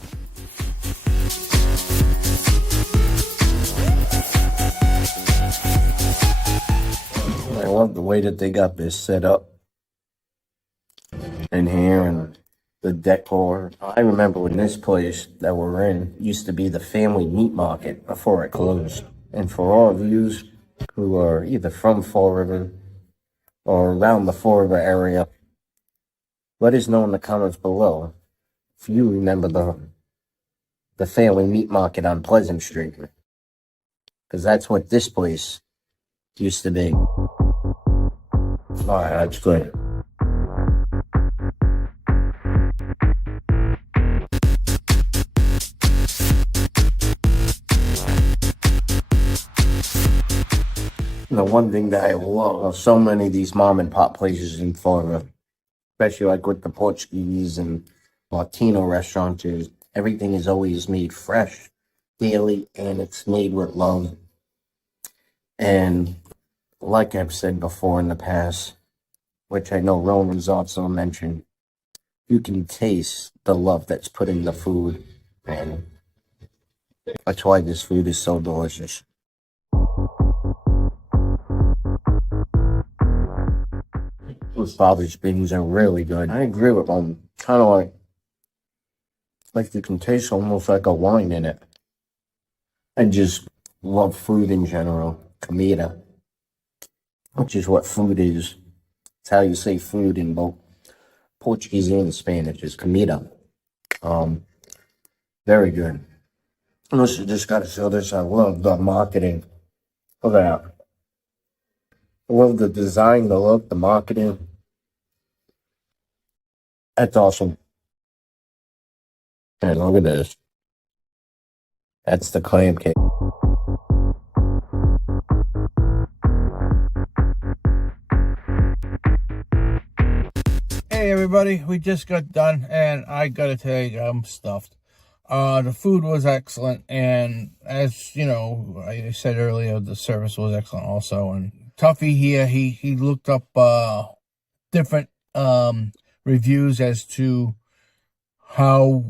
I love the way that they got this set up in here and the decor. I remember when this place that we're in used to be the family meat market before it closed. And for all of you who are either from Fall River or around the Fall River area, let us know in the comments below if you remember the family meat market on Pleasant Street. Because that's what this place used to be. Alright, that's good. The one thing that I love, so many of these mom and pop places in Florida, especially like with the Portuguese and Latino restaurants, is everything is always made fresh, daily, and it's made with love. And like I've said before in the past, which I know Roman's also mentioned, you can taste the love that's put in the food, and that's why this food is so delicious. Those sausage beans are really good. I agree with them. Kind of like you can taste almost like a wine in it. I just love food in general. Comida, which is what food is. It's how you say food in both Portuguese and Spanish, is comida. Very good. And also, just gotta show this. I love the marketing. Look at that. I love the design, the look, the marketing. That's awesome. And look at this. That's the clam cake. Hey everybody, we just got done and I gotta tell you, I'm stuffed. The food was excellent, and as you know, I said earlier, the service was excellent also. And Tuffy here, he looked up different reviews as to how,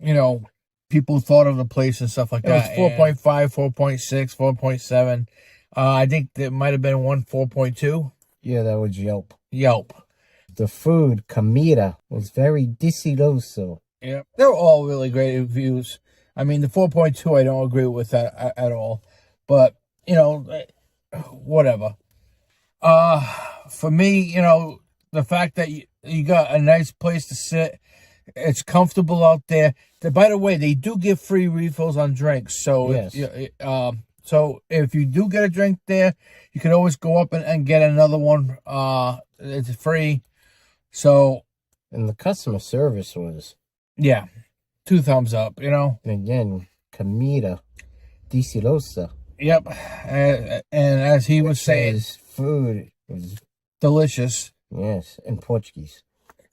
you know, people thought of the place and stuff like that. It was 4.5, 4.6, 4.7. I think there might have been one 4.2. Yeah, that was Yelp. Yelp. The food, comida, was very delicioso. Yeah, they're all really great reviews. I mean, the 4.2, I don't agree with that at all. But, you know, whatever. For me, you know, the fact that you got a nice place to sit, it's comfortable out there. By the way, they do give free refills on drinks. So, Yes. so if you do get a drink there, you can always go up and get another one. It's free. So, And the customer service was, yeah, 2 thumbs up, you know. and again, comida deliciosa. Yep. And as he was saying, His food was, delicious. yes, in Portuguese.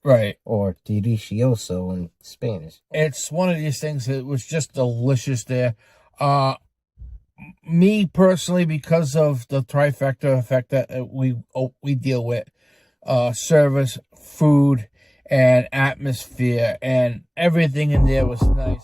Right. Or delicioso in Spanish. It's one of these things that was just delicious there. Me personally, because of the trifecta effect that we deal with, service, food, and atmosphere, and everything in there was nice.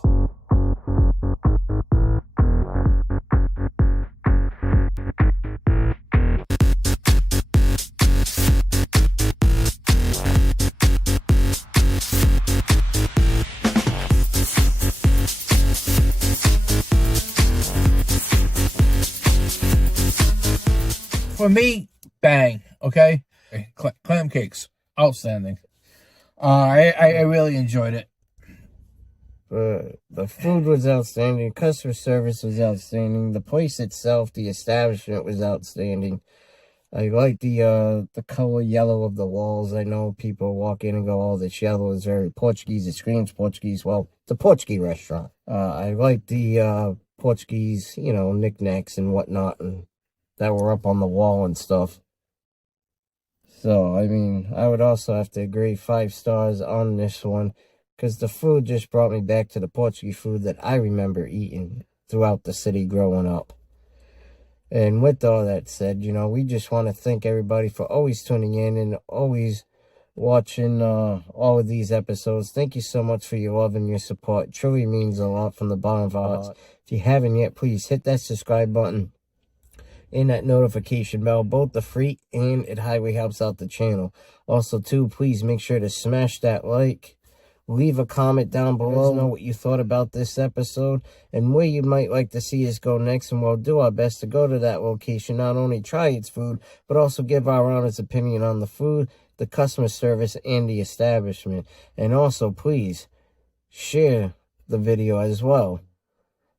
For me, bang, okay? Clam cakes, outstanding. I really enjoyed it. The food was outstanding. Customer service was outstanding. The place itself, the establishment was outstanding. I like the color yellow of the walls. I know people walk in and go, oh, this yellow is very Portuguese. It screams Portuguese. Well, it's a Portuguese restaurant. I like the Portuguese, you know, knickknacks and whatnot and that were up on the wall and stuff. So, I mean, I would also have to agree 5 stars on this one because the food just brought me back to the Portuguese food that I remember eating throughout the city growing up. And with all that said, you know, we just want to thank everybody for always tuning in and always watching all of these episodes. Thank you so much for your love and your support. It truly means a lot from the bottom of our hearts. If you haven't yet, please hit that subscribe button and that notification bell. Both the free and it highly helps out the channel. Also, too, please make sure to smash that like. Leave a comment down below. Let us know what you thought about this episode and where you might like to see us go next. And we'll do our best to go to that location, not only try its food, but also give our honest opinion on the food, the customer service, and the establishment. And also, please share the video as well.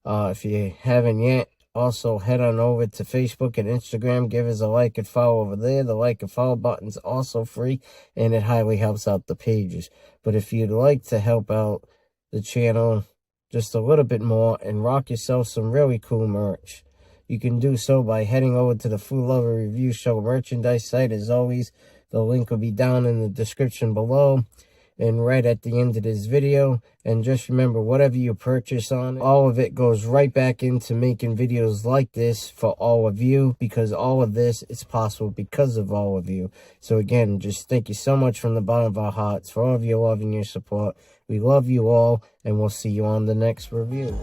If you haven't yet, also head on over to Facebook and Instagram. Give us a like and follow over there. The like and follow button's also free, and it highly helps out the pages. But if you'd like to help out the channel just a little bit more and rock yourself some really cool merch, you can do so by heading over to the Food Luver Review Show merchandise site. As always, the link will be down in the description below and right at the end of this video. And just remember, whatever you purchase on it, all of it goes right back into making videos like this for all of you, because all of this is possible because of all of you. So again, just thank you so much from the bottom of our hearts for all of your love and your support. We love you all, and we'll see you on the next review.